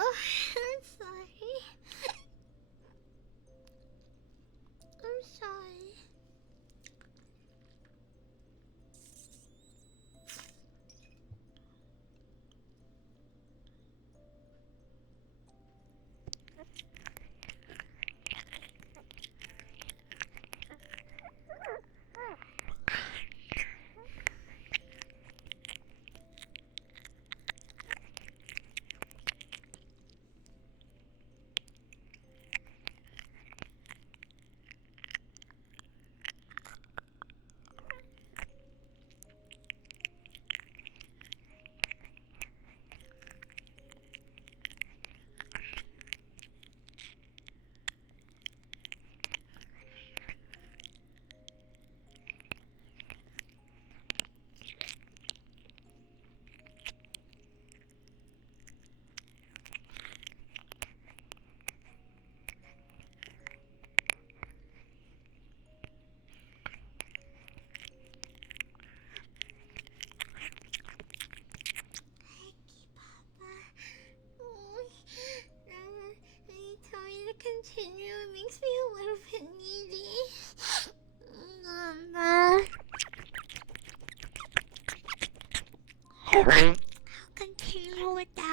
Oh, I'm sorry. I'm sorry. You tell me to continue. It makes me a little bit needy. I'll continue with that.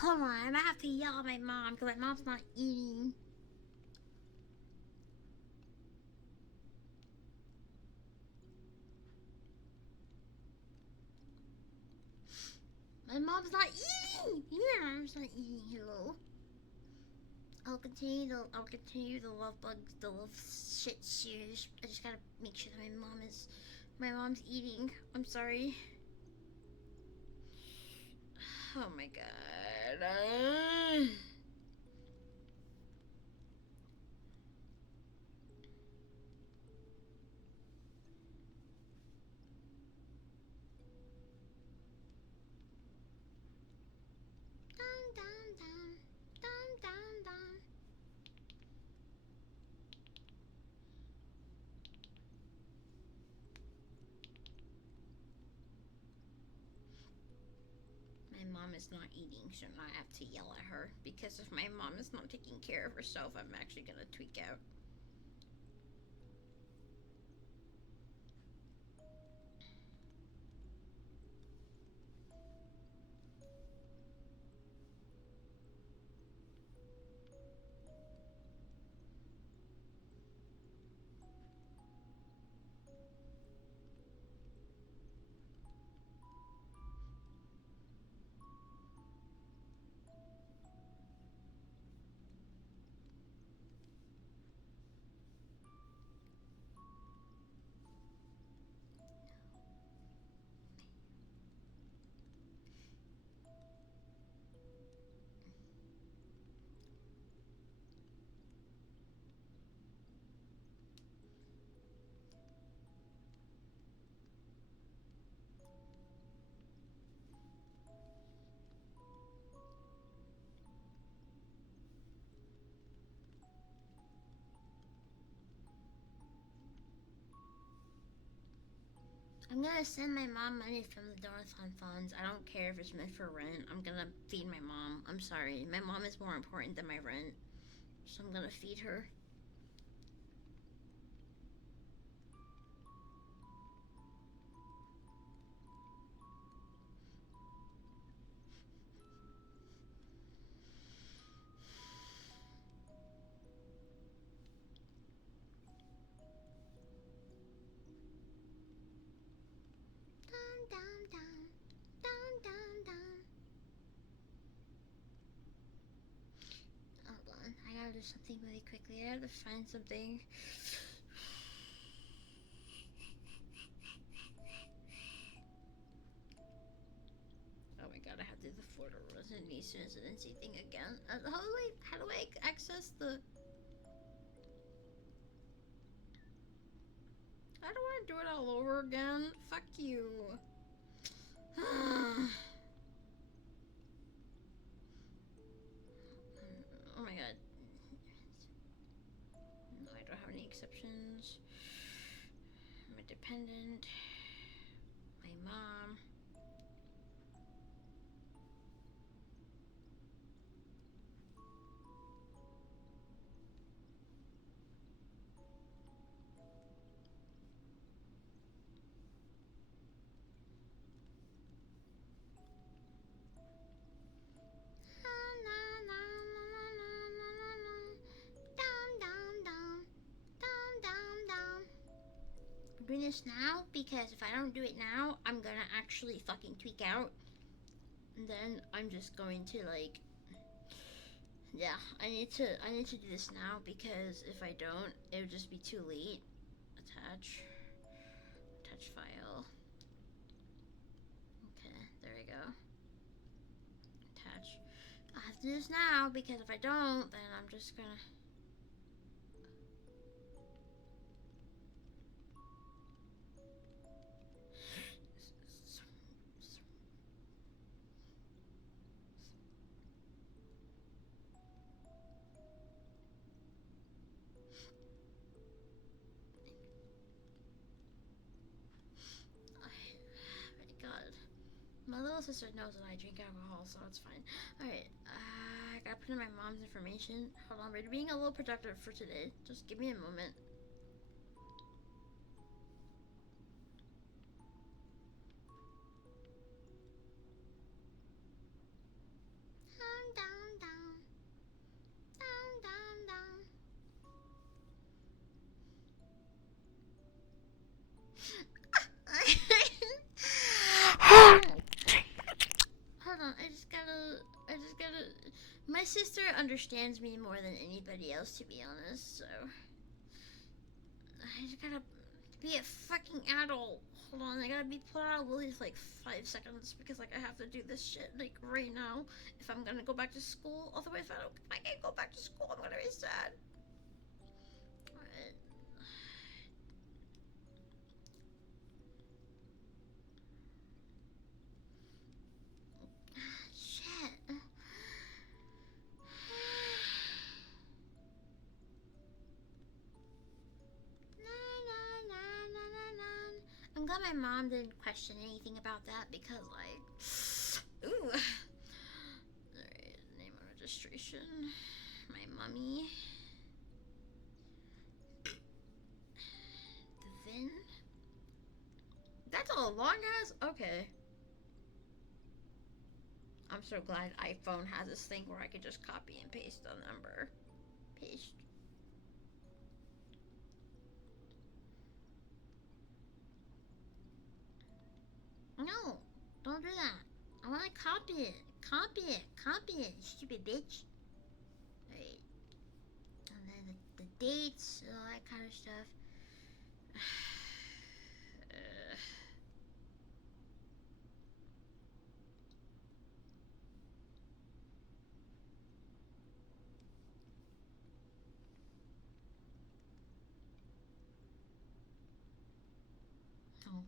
Hold on, I'm gonna have to yell at my mom because my mom's not eating. My mom's not eating. Yeah, my mom's not eating. Hello. I'll continue the love bugs, the love shit shoes. I just gotta make sure that my mom's eating. I'm sorry. Oh my god. Dun, dun, dun. Dun, dun, dun. My mom is not eating, so now I have to yell at her because if my mom is not taking care of herself, I'm actually gonna tweak out. I'm gonna send my mom money from the Donathon funds. I don't care if it's meant for rent. I'm gonna feed my mom. I'm sorry. My mom is more important than my rent. So I'm gonna feed her. Dun, dun, dun. Dun, dun, dun. Hold on. I gotta do something really quickly. I gotta find something. Oh my god, I have to do the Florida residency thing again. How do I access the... I don't want to do it all over again. Fuck you. Oh my god. No, I don't have any exceptions. I'm a dependent. My mom. doing this now because if I don't do it now, I'm gonna actually fucking tweak out. And then I'm just going to like, yeah, I need to do this now because if I don't, it would just be too late. Attach file. Okay, there we go. Attach. I have to do this now because if I don't, then I'm just gonna. God. My little sister knows that I drink alcohol, so it's fine. Alright, I gotta put in my mom's information. Hold on, we're being a little productive for today. Just give me a moment. Hold on, I just gotta. My sister understands me more than anybody else, to be honest, so. I just gotta be a fucking adult. Hold on, I gotta be put out of Lily for like 5 seconds because like I have to do this shit like right now if I'm gonna go back to school. Otherwise, if I can't go back to school, I'm gonna be sad. Alright. Shit. I'm glad my mom didn't question anything about that because, like, ooh. Alright, name of registration. My mummy. The VIN. That's a long ass. Okay. I'm so glad iPhone has this thing where I can just copy and paste the number. Paste. No, don't do that. I want to copy it. Copy it, stupid bitch. Right. And then the dates and all that kind of stuff. Oh.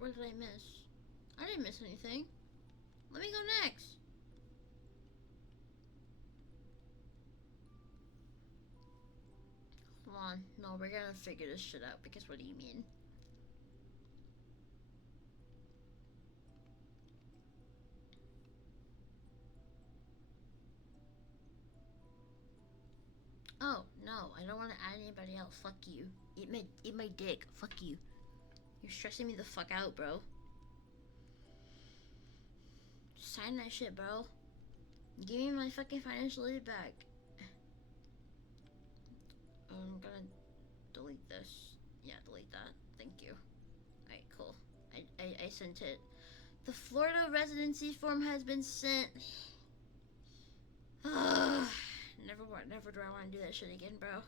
What did I miss? I didn't miss anything. Let me go next. Hold on. No, we're gonna figure this shit out because what do you mean? Oh, no, I don't want to add anybody else. Fuck you. Eat my dick. Fuck you. You're stressing me the fuck out, bro. Just sign that shit, bro. Give me my fucking financial aid back. I'm gonna delete this. Yeah, delete that. Thank you. Alright, cool. I sent it. The Florida residency form has been sent. Never do I want to do that shit again, bro.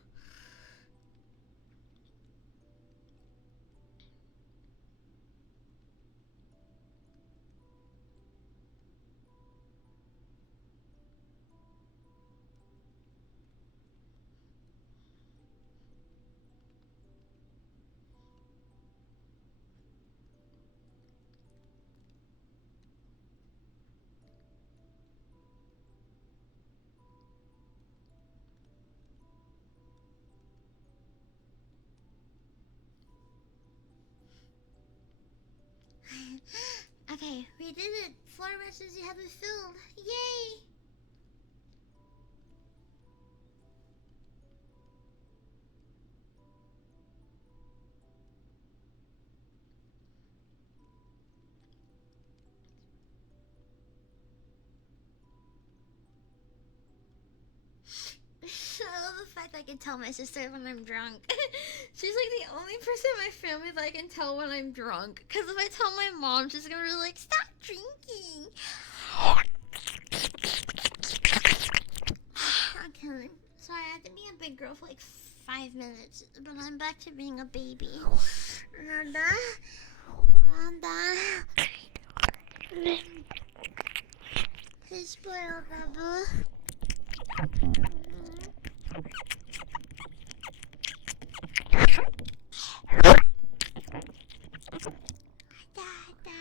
did it! Floor matches you haven't filled. Yay! I love the fact I can tell my sister when I'm drunk. She's like the only person in my family that I can tell when I'm drunk. Because if I tell my mom, she's gonna be like, stop drinking. Okay, sorry, I had to be a big girl for like 5 minutes, but I'm back to being a baby. Rhonda? Rhonda? Please spoil Babu. Dada.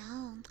sound.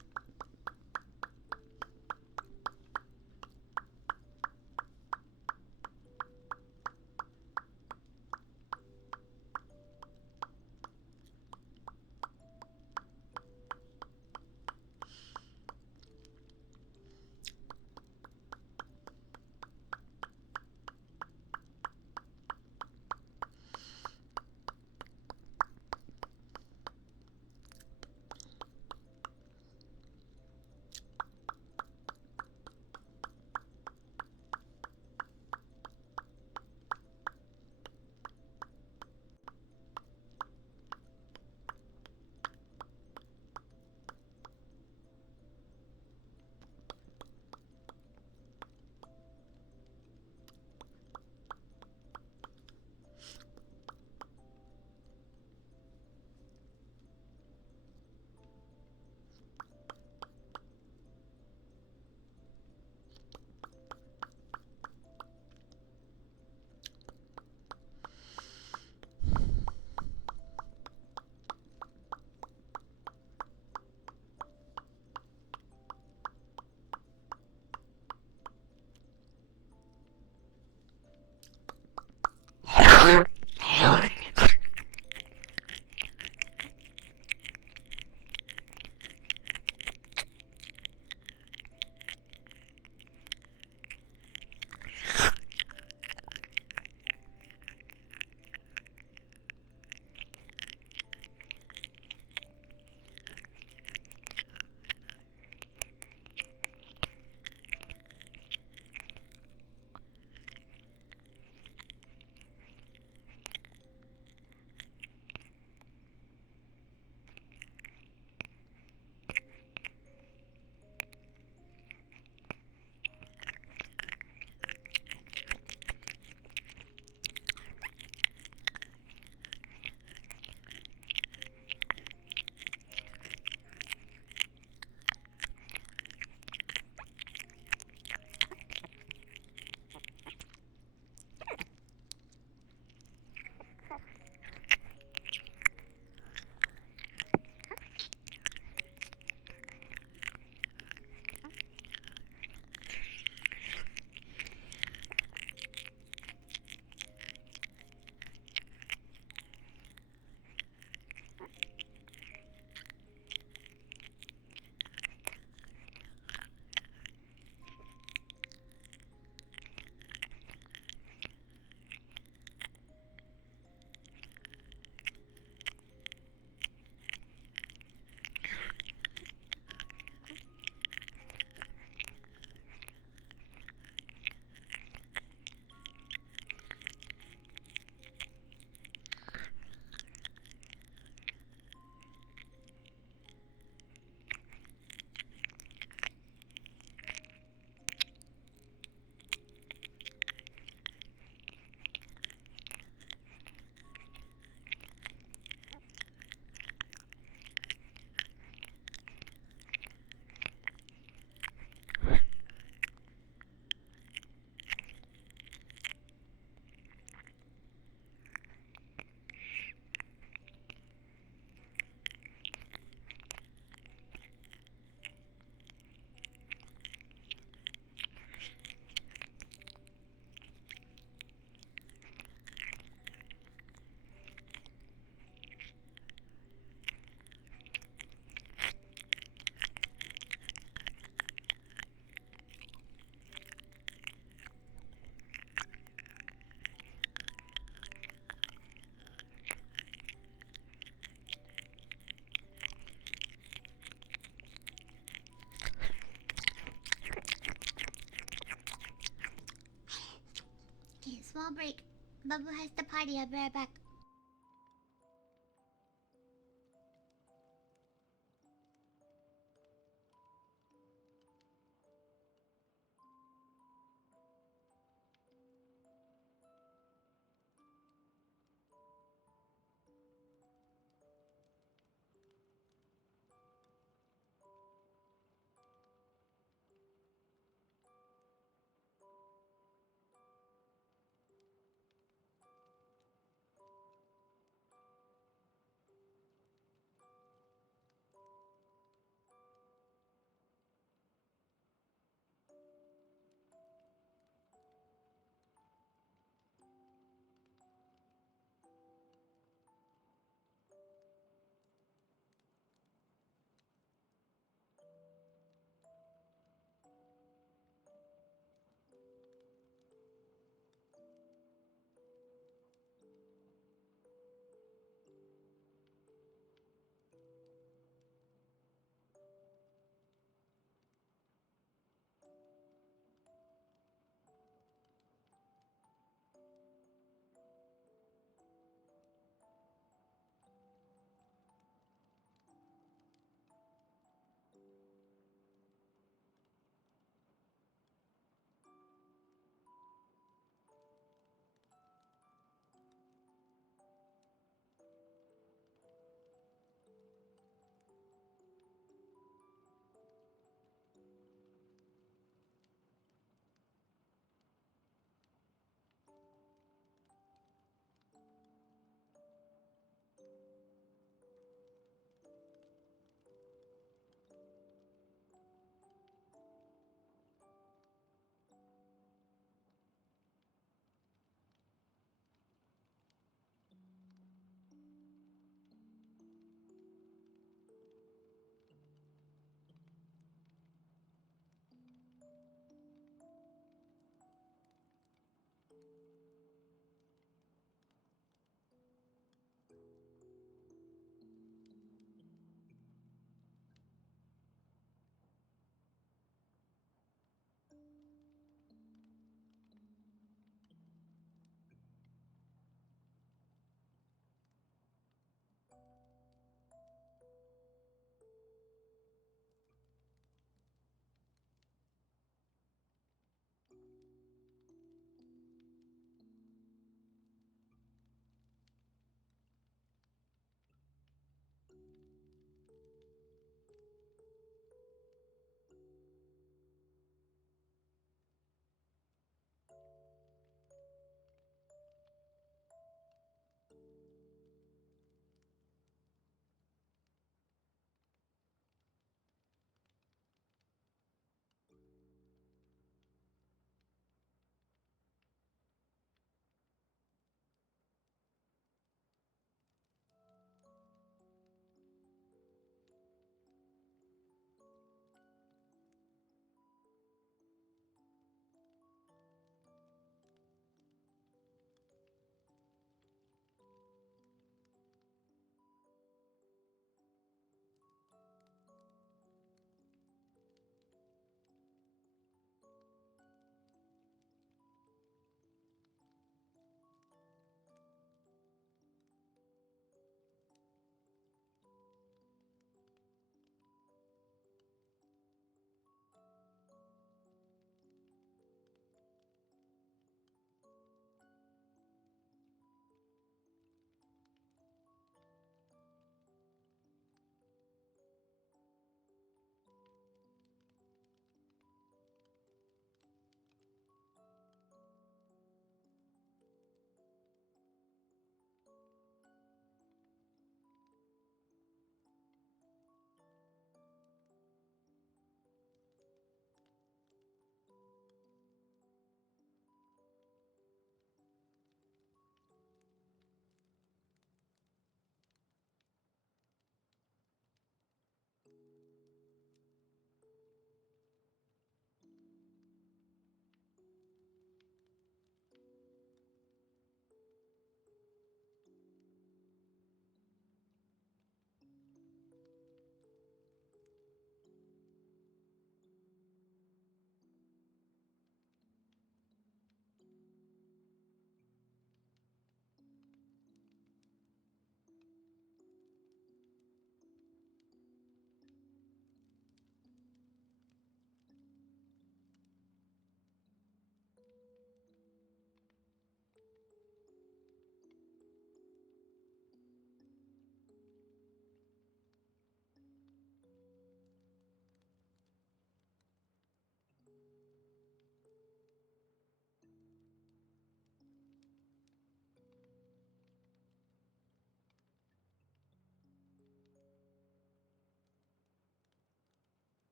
Okay, small break. Bubble has the party. I'll be right back.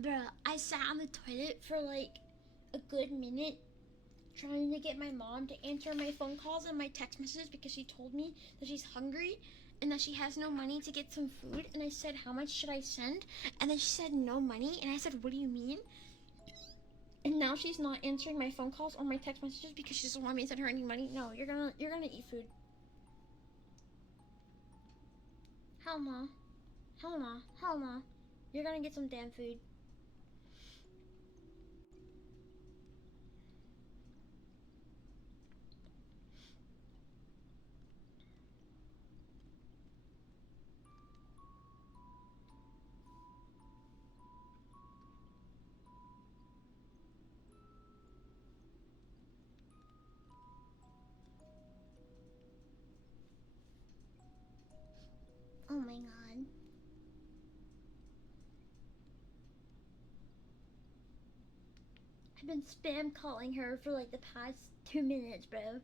Bruh, I sat on the toilet for like a good minute trying to get my mom to answer my phone calls and my text messages because she told me that she's hungry and that she has no money to get some food. And I said, how much should I send? And then she said, no money. And I said, what do you mean? And now she's not answering my phone calls or my text messages because she doesn't want me to send her any money. No, you're gonna eat food. Hell no. Hell no. Hell no. You're gonna get some damn food. Oh my god. I've been spam calling her for like the past 2 minutes, bro.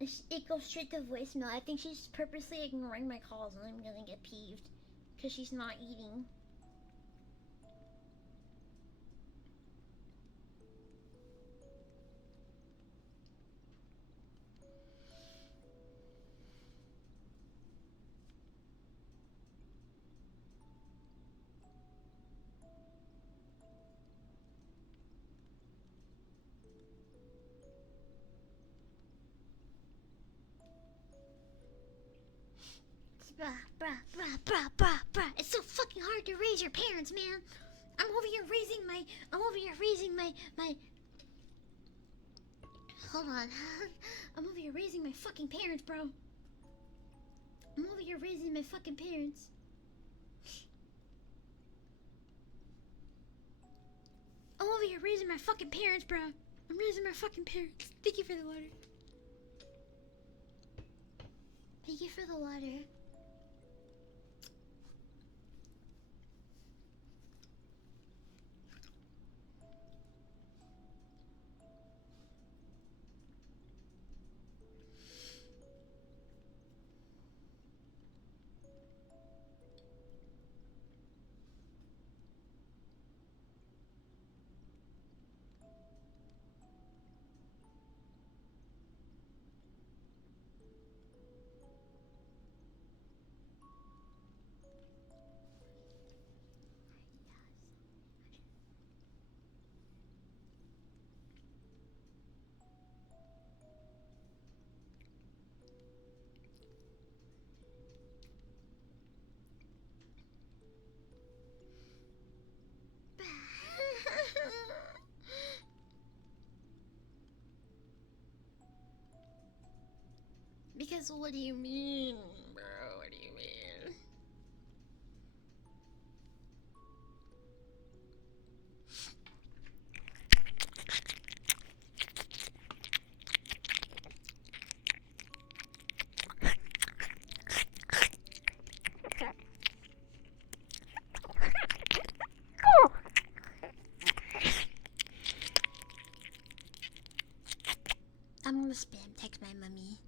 It goes straight to voicemail. I think she's purposely ignoring my calls and I'm gonna get peeved because she's not eating. Bruh. It's so fucking hard to raise your parents, man. I'm over here raising my. Hold on. I'm over here raising my fucking parents, bro. I'm over here raising my fucking parents. I'm over here raising my fucking parents, bro. I'm raising my fucking parents. Thank you for the water. Thank you for the water. Because what do you mean, bro? What do you mean? I'm gonna spam text my mummy.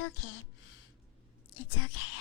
It's okay. It's okay.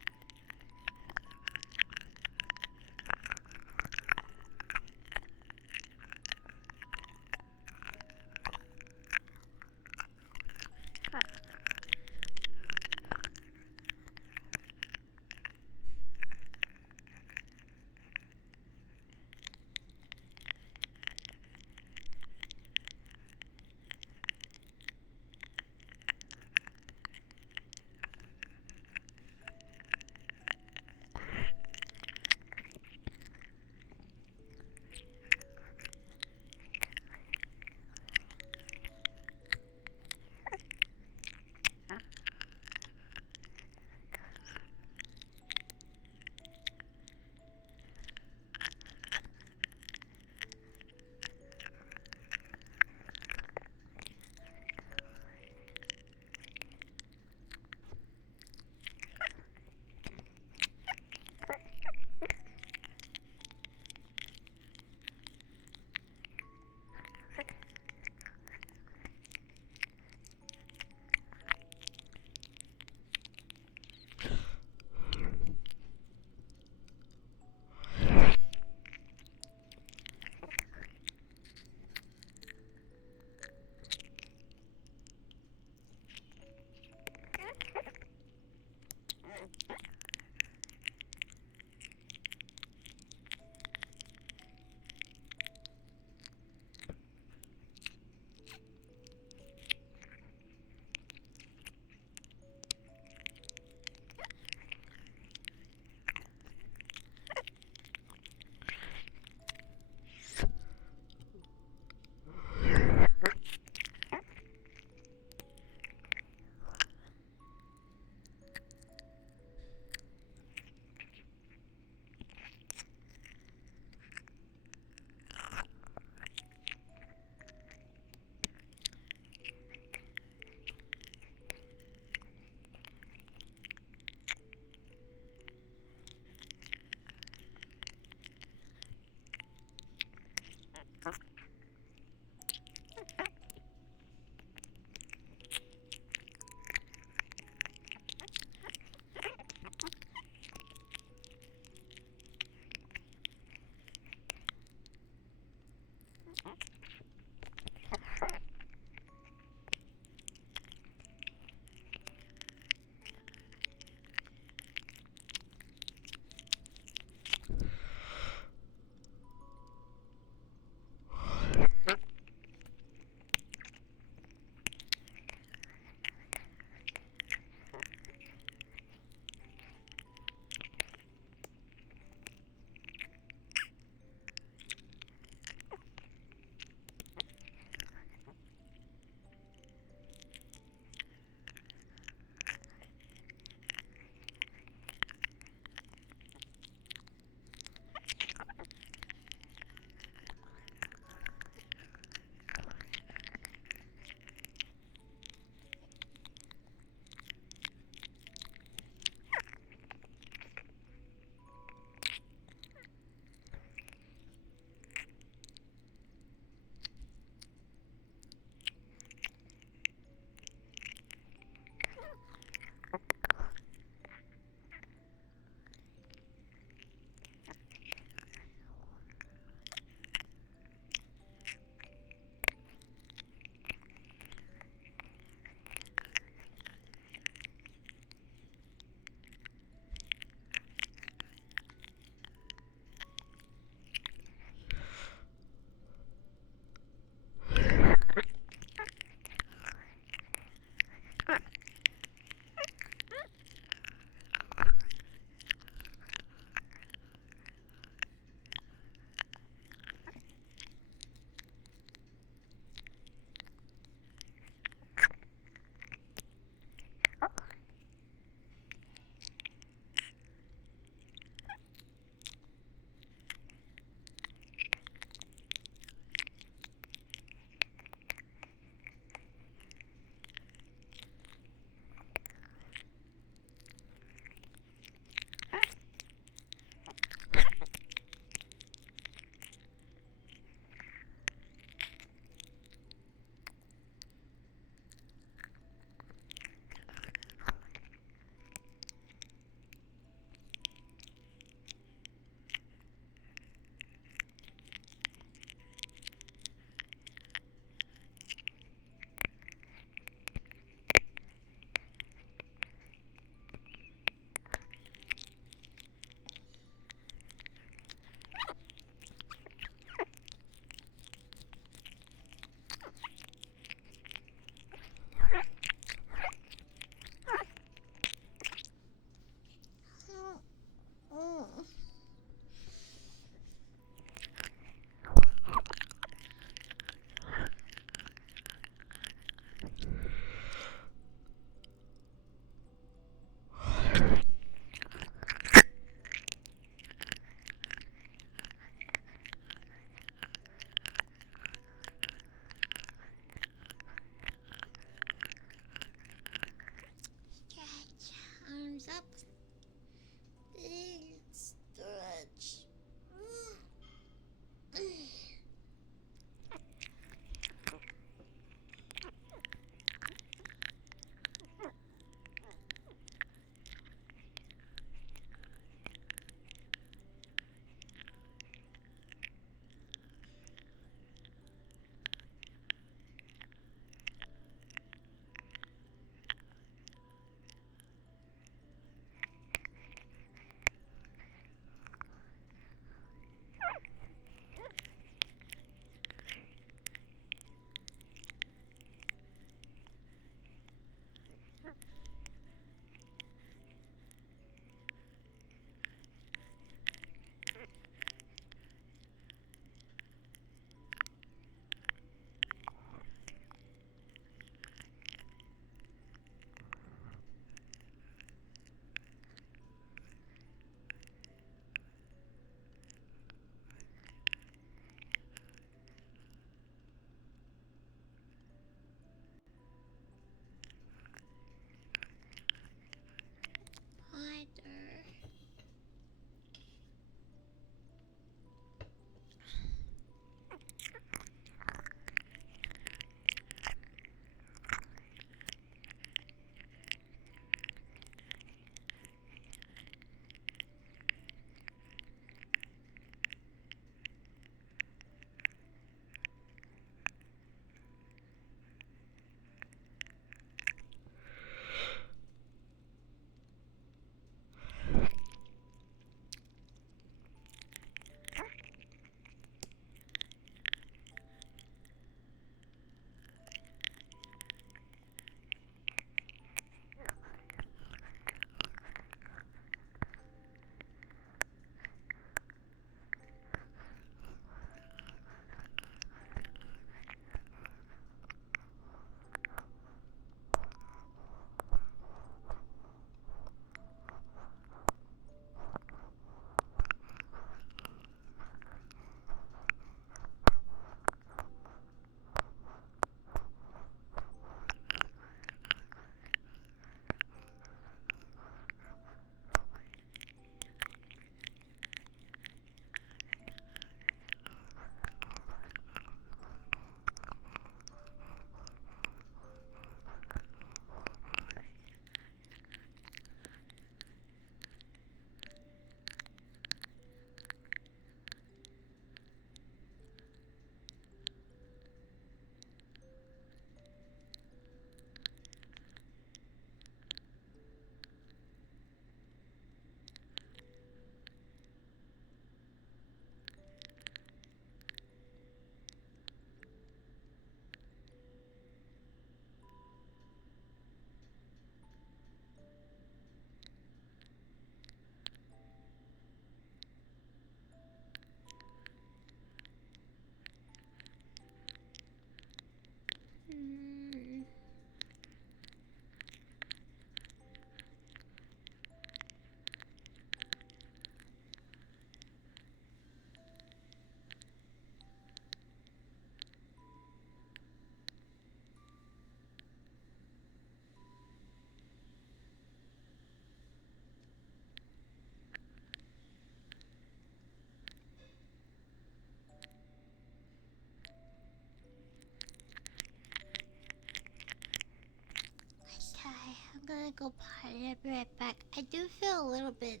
gonna go potty. I'll be right back. I do feel a little bit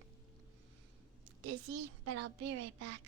dizzy, but I'll be right back.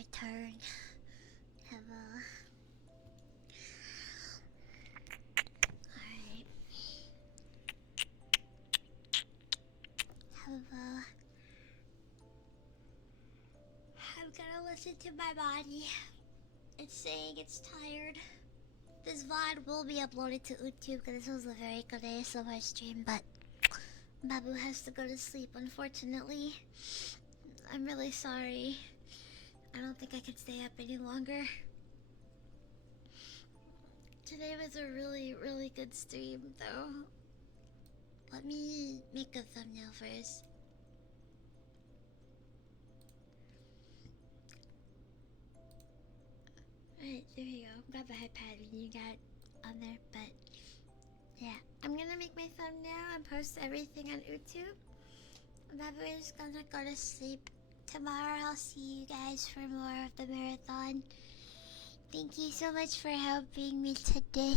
return. Hello. Alright. Hello. I'm gonna listen to my body. It's saying it's tired. This VOD will be uploaded to YouTube because this was a very good ASMR stream, but Babu has to go to sleep, unfortunately. I'm really sorry. I don't think I can stay up any longer. Today was a really, really good stream, though. Let me make a thumbnail first. Alright, there you go. Grab the iPad when you got on there, but yeah. I'm gonna make my thumbnail and post everything on YouTube. Babu is gonna go to sleep. Tomorrow I'll see you guys for more of the marathon. Thank you so much for helping me today.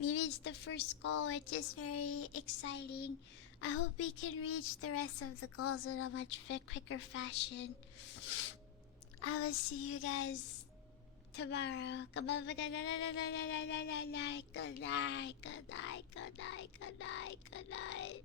Maybe it's the first goal, which is very exciting. I hope we can reach the rest of the goals in a much quicker fashion. I will see you guys tomorrow. Good night, good night, good night, good night, good night, good night, good night.